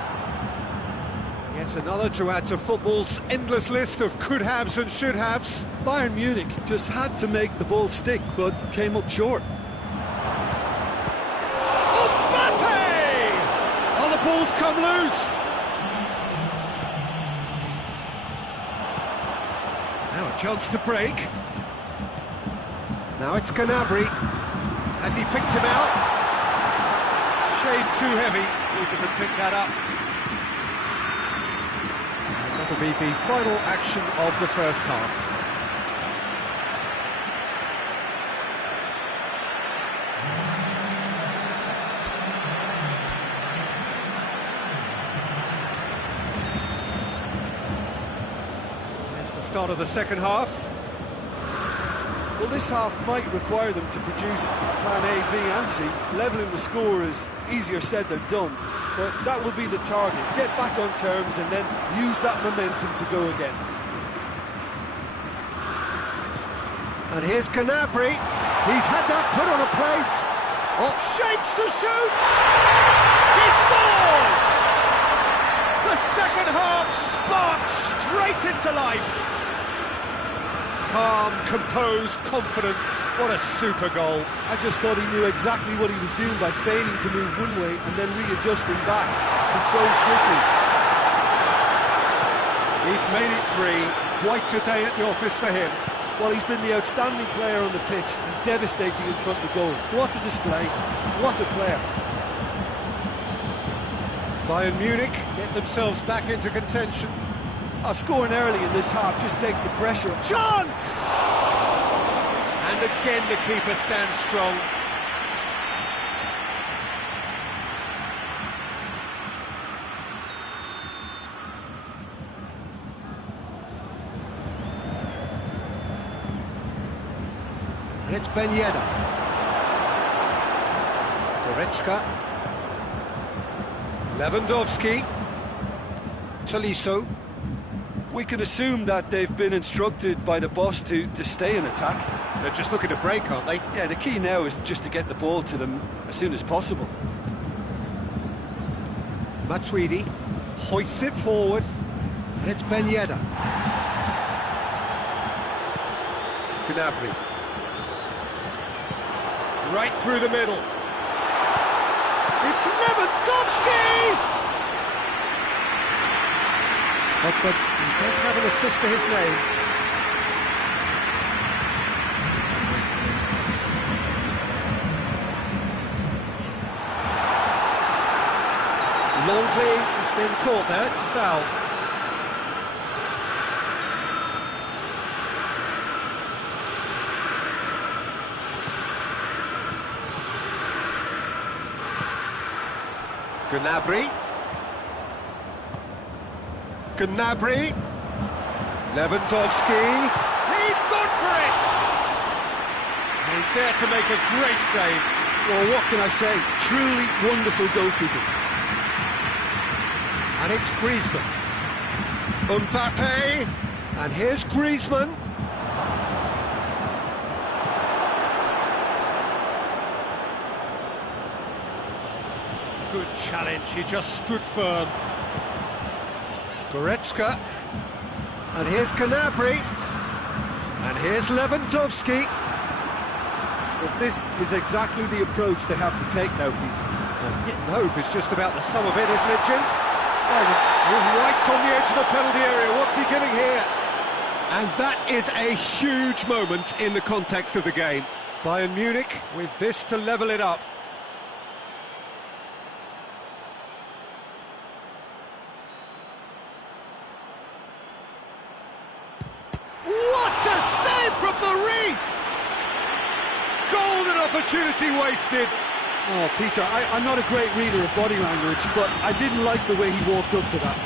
Yet another to add to football's endless list of could-haves and should-haves. Bayern Munich just had to make the ball stick, but came up short. Oh, the ball's come loose. Now a chance to break. Now it's Gnabry. Has he picked him out? Shade too heavy. Keeper can pick that up. And that'll be the final action of the first half. Start of the second half. Well, this half might require them to produce a plan A, B and C. Levelling the score is easier said than done, but that will be the target. Get back on terms and then use that momentum to go again. And here's Gnabry. He's had that put on a plate. Oh, shapes to shoot! He scores! The second half sparks straight into life. Calm, composed, confident. What a super goal. I just thought he knew exactly what he was doing by feigning to move one way and then readjusting back. Controlled trickery. He's made it three. Quite a day at the office for him. Well, he's been the outstanding player on the pitch and devastating in front of the goal. What a display. What a player. Bayern Munich get themselves back into contention. Scoring early in this half just takes the pressure. Chance! And again the keeper stands strong. And it's Ben Yedder. Goretzka. Lewandowski. Tolisso. We can assume that they've been instructed by the boss to stay in attack. They're just looking to break, aren't they? Yeah, the key now is just to get the ball to them as soon as possible. Matuidi hoists it forward, and it's Ben Yedder. Gnabry. Right through the middle. It's Lewandowski! But he does have an assist to his name. Longley has been caught there, it's a foul. Gnabry. Gnabry. Lewandowski. He's gone for it! And he's there to make a great save. Well, what can I say? Truly wonderful goalkeeping. And it's Griezmann. Mbappe. And here's Griezmann. Good challenge, he just stood firm. Goretzka. And here's Gnabry. And here's Lewandowski. But this is exactly the approach they have to take now, Peter. Hit and hope is just about the sum of it, isn't it, Jim? Right on the edge of the penalty area, what's he getting here? And that is a huge moment in the context of the game. Bayern Munich with this to level it up. What a save from Maurice! Golden opportunity wasted. Oh, Peter, I'm not a great reader of body language, but I didn't like the way he walked up to that.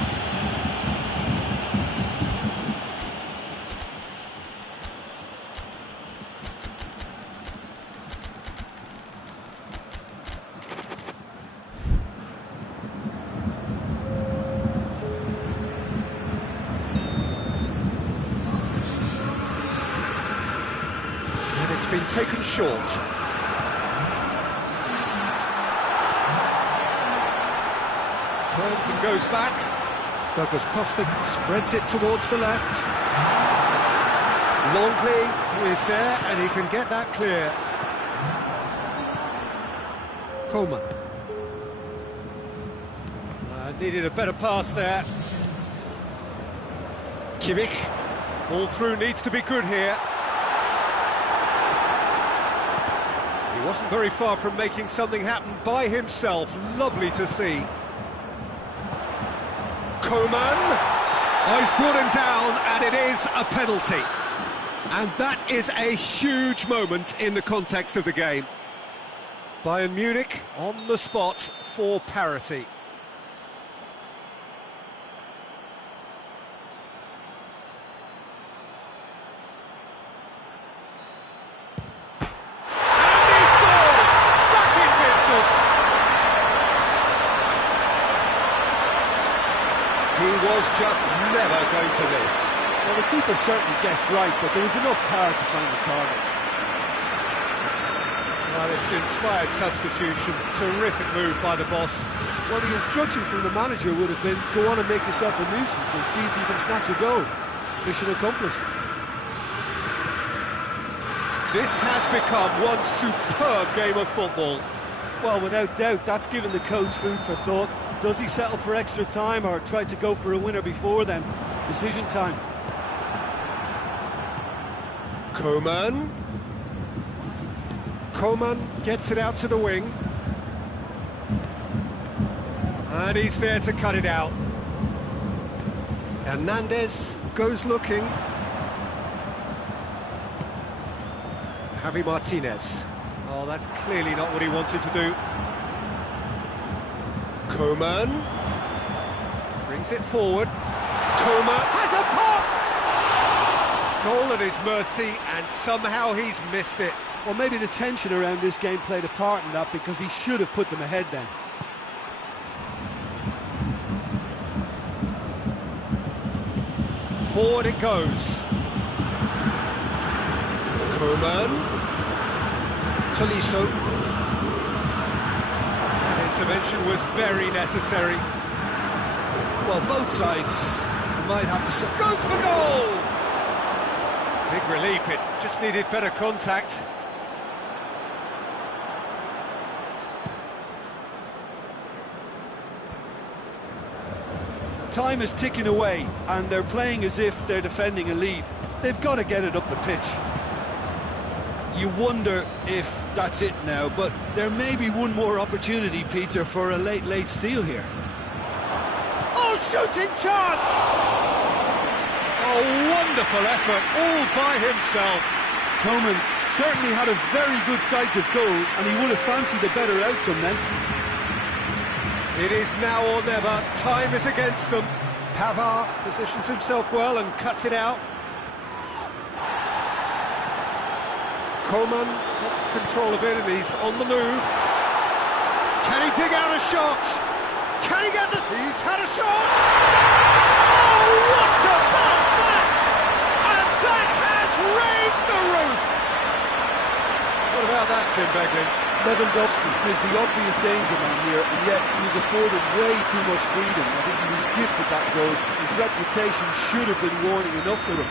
And it's been taken short. Turns and goes back. Douglas Costa spreads it towards the left. Longley is there and he can get that clear. Coleman. Needed a better pass there. Kimmich. Ball through needs to be good here. He wasn't very far from making something happen by himself. Lovely to see. Coman. Oh, he's brought him down, and it is a penalty. And that is a huge moment in the context of the game. Bayern Munich on the spot for parity. He was just never going to miss. Well, the keeper certainly guessed right, but there was enough power to find the target. Well, it's an inspired substitution. Terrific move by the boss. Well, the instruction from the manager would have been, go on and make yourself a nuisance and see if you can snatch a goal. Mission accomplished. This has become one superb game of football. Well, without doubt, that's given the coach food for thought. Does he settle for extra time or try to go for a winner before then? Decision time. Coman. Coman gets it out to the wing. And he's there to cut it out. Hernandez goes looking. Javi Martinez. Oh, that's clearly not what he wanted to do. Coman brings it forward. Coman has a pop! Goal at his mercy, and somehow he's missed it. Well, maybe the tension around this game played a part in that, because he should have put them ahead then. Forward it goes. Koeman. Tolisso. That intervention was very necessary. Well, both sides might have to... Go for goal! Big relief, it just needed better contact. Time is ticking away, and they're playing as if they're defending a lead. They've got to get it up the pitch. You wonder if that's it now, but there may be one more opportunity, Peter, for a late steal here. Oh, shooting chance! Oh, wonderful effort, all by himself. Koeman certainly had a very good sight of goal, and he would have fancied a better outcome then. It is now or never. Time is against them. Pavard positions himself well and cuts it out. Koeman takes control of it and he's on the move. Can he dig out a shot? Can he get this? He's had a shot! Oh, what about that? And that has raised the roof! What about that, Jim Beglin? Lewandowski is the obvious danger man here, and yet he was afforded way too much freedom. I think he was gifted that goal. His reputation should have been warning enough for him.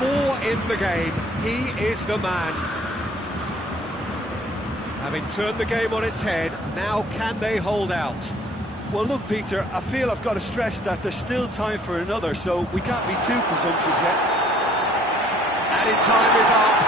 4 in the game, he is the man. Having turned the game on its head, now can they hold out? Well, look, Peter, I feel I've got to stress that there's still time for another, so we can't be too presumptuous yet. Added time is up.